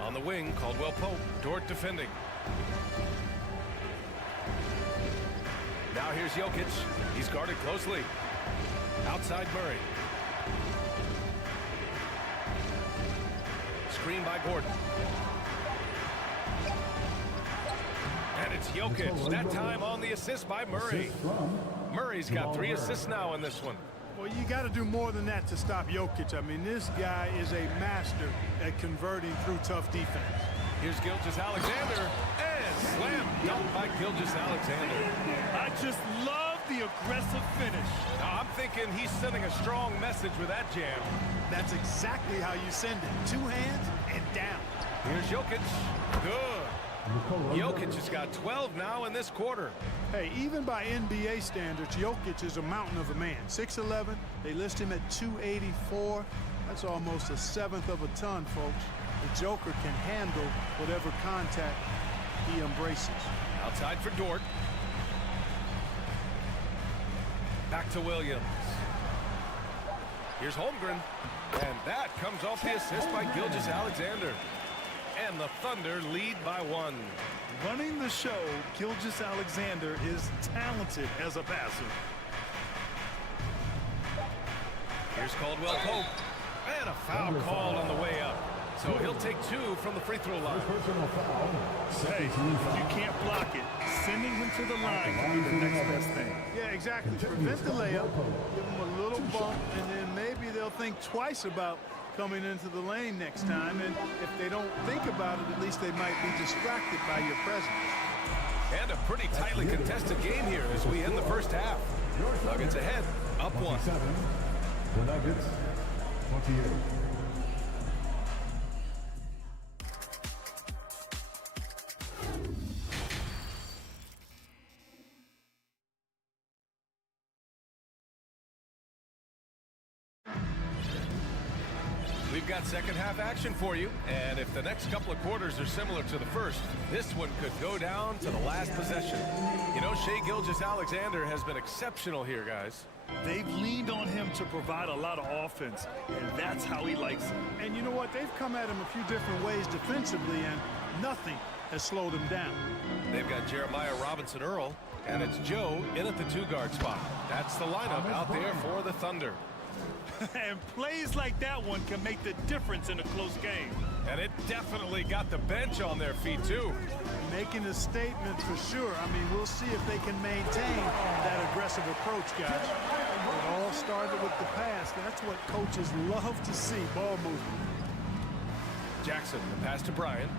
On the wing, Caldwell Pope. Dort defending. Now here's Jokic. He's guarded closely. Outside Murray. Screen by Gordon. And it's Jokic. That time on the assist by Murray. Murray's got 3 assists now in this one. Well, you got to do more than that to stop Jokic. I mean, this guy is a master at converting through tough defense. Here's Gilgeous-Alexander. And slam dunk by Gilgeous-Alexander. I just love the aggressive finish. Now, I'm thinking he's sending a strong message with that jam. That's exactly how you send it. 2 hands and down. Here's Jokic. Good. Jokic has got 12 now in this quarter. Hey, even by NBA standards, Jokic is a mountain of a man. 6'11", they list him at 284. That's almost 1/7 of a ton, folks. The Joker can handle whatever contact he embraces. Outside for Dort. Back to Williams. Here's Holmgren. And that comes off the assist by Gilgeous-Alexander. And the Thunder lead by 1. Running the show, Gilgeous-Alexander is talented as a passer. Here's Caldwell Pope. And a foul call on the way up. So he'll take 2 from the free throw line. Hey, if you can't block it, sending him to the line can be the next best thing. Yeah, exactly. Prevent the layup, give him a little bump, and then maybe they'll think twice about coming into the lane next time. And if they don't think about it, at least they might be distracted by your presence. And a pretty tightly contested game here as we end the first half. Nuggets ahead, up 1. The Nuggets, 28. We've got second half action for you, and if the next couple of quarters are similar to the first, this one could go down to the last possession. You know, Shai Gilgeous-Alexander has been exceptional here, guys. They've leaned on him to provide a lot of offense, and that's how he likes it. And you know what? They've come at him a few different ways defensively, and nothing has slowed him down. They've got Jeremiah Robinson-Earl, and it's Joe in at the 2-guard spot. That's the lineup out there for the Thunder. And plays like that one can make the difference in a close game. And it definitely got the bench on their feet, too. Making a statement for sure. I mean, we'll see if they can maintain that aggressive approach, guys. It all started with the pass. That's what coaches love to see, ball movement. Jackson, the pass to Bryant.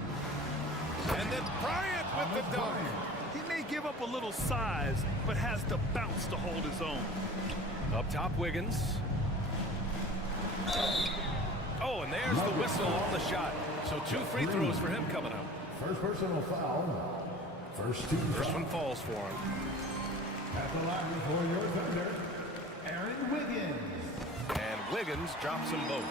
And then Bryant with the dunk. He may give up a little size, but has the bounce to hold his own. Up top, Wiggins. Oh, and there's the whistle on the shot. So 2 free throws for him coming up. First personal foul. First one falls for him. At the line for your Thunder, Aaron Wiggins. And Wiggins drops them both.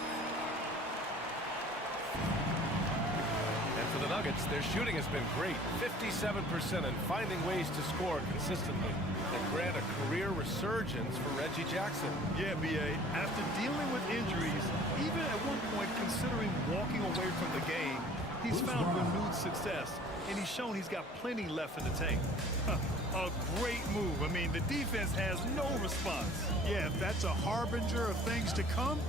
And for the Nuggets, their shooting has been great. 57% and finding ways to score consistently. And grant a career resurgence for Reggie Jackson. Yeah, B.A. After dealing with injuries, even at one point considering walking away from the game, he's found renewed success, and he's shown he's got plenty left in the tank. A great move. I mean, the defense has no response. Yeah, if that's a harbinger of things to come,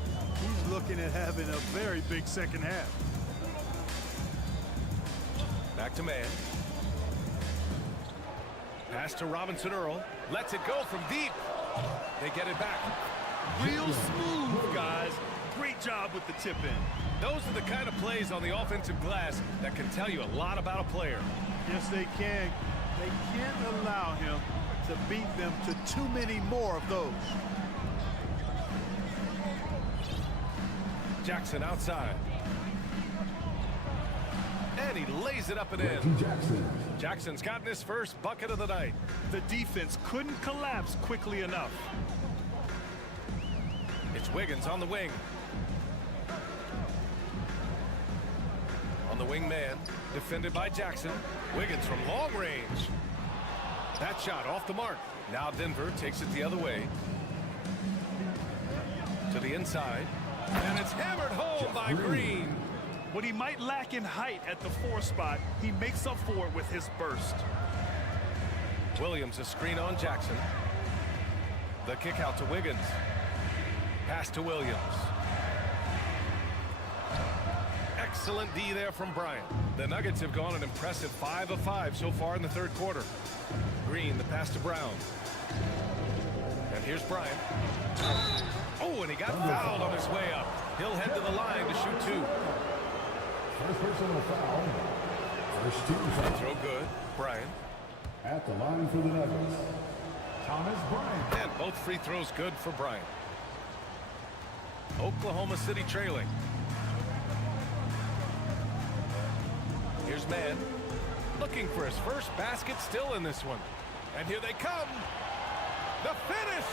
he's looking at having a very big second half. Back to man. Pass to Robinson Earl. Lets it go from deep. They get it back. Real smooth, guys. Great job with the tip in. Those are the kind of plays on the offensive glass that can tell you a lot about a player. Yes, they can. They can't allow him to beat them to too many more of those. Jackson outside. And he lays it up and in. Jackson's gotten his first bucket of the night. The defense couldn't collapse quickly enough. It's Wiggins on the wing. On the wing man, defended by Jackson. Wiggins from long range. That shot off the mark. Now Denver takes it the other way. To the inside. And it's hammered home by Green. What he might lack in height at the 4 spot, he makes up for it with his burst. Williams a screen on Jackson. The kick out to Wiggins. Pass to Williams. Excellent D there from Bryant. The Nuggets have gone an impressive 5 of 5 so far in the third quarter. Green, the pass to Brown. And here's Bryant. Oh, and he got fouled on his way up. He'll head to the line to shoot 2. First personal foul. First team foul. Throw good. Bryant. At the line for the Nuggets, Thomas Bryant. And both free throws good for Bryant. Oklahoma City trailing. Here's Mann. Looking for his first basket still in this one. And here they come. The finish.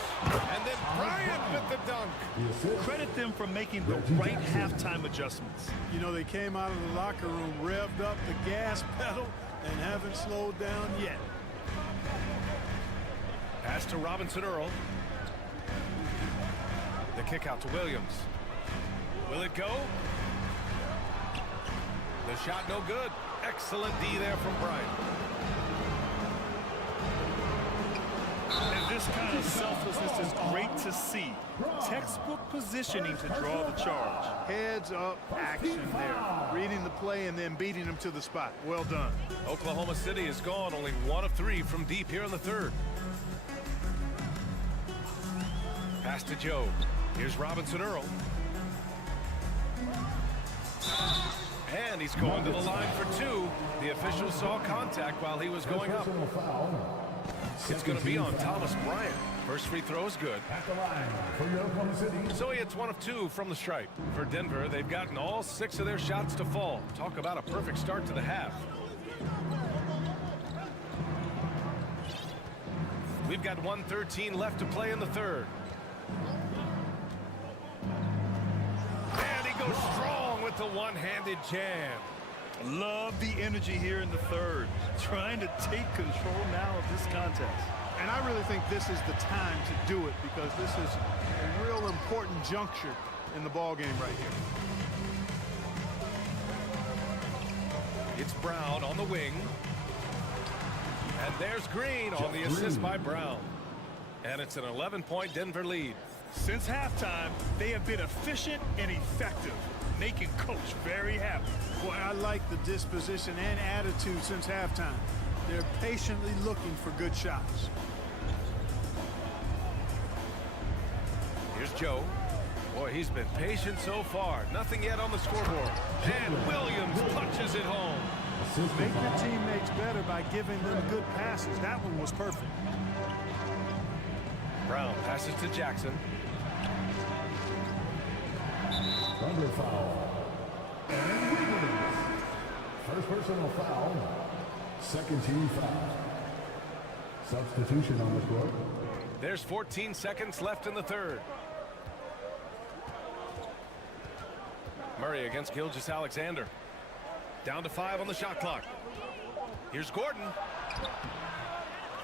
And then Bryant with the dunk. Credit them for making the right halftime adjustments. You know, they came out of the locker room, revved up the gas pedal, and haven't slowed down yet. Pass to Robinson Earl. The kick out to Williams. Will it go? The shot no good. Excellent D there from Bryant. And this kind of selflessness is great to see. Textbook positioning to draw the charge. Heads up action there. Reading the play and then beating them to the spot. Well done. Oklahoma City has gone only 1 of 3 from deep here in the third. Pass to Joe. Here's Robinson Earl. And he's going to the line for 2. The official saw contact while he was going up. It's going to be on Thomas Bryant. First free throw is good. At the line for Oklahoma City. So he hits 1 of 2 from the stripe. For Denver, they've gotten all 6 of their shots to fall. Talk about a perfect start to the half. We've got 1:13 left to play in the third. And he goes strong with the one-handed jam. Love the energy here in the third. Trying to take control now of this contest. And I really think this is the time to do it because this is a real important juncture in the ball game right here. It's Brown on the wing. And there's Green on the assist by Brown. And it's an 11-point Denver lead. Since halftime, they have been efficient and effective, making Coach very happy. Boy, I like the disposition and attitude since halftime. They're patiently looking for good shots. Here's Joe. Boy, he's been patient so far. Nothing yet on the scoreboard. And Williams punches it home. Make your teammates better by giving them good passes. That one was perfect. Brown passes to Jackson. Under foul. And Wiggins. First personal foul. Second team foul. Substitution on the court. There's 14 seconds left in the third. Murray against Gilgeous-Alexander. Down to 5 on the shot clock. Here's Gordon.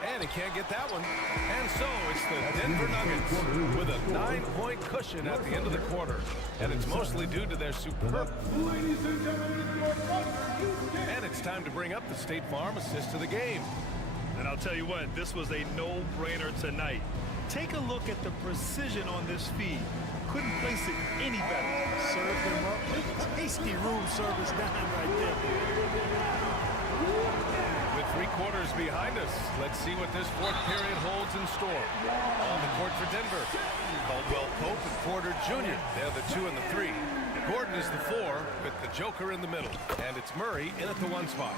And he can't get that one. And so it's the Denver Nuggets with a 9-point cushion at the end of the quarter. And it's mostly due to their superb. And it's time to bring up the State Farm assist to the game. And I'll tell you what, this was a no-brainer tonight. Take a look at the precision on this feed. Couldn't place it any better. Served him up. Tasty room service dime right there. With 3 quarters behind us, let's see what this fourth period holds in store. On the court for Denver, Caldwell Pope and Porter Jr. They're the 2 and the 3. Gordon is the 4 with the Joker in the middle. And it's Murray in at the 1 spot.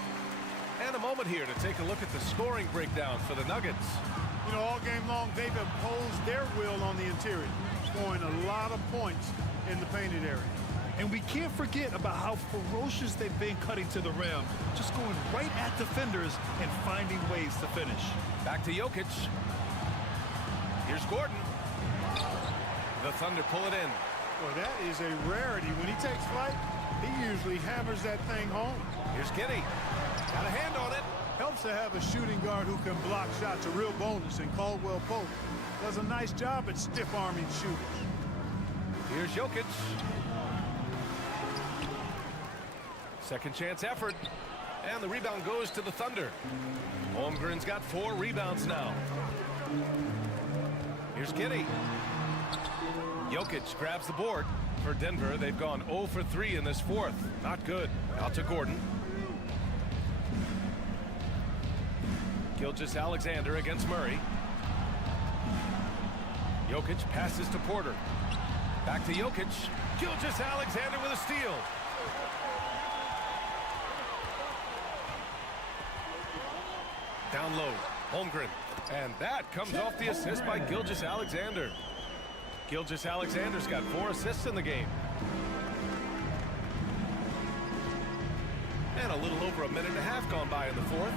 And a moment here to take a look at the scoring breakdown for the Nuggets. You know, all game long, they've imposed their will on the interior, scoring a lot of points in the painted area. And we can't forget about how ferocious they've been cutting to the rim, just going right at defenders and finding ways to finish. Back to Jokic. Here's Gordon. The Thunder pull it in. Boy, that is a rarity. When he takes flight, he usually hammers that thing home. Here's Giddey. Got a hand on it. Helps to have a shooting guard who can block shots, a real bonus, and Caldwell Pope does a nice job at stiff-arming shooters. Here's Jokic. Second chance effort. And the rebound goes to the Thunder. Holmgren's got 4 rebounds now. Here's Giddey. Jokic grabs the board. For Denver, they've gone 0 for 3 in this fourth. Not good. Out to Gordon. Gilgeous-Alexander against Murray. Jokic passes to Porter. Back to Jokic. Gilgeous-Alexander with a steal. Down low, Holmgren. And that comes off the assist by Gilgeous-Alexander. Gilgeous-Alexander's got 4 assists in the game. And a little over a minute and a half gone by in the fourth.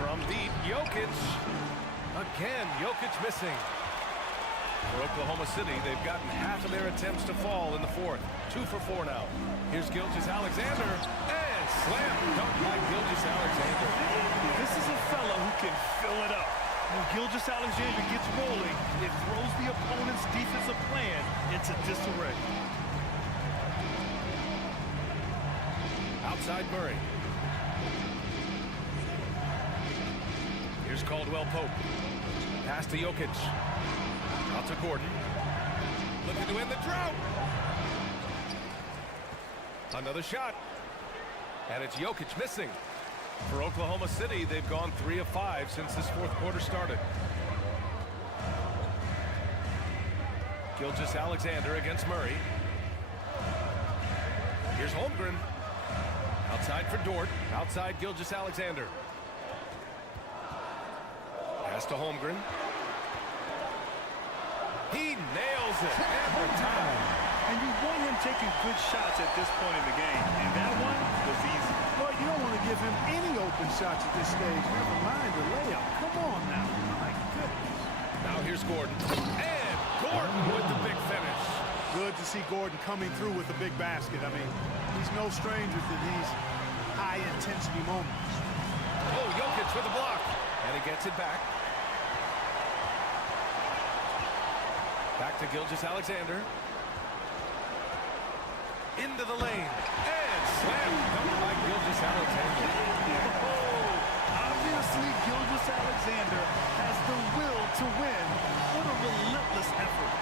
From deep, Jokic. Again, Jokic missing. For Oklahoma City, they've gotten half of their attempts to fall in the fourth. 2 for 4 now. Here's Gilgeous-Alexander. And slam dunk by Gilgeous-Alexander. This is a fella who can fill it up. When Gilgeous-Alexander gets rolling, it throws the opponent's defensive plan into disarray. Outside Murray. Here's Caldwell Pope. Pass to Jokic. Out to Gordon. Looking to end the drought. Another shot. And it's Jokic missing. For Oklahoma City, they've gone 3 of 5 since this fourth quarter started. Gilgeous-Alexander against Murray. Here's Holmgren. Outside for Dort. Outside Gilgeous-Alexander. Pass to Holmgren. He nails it. And we're tied. And you want him taking good shots at this point in the game. And that one was easy. Well, you don't want to give him any open shots at this stage. Never mind the layup. Come on now. My goodness. Now here's Gordon. And Gordon with the big finish. Good to see Gordon coming through with a big basket. I mean, he's no stranger to these high-intensity moments. Oh, Jokic with a block. And he gets it back. Back to Gilgeous-Alexander. Into the lane. And slam dunk by Gilgeous-Alexander. Oh, obviously, Gilgeous-Alexander has the will to win. What a relentless effort.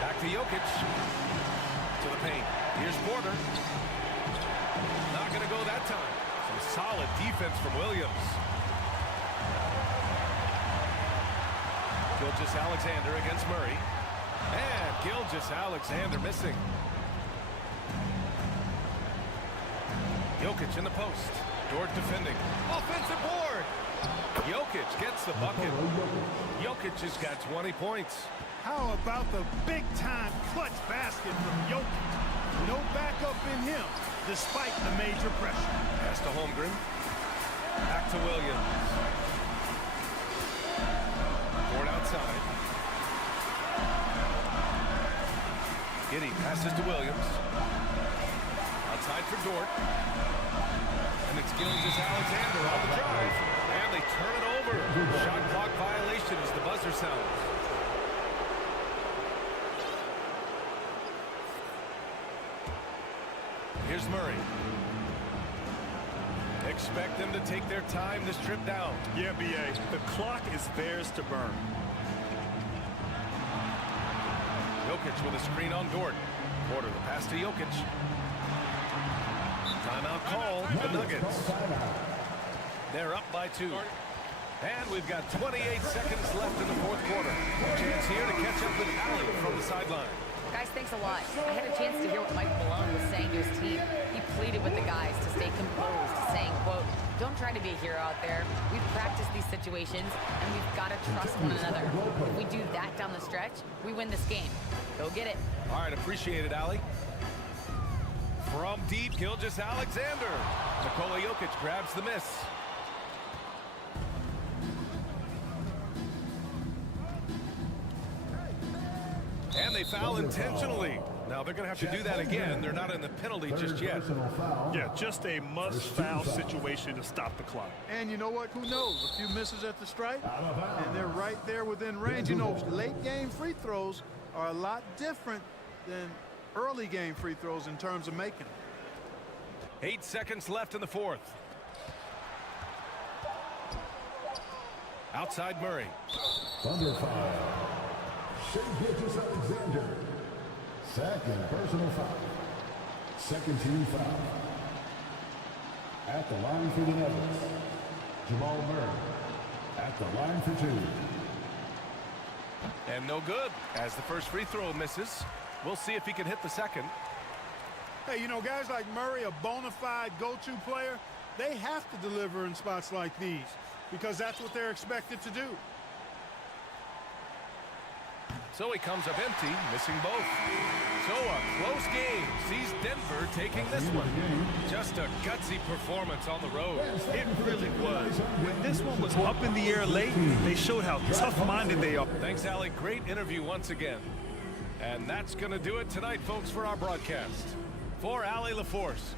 Back to Jokic. To the paint. Here's Porter. Not going to go that time. Some solid defense from Williams. Gilgeous-Alexander against Murray. And Gilgeous-Alexander missing. Jokic in the post. Dort defending. Offensive board. Jokic gets the bucket. Jokic has got 20 points. How about the big-time clutch basket from Jokic? No backup in him, despite the major pressure. Pass to Holmgren. Back to Williams. Board outside. Giddey passes to Williams. Outside for Dort. And it's Gilgeous-Alexander on the drive. And they turn it over. Shot clock violation as the buzzer sounds. Here's Murray. expect them to take their time this trip down. Yeah, B.A. The clock is theirs to burn. Jokic with a screen on Gordon. Porter the pass to Jokic. Timeout call, the Nuggets. They're up by 2. And we've got 28 seconds left in the fourth quarter. Chance here to catch up with Allie from the sideline. Guys, thanks a lot. I had a chance to hear what Mike Malone was saying to his team. He pleaded with the guys to stay composed, saying, quote, "Don't try to be a hero out there. We've practiced these situations, and we've got to trust one another. If we do that down the stretch, we win this game. Go get it." All right, appreciate it, Allie. From deep, Gilgeous Alexander. Nikola Jokic grabs the miss. And they foul intentionally. Now they're going to have to do that again. They're not in the penalty just yet. Yeah, just a must-foul situation to stop the clock. And you know what? Who knows? A few misses at the stripe, and they're right there within range. You know, late-game free throws are a lot different than early-game free throws in terms of making them. 8 seconds left in the fourth. Outside Murray. Thunder foul. Skijesss Alexander. Second personal foul. Second team foul. At the line for the Nuggets, Jamal Murray. At the line for 2. And no good, as the first free throw misses. We'll see if he can hit the second. Hey, you know, guys like Murray, a bona fide go-to player, they have to deliver in spots like these because that's what they're expected to do. So he comes up empty, missing both. So a close game sees Denver taking this one. Just a gutsy performance on the road. It really was. When this one was up in the air late, they showed how tough-minded they are. Thanks, Allie. Great interview once again. And that's going to do it tonight, folks, for our broadcast. For Allie LaForce.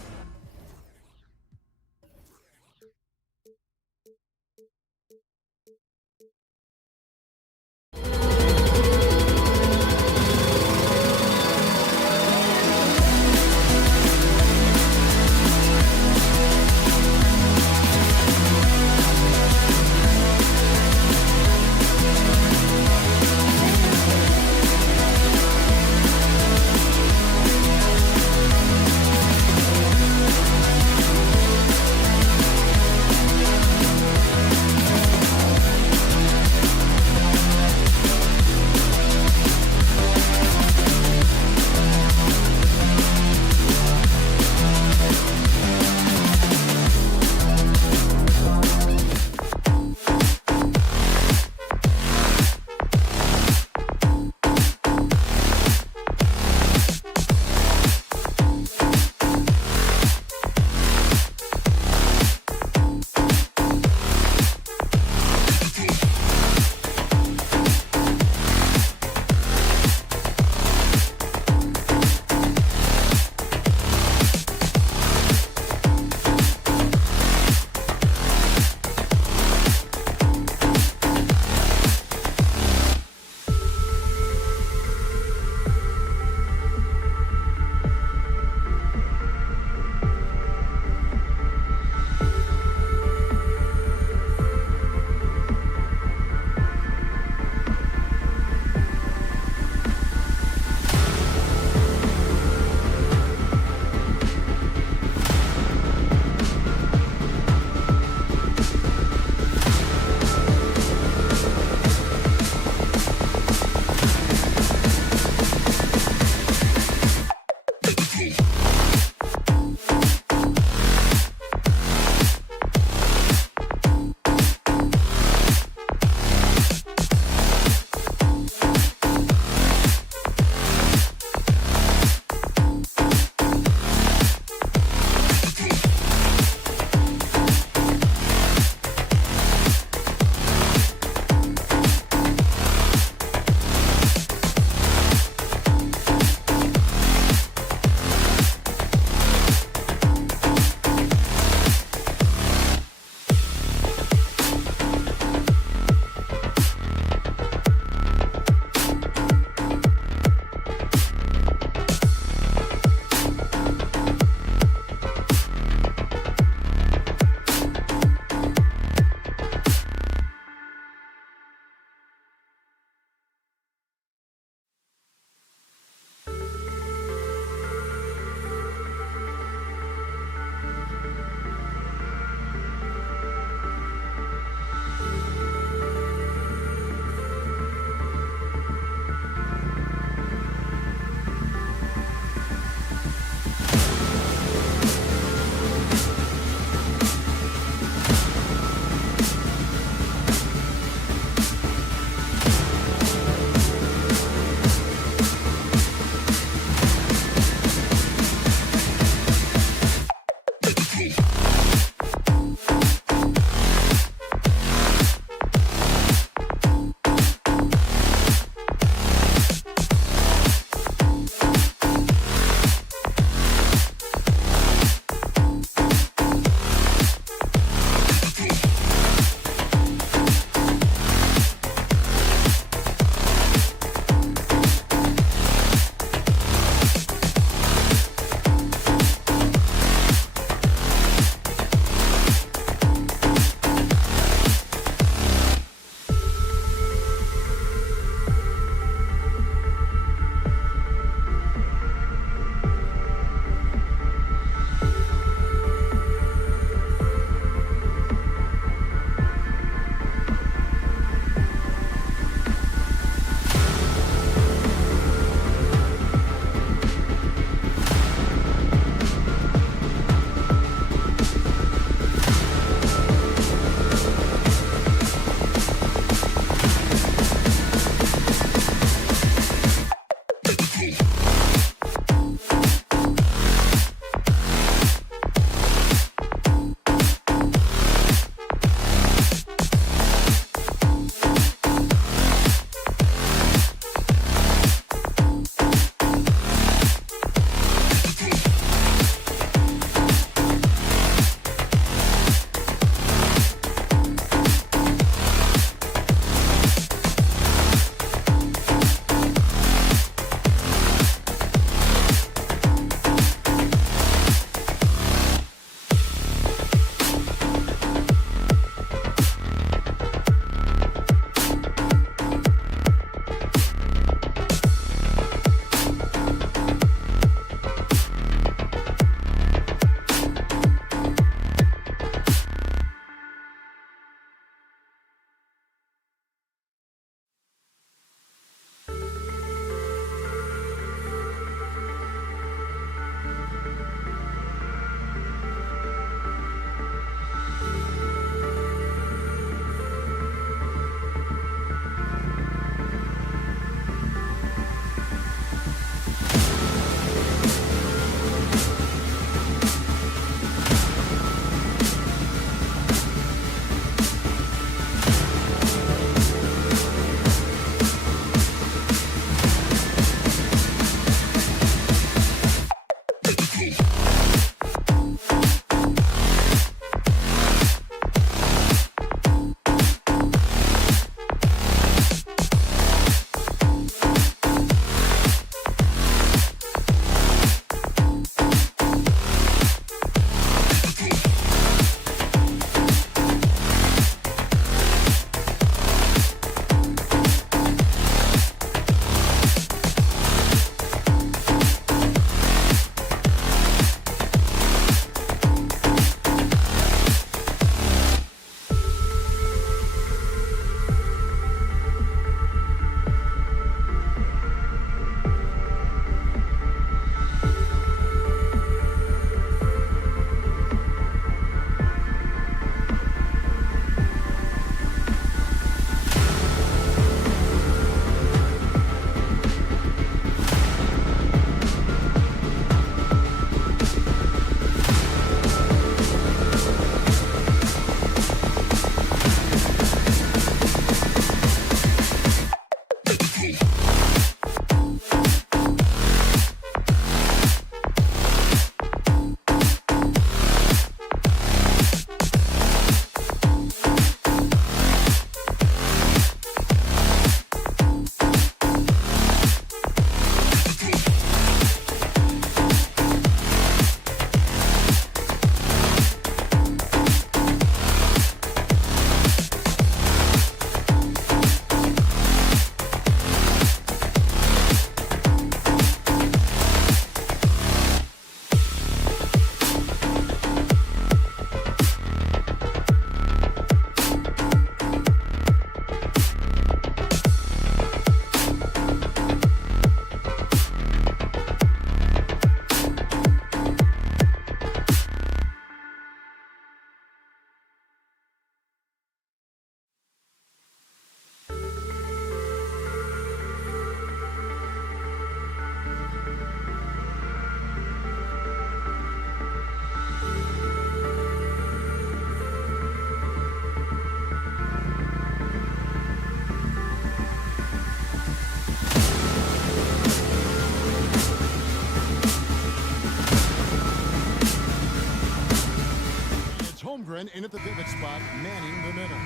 Aaron in at the pivot spot, manning the middle.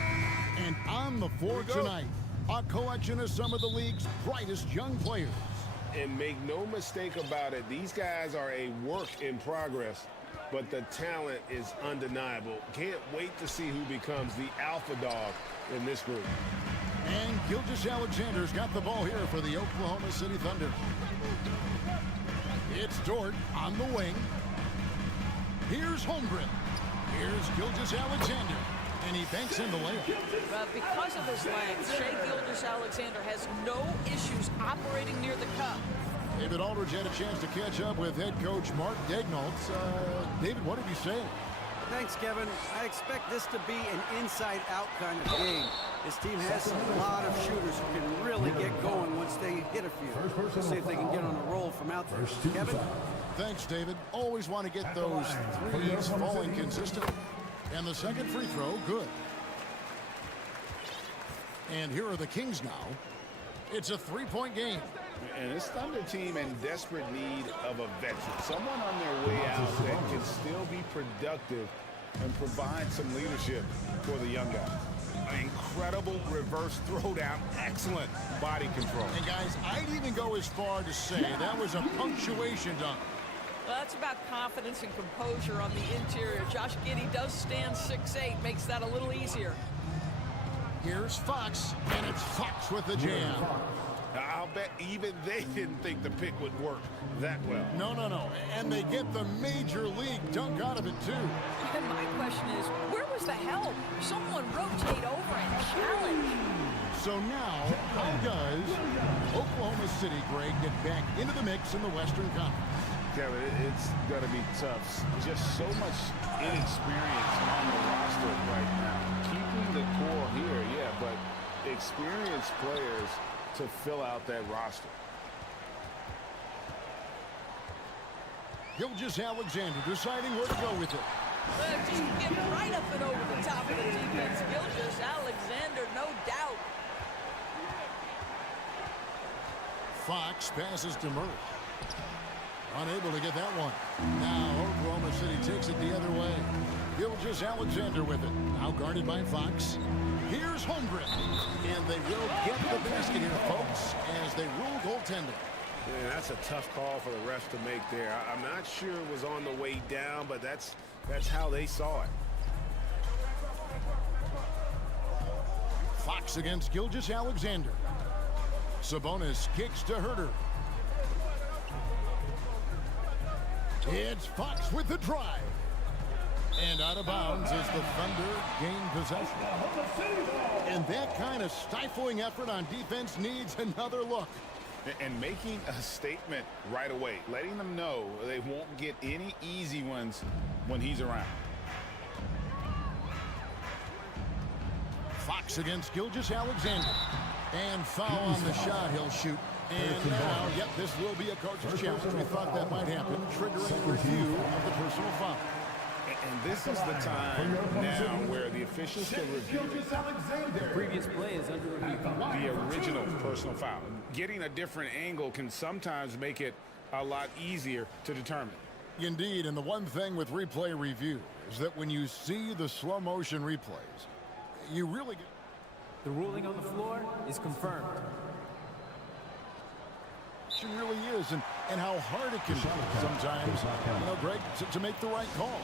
And on the floor tonight, a collection of some of the league's brightest young players. And make no mistake about it, these guys are a work in progress, but the talent is undeniable. Can't wait to see who becomes the alpha dog in this group. And Skijesss Alexander's got the ball here for the Oklahoma City Thunder. It's Dort on the wing. Here's Holmgren. Here's Skijesss Alexander. And he banks in the layup. Because of his length, Skijesss Alexander has no issues operating near the cup. David Aldridge had a chance to catch up with head coach Mark Daignault. David, what did he say? Thanks, Kevin. I expect this to be an inside-out kind of game. This team has a lot of shooters who can really get going once they hit a few. We'll see if they can get on a roll from out there. Kevin? Thanks, David. Always want to get those threes falling consistently. And the second free throw, good. And here are the Kings now. It's a three-point game. And this Thunder team in desperate need of a veteran. Someone on their way out that can still be productive and provide some leadership for the young guys. An incredible reverse throwdown. Excellent body control. And guys, I'd even go as far to say that was a punctuation dunk. Well, that's about confidence and composure on the interior. Josh Giddey does stand 6'8", makes that a little easier. Here's Fox, and it's Fox with the jam. I'll bet even they didn't think the pick would work that well. No. And they get the major league dunk out of it, too. And my question is, where was the help? Someone rotate over and challenge. So now, how does Oklahoma City, Greg, get back into the mix in the Western Conference? Kevin, it's going to be tough. Just so much inexperience on the roster right now. Keeping the core here, yeah, but experienced players to fill out that roster. Skijesss Alexander deciding where to go with it. Just get right up and over the top of the defense. Skijesss Alexander, no doubt. Fox passes to Murray. Unable to get that one. Now Oklahoma City takes it the other way. Skijesss Alexander with it. Now guarded by Fox. Here's Holmgren. And they will get the basket here, folks, as they rule goaltending. Yeah, that's a tough call for the refs to make there. I'm not sure it was on the way down, but that's how they saw it. Fox against Skijesss Alexander. Sabonis kicks to Herter. It's Fox with the drive. And out of bounds as the Thunder gain possession. And that kind of stifling effort on defense needs another look. And making a statement right away, letting them know they won't get any easy ones when he's around. Fox against Skijesss Alexander. And foul on the shot, he'll shoot. And now, yep, this will be a coach's challenge. We thought that might happen, triggering review of the personal foul. And this is the time now where the officials can review The previous play is under review. the original personal foul. Getting a different angle can sometimes make it a lot easier to determine. Indeed, and the one thing with replay review is that when you see the slow motion replays, you really get... The ruling on the floor is confirmed. It really is, and how hard it can be sometimes, Greg, to make the right call.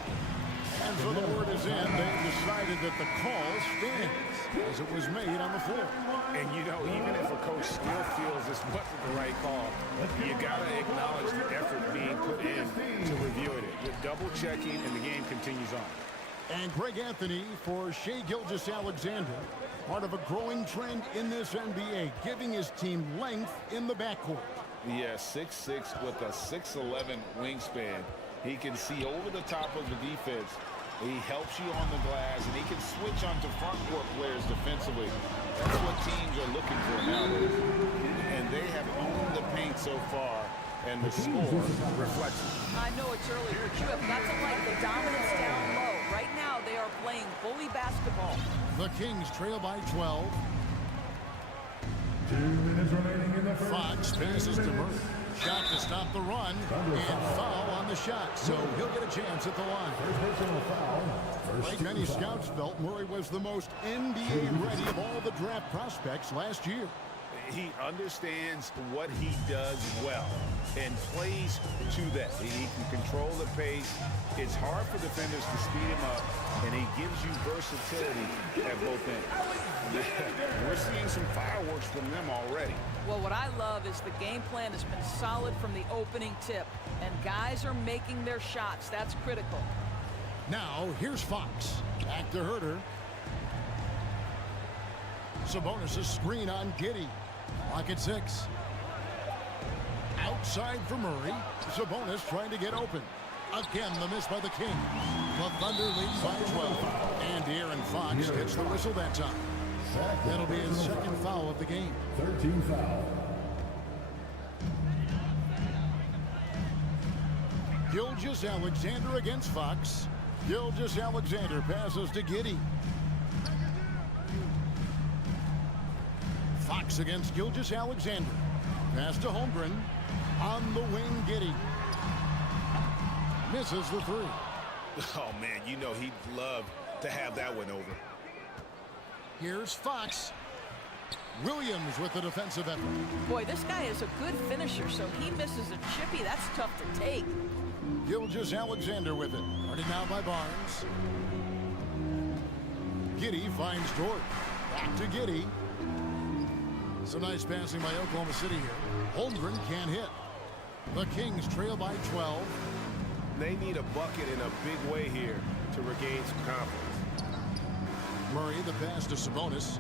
And so the word is in. They've decided that the call stands as it was made on the floor. And, even if a coach still feels this wasn't the right call, you got to acknowledge the effort being put in to reviewing it. You're double-checking, and the game continues on. And Greg Anthony for Skijesss Alexander, part of a growing trend in this NBA, giving his team length in the backcourt. Yeah, 6'6" with a 6'11" wingspan. He can see over the top of the defense. He helps you on the glass, and he can switch onto front court players defensively. That's what teams are looking for nowadays. And they have owned the paint so far, and the score reflects it. I know it's early, but you have got to like the dominance down low. Right now, they are playing bully basketball. The Kings trail by 12. 2 minutes remaining in the first. Fox passes to Murray. Shot to stop the run, and foul on the shot, so he'll get a chance at the line. Like many scouts felt, Murray was the most NBA ready of all the draft prospects last year. He understands what he does well and plays to that. He can control the pace. It's hard for defenders to speed him up, and he gives you versatility at both ends. We're seeing some fireworks from them already. Well, what I love is the game plan has been solid from the opening tip, and guys are making their shots. That's critical. Now, here's Fox. Back to Herter. Sabonis' screen on Giddey. Lock at 6. Outside for Murray. Sabonis trying to get open. Again, the miss by the King. The Thunder leads by 12. And Aaron Fox gets the whistle that time. That'll be his second foul of the game. 13 foul. Gilgeous-Alexander against Fox. Gilgeous-Alexander passes to Giddey. Fox against Gilgeous-Alexander. Pass to Holmgren. On the wing, Giddey. Misses the 3. Oh, man, you know he'd love to have that one over. Here's Fox. Williams with the defensive effort. Boy, this guy is a good finisher, so he misses a chippy. That's tough to take. Gilgeous-Alexander with it. Guarded now by Barnes. Giddey finds Dort. Back to Giddey. Some nice passing by Oklahoma City here. Holmgren can't hit. The Kings trail by 12. They need a bucket in a big way here to regain some confidence. Murray, the pass to Sabonis.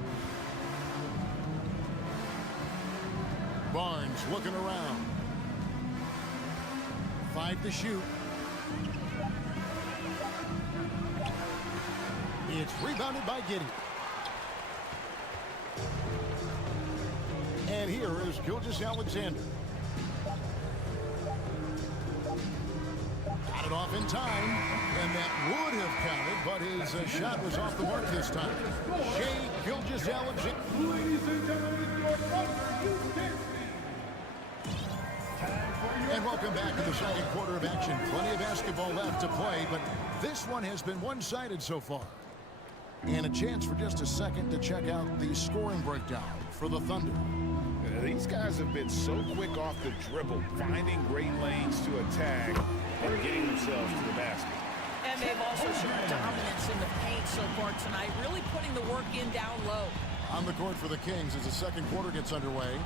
Barnes looking around. 5 to shoot. It's rebounded by Giddey. And here is Gilgeous-Alexander. Got it off in time, and that would have counted, but his shot was off the mark this time. Shai Gilgeous-Alexander. Ladies and gentlemen, your Thunder, And welcome back to the second quarter of action. Plenty of basketball left to play, but this one has been one-sided so far. And a chance for just a second to check out the scoring breakdown for the Thunder. These guys have been so quick off the dribble, finding great lanes to attack and getting themselves to the basket. And they've also shown dominance in the paint so far tonight, really putting the work in down low. On the court for the Kings as the second quarter gets underway.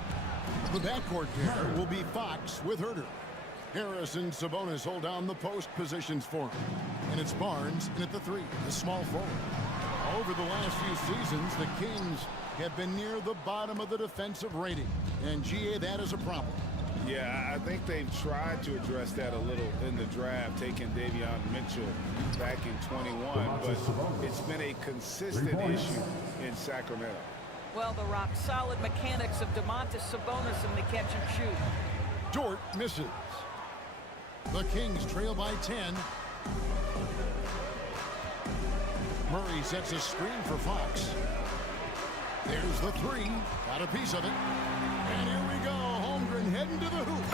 The backcourt pair will be Fox with Herter. Harris and Sabonis hold down the post positions for him. And it's Barnes in at the 3, the small forward. Over the last few seasons, the Kings have been near the bottom of the defensive rating. And, GA, that is a problem. Yeah, I think they've tried to address that a little in the draft, taking Davion Mitchell back in 21, but it's been a consistent issue in Sacramento. Well, the rock-solid mechanics of Domantas Sabonis in the catch and shoot. Dort misses. The Kings trail by 10. Murray sets a screen for Fox. There's the 3. Got a piece of it. And here we go. Holmgren heading to the hoop.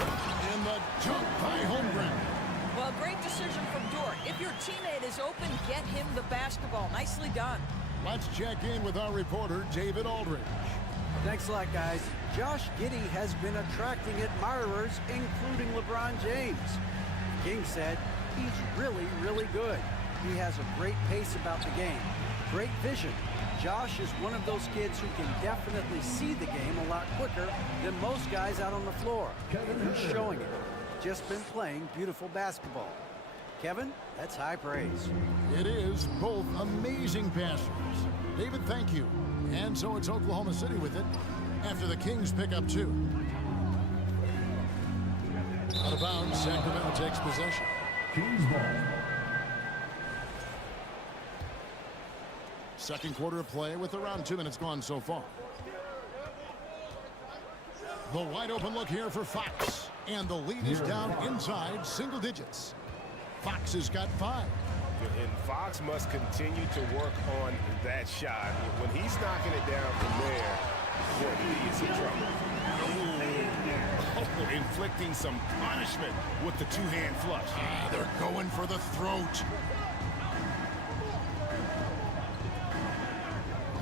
And the jump by Holmgren. Well, great decision from Dort. If your teammate is open, get him the basketball. Nicely done. Let's check in with our reporter, David Aldridge. Thanks a lot, guys. Josh Giddey has been attracting admirers, including LeBron James. King said he's really, really good. He has a great pace about the game, great vision. Josh is one of those kids who can definitely see the game a lot quicker than most guys out on the floor. And he's showing it. Just been playing beautiful basketball. Kevin, that's high praise. It is. Both amazing passers. David, thank you. And so it's Oklahoma City with it after the Kings pick up 2. Out of bounds, Sacramento takes possession. Kings ball. Second quarter of play with around 2 minutes gone so far. The wide open look here for Fox. And the lead is down inside single digits. Fox has got 5. And Fox must continue to work on that shot. When he's knocking it down from there, boy, he is in trouble. Oh, inflicting inflicting some punishment with the two-hand flush. They're going for the throat.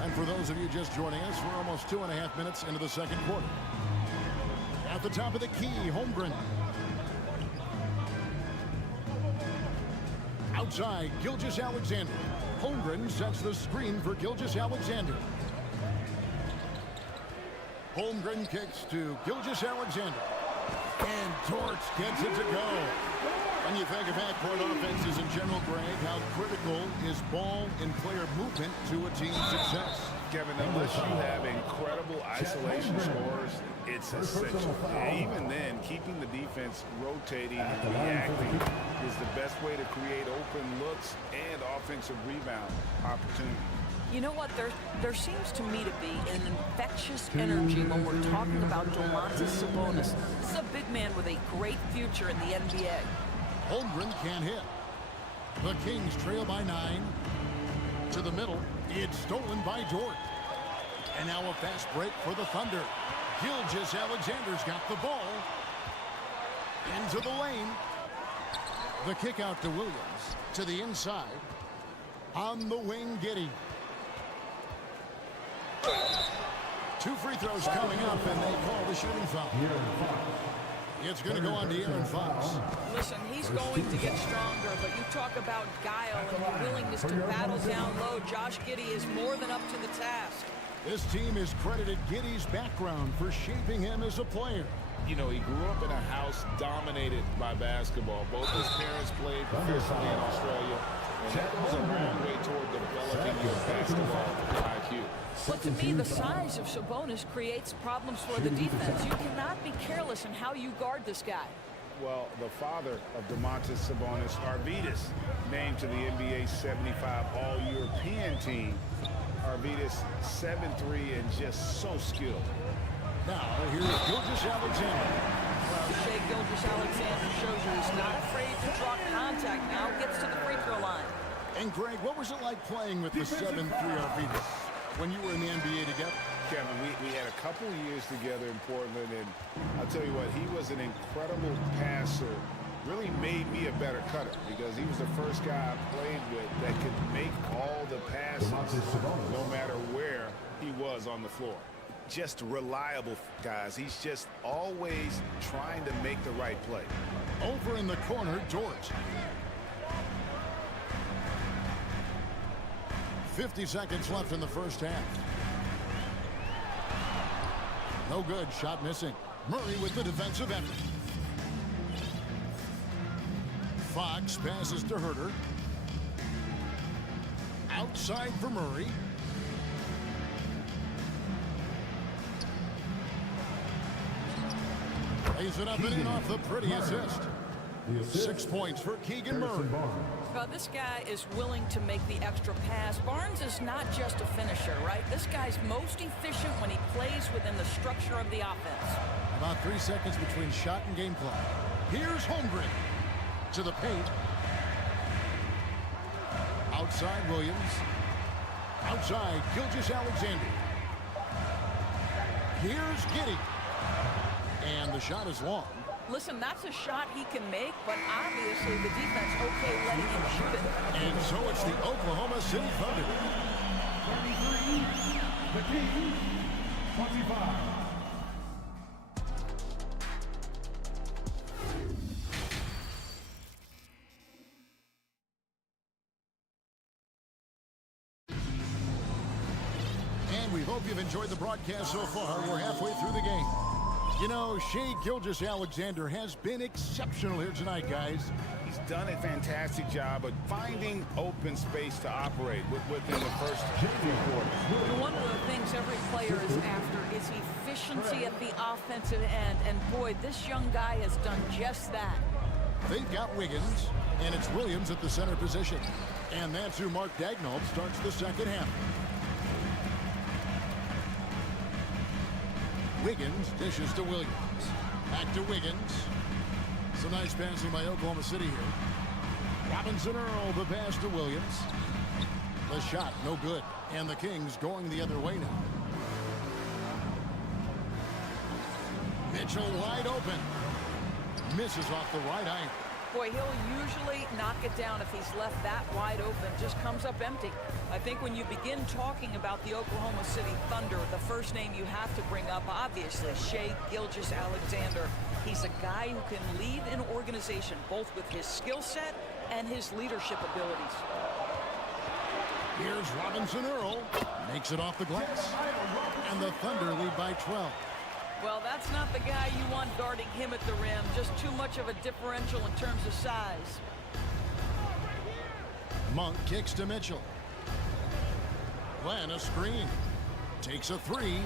And for those of you just joining us, we're almost 2.5 minutes into the second quarter. At the top of the key, Holmgren. Outside, Skijesss. Holmgren sets the screen for Skijesss. Holmgren kicks to Skijesss. And Torch gets it to go. When you think of half-court offenses in general, Greg, how critical is ball and player movement to a team's success? Kevin, unless you have incredible isolation scores, it's essential. And even then, keeping the defense rotating and reacting is the best way to create open looks and offensive rebound opportunities. You know what? There seems to me to be an infectious energy when we're talking about Domantas Sabonis. This is a big man with a great future in the NBA. Holmgren can't hit. The Kings trail by 9. To the middle. It's stolen by Dort. And now a fast break for the Thunder. Skijesss got the ball. Into the lane. The kick out to Williams. To the inside. On the wing, Giddey. 2 free throws coming up, and they call the shooting foul. It's going to go on to Aaron Fox. Listen, he's going to get stronger, but you talk about guile and the willingness to battle down low. Josh Giddey is more than up to the task. This team has credited Giddey's background for shaping him as a player. You know, he grew up in a house dominated by basketball. Both his parents played professionally in Australia, and that was a long way toward developing your basketball IQ. But to me, the size of Sabonis creates problems for the defense. You cannot be careless in how you guard this guy. Well, the father of Domantas Sabonis, Arvydas, named to the NBA 75 All-European team. Arvydas, 7'3", and just so skilled. Now, here's Skijesss. Well, Shai Gilgeous-Alexander shows you he's not afraid to draw contact. Now gets to the free throw line. And, Greg, what was it like playing with the 7'3" Arvydas when you were in the NBA together? Kevin, we had a couple years together in Portland, and I'll tell you what, he was an incredible passer. Really made me a better cutter because he was the first guy I played with that could make all the passes no matter where he was on the floor. Just reliable, guys. He's just always trying to make the right play. Over in the corner, Dort. 50 seconds left in the first half. No good. Shot missing. Murray with the defensive effort. Fox passes to Herter. Outside for Murray. Lays it up and in off the pretty assist. 6 points for Keegan Murray. This guy is willing to make the extra pass. Barnes is not just a finisher, right? This guy's most efficient when he plays within the structure of the offense. About 3 seconds between shot and game clock. Here's Holmgren to the paint. Outside Williams. Outside Skijesss. Here's Giddey. And the shot is long. Listen, that's a shot he can make, but obviously the defense okay letting him shoot it. And so it's the Oklahoma City Thunder. 33, the Kings, 25. And we hope you've enjoyed the broadcast so far. We're halfway through the game. You know, Shai Gilgeous-Alexander has been exceptional here tonight, guys. He's done a fantastic job of finding open space to operate within the first few quarters. One of the things every player is after is efficiency at the offensive end, and boy, this young guy has done just that. They've got Wiggins, and it's Williams at the center position. And that's who Mark Daigneault starts the second half. Wiggins dishes to Williams. Back to Wiggins. Some nice passing by Oklahoma City here. Robinson Earl, the pass to Williams. The shot, no good. And the Kings going the other way now. Mitchell wide open. Misses off the right iron. Boy, he'll usually knock it down if he's left that wide open. Just comes up empty. I think when you begin talking about the Oklahoma City Thunder, the first name you have to bring up, obviously, Shai Gilgeous-Alexander. He's a guy who can lead an organization, both with his skill set and his leadership abilities. Here's Robinson Earl. Makes it off the glass. And the Thunder lead by 12. Well, that's not the guy you want guarding him at the rim. Just too much of a differential in terms of size. Monk kicks to Mitchell. Glenn a screen. Takes a three.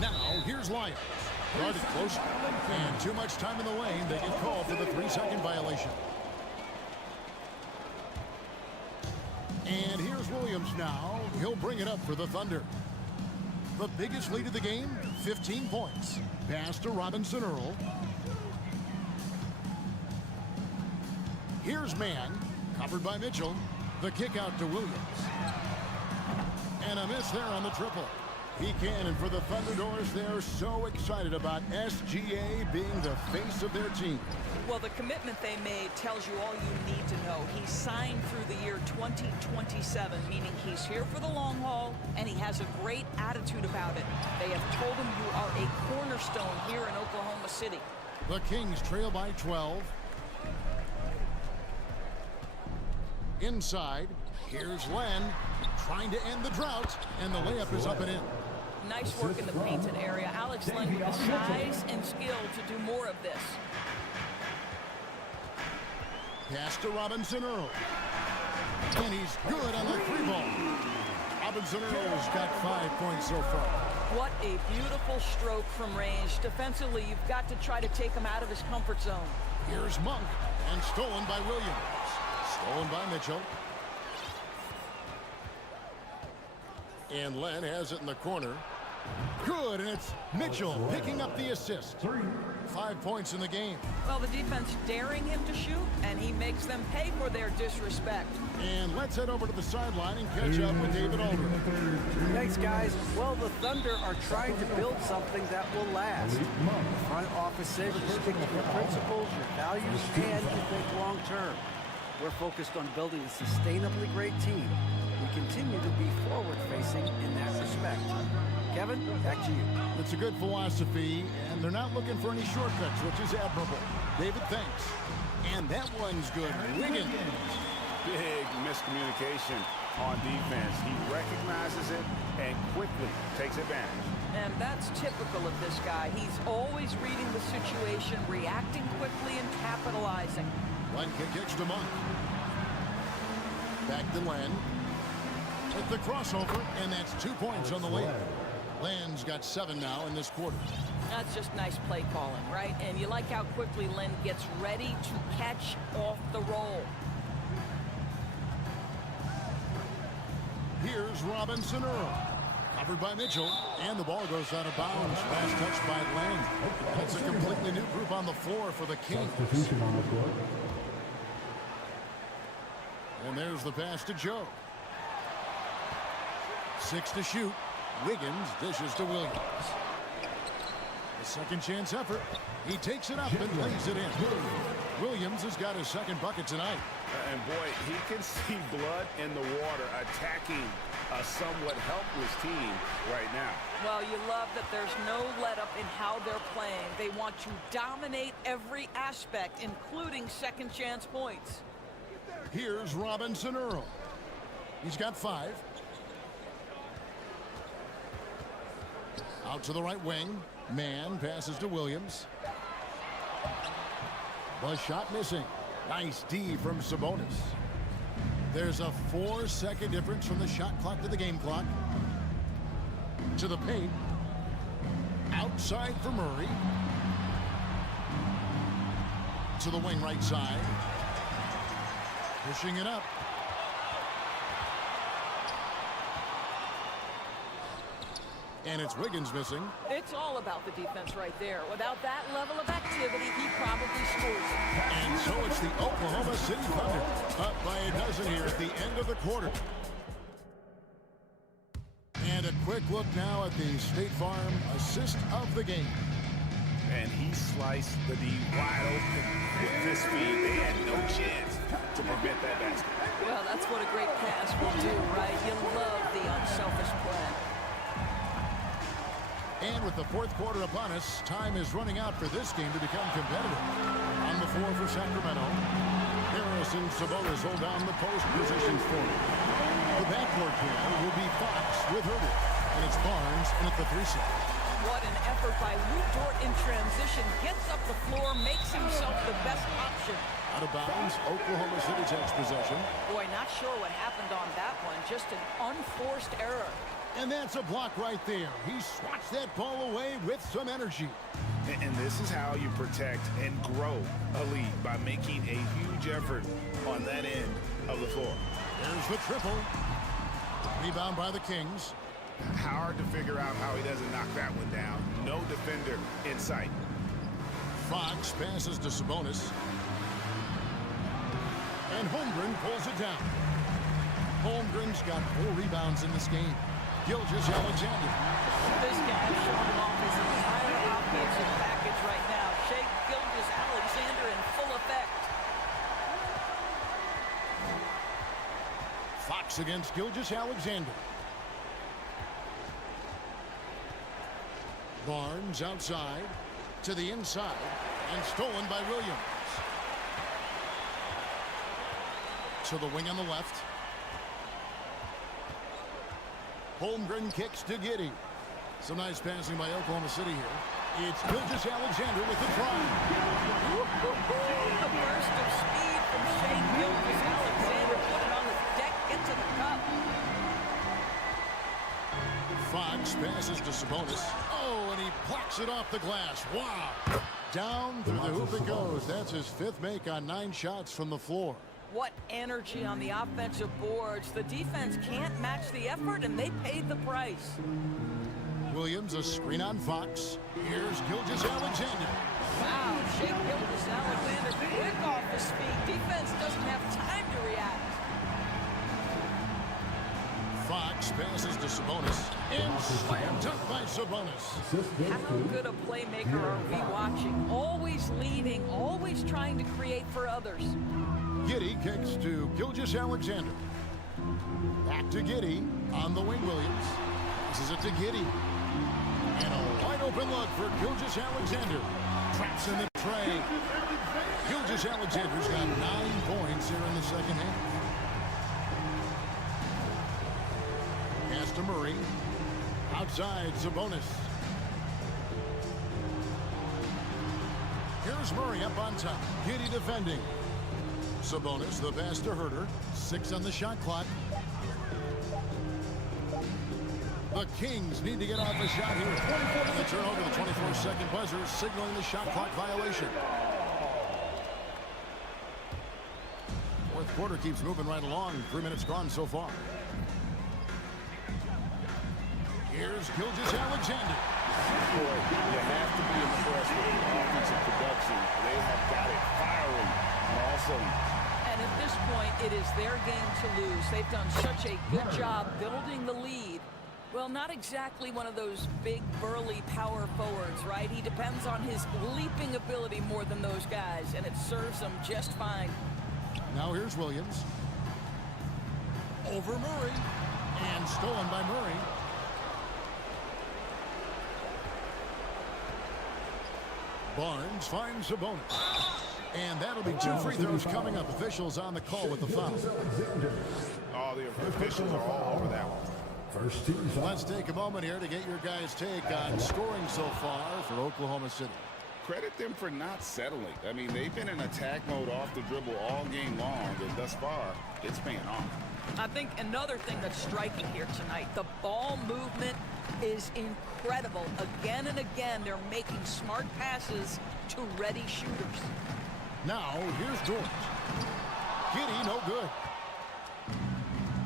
Now, here's Lyons. Guarded close. And too much time in the lane. They get called for the 3-second violation. And here's Williams now. He'll bring it up for the Thunder. The biggest lead of the game, 15 points. Pass to Robinson Earl. Here's Mann, covered by Mitchell. The kick out to Williams. And a miss there on the triple. He can, and for the Thunderbirds, they're so excited about SGA being the face of their team. Well, the commitment they made tells you all you need to know. He signed through the year 2027, meaning he's here for the long haul, and he has a great attitude about it. They have told him you are a cornerstone here in Oklahoma City. The Kings trail by 12. Inside, here's Len trying to end the drought, and the layup is up and in. Nice work in the painted area. Alex Len with the size and skill to do more of this. Pass to Robinson Earl. And he's good on the 3-ball. Robinson Earl's got 5 points so far. What a beautiful stroke from range. Defensively, you've got to try to take him out of his comfort zone. Here's Monk, and stolen by Williams. Stolen by Mitchell. And Len has it in the corner. Good, and it's Mitchell picking up the assist. 5 points in the game. Well, the defense daring him to shoot, and he makes them pay for their disrespect. And let's head over to the sideline and catch up with David Aldridge. Thanks, guys. Well, the Thunder are trying to build something that will last. The front office says you stick to your principles, your values, and you think long term. We're focused on building a sustainably great team. We continue to be forward-facing in that respect. Kevin, back to you. It's a good philosophy, and they're not looking for any shortcuts, which is admirable. David, thanks. And that one's good. Wiggins. Big miscommunication on defense. He recognizes it and quickly takes advantage. And that's typical of this guy. He's always reading the situation, reacting quickly, and capitalizing. Len kicks to Monk. Back to Len. With the crossover, and that's 2 points on the layup. Len's got 7 now in this quarter. That's just nice play calling, right? And you like how quickly Len gets ready to catch off the roll. Here's Robinson Earl. Covered by Mitchell, and the ball goes out of bounds. Last touch by Len. That's a completely new group on the floor for the Kings. And there's the pass to Joe. 6 to shoot. Wiggins dishes to Williams. A second chance effort. He takes it up and lays it in. Williams has got his second bucket tonight. And boy, he can see blood in the water attacking a somewhat helpless team right now. Well, you love that there's no let-up in how they're playing. They want to dominate every aspect, including second chance points. Here's Robinson Earl. He's got 5. Out to the right wing. Mann passes to Williams. The shot missing. Nice D from Sabonis. There's a 4-second difference from the shot clock to the game clock. To the paint. Outside for Murray. To the wing right side. Pushing it up. And it's Wiggins missing. It's all about the defense right there. Without that level of activity, he probably scores it. And so it's the Oklahoma City Thunder up by a dozen here at the end of the quarter. And a quick look now at the State Farm assist of the game. And he sliced the D wide open with this feed. They had no chance to prevent that basket. Well, that's what a great pass will do, right? You love the unselfish play. And with the fourth quarter upon us, time is running out for this game to become competitive. On the floor for Sacramento, Harris and Sabonis hold down the post positions for him. The backcourt here will be Fox with Herder, and it's Barnes in at the 3 set. What an effort by Lou Dort in transition. Gets up the floor, makes himself the best option. Out of bounds, Oklahoma City takes possession. Boy, not sure what happened on that one. Just an unforced error. And that's a block right there. He swats that ball away with some energy. And this is how you protect and grow a lead, by making a huge effort on that end of the floor. There's the triple. Rebound by the Kings. Hard to figure out how he doesn't knock that one down. No defender in sight. Fox passes to Sabonis. And Holmgren pulls it down. Holmgren's got 4 rebounds in this game. Gilgeous-Alexander. This guy is showing off his entire offensive package right now. Shea Gilgeous-Alexander in full effect. Fox against Gilgeous-Alexander. Barnes outside to the inside and stolen by Williams. To the wing on the left. Holmgren kicks to Giddey. Some nice passing by Oklahoma City here. It's Gilgeous-Alexander with the try. The burst of speed from Shea Gilgeous-Alexander. Put it on the deck, get to the cup. Fox passes to Sabonis. Oh, and he plucks it off the glass. Wow. Down through the hoop it goes. That's his 5th make on 9 shots from the floor. What energy on the offensive boards. The defense can't match the effort, and they paid the price. Williams, a screen on Fox. Here's Gilgeous-Alexander. Wow, Shea Gilgeous-Alexander quick off his feet. Defense doesn't have time to react. Fox passes to Sabonis. And slam dunk by Sabonis. How good a playmaker are we watching? Always leading, always trying to create for others. Giddey kicks to Gilgeous-Alexander. Back to Giddey on the wing. Williams. This is it to Giddey. And a wide open look for Gilgeous-Alexander. Traps in the tray. Gilgeous-Alexander's got 9 points here in the second half. Pass to Murray. Outside, Sabonis. Here's Murray up on top. Giddey defending. Sabonis, the pass to Herder. 6 on the shot clock. The Kings need to get off a shot here. And the turnover, the 24-second buzzer, signaling the shot clock violation. Fourth quarter keeps moving right along. 3 minutes gone so far. Here's Gilgeous-Alexander. Boy, you have to be impressed with the offensive production. They have got it firing on all cylinders. And at this point, it is their game to lose. They've done such a good job building the lead. Well, not exactly one of those big, burly power forwards, right? He depends on his leaping ability more than those guys, and it serves him just fine. Now here's Williams. Over Murray. And stolen by Murray. Barnes finds Sabonis. And that'll be 2 free throws coming up. Officials on the call with the foul. All the officials are all over that one. First team. Let's take a moment here to get your guys' take on scoring so far for Oklahoma City. Credit them for not settling. I mean, they've been in attack mode off the dribble all game long, and thus far, it's paying off. I think another thing that's striking here tonight, the ball movement is incredible. Again and again, they're making smart passes to ready shooters. Now, here's George. Giddey, no good.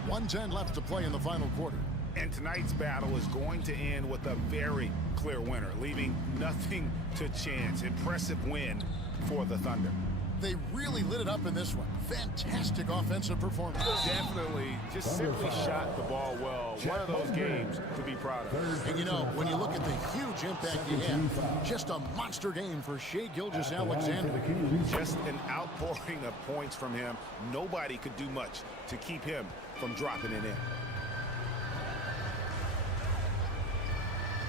1:10 left to play in the final quarter. And tonight's battle is going to end with a very clear winner, leaving nothing to chance. Impressive win for the Thunder. They really lit it up in this one. Fantastic offensive performance. Definitely just simply shot the ball well. One of those games to be proud of. And you know, when you look at the huge impact he had, just a monster game for Shai Gilgeous-Alexander. Just an outpouring of points from him. Nobody could do much to keep him from dropping it in.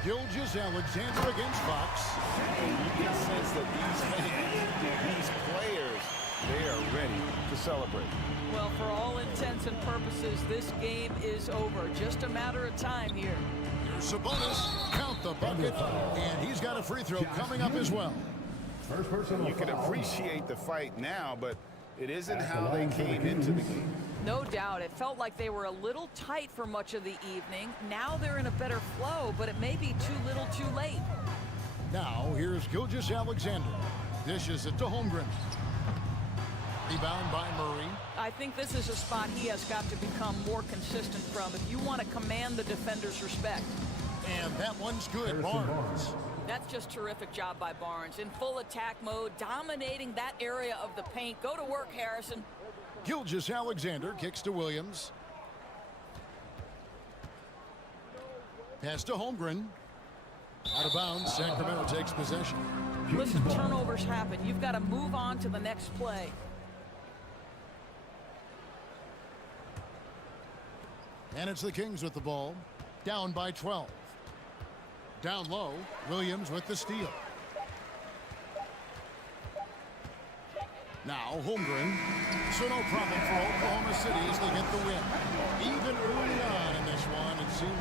Gilgeous-Alexander against Fox. And you can sense that these fans, these players, they are ready to celebrate. Well, for all intents and purposes, this game is over. Just a matter of time here. Here's Sabonis. Count the bucket. And he's got a free throw coming up as well. You can appreciate the fight now, but it isn't how they came into the game. No doubt. It felt like they were a little tight for much of the evening. Now they're in a better flow, but it may be too little too late. Now, here's Gilgeous-Alexander. Dishes it to Holmgren. Rebound by Murray. I think this is a spot he has got to become more consistent from if you want to command the defender's respect. And that one's good, Barnes. That's just terrific job by Barnes. In full attack mode, dominating that area of the paint. Go to work, Harrison. Gilgeous-Alexander kicks to Williams. Pass to Holmgren. Out of bounds, Sacramento takes possession. Listen, turnovers happen. You've got to move on to the next play. And it's the Kings with the ball. Down by 12. Down low, Williams with the steal. Now Holmgren. So no problem for Oklahoma City as they get the win. Even early on in this one, it seemed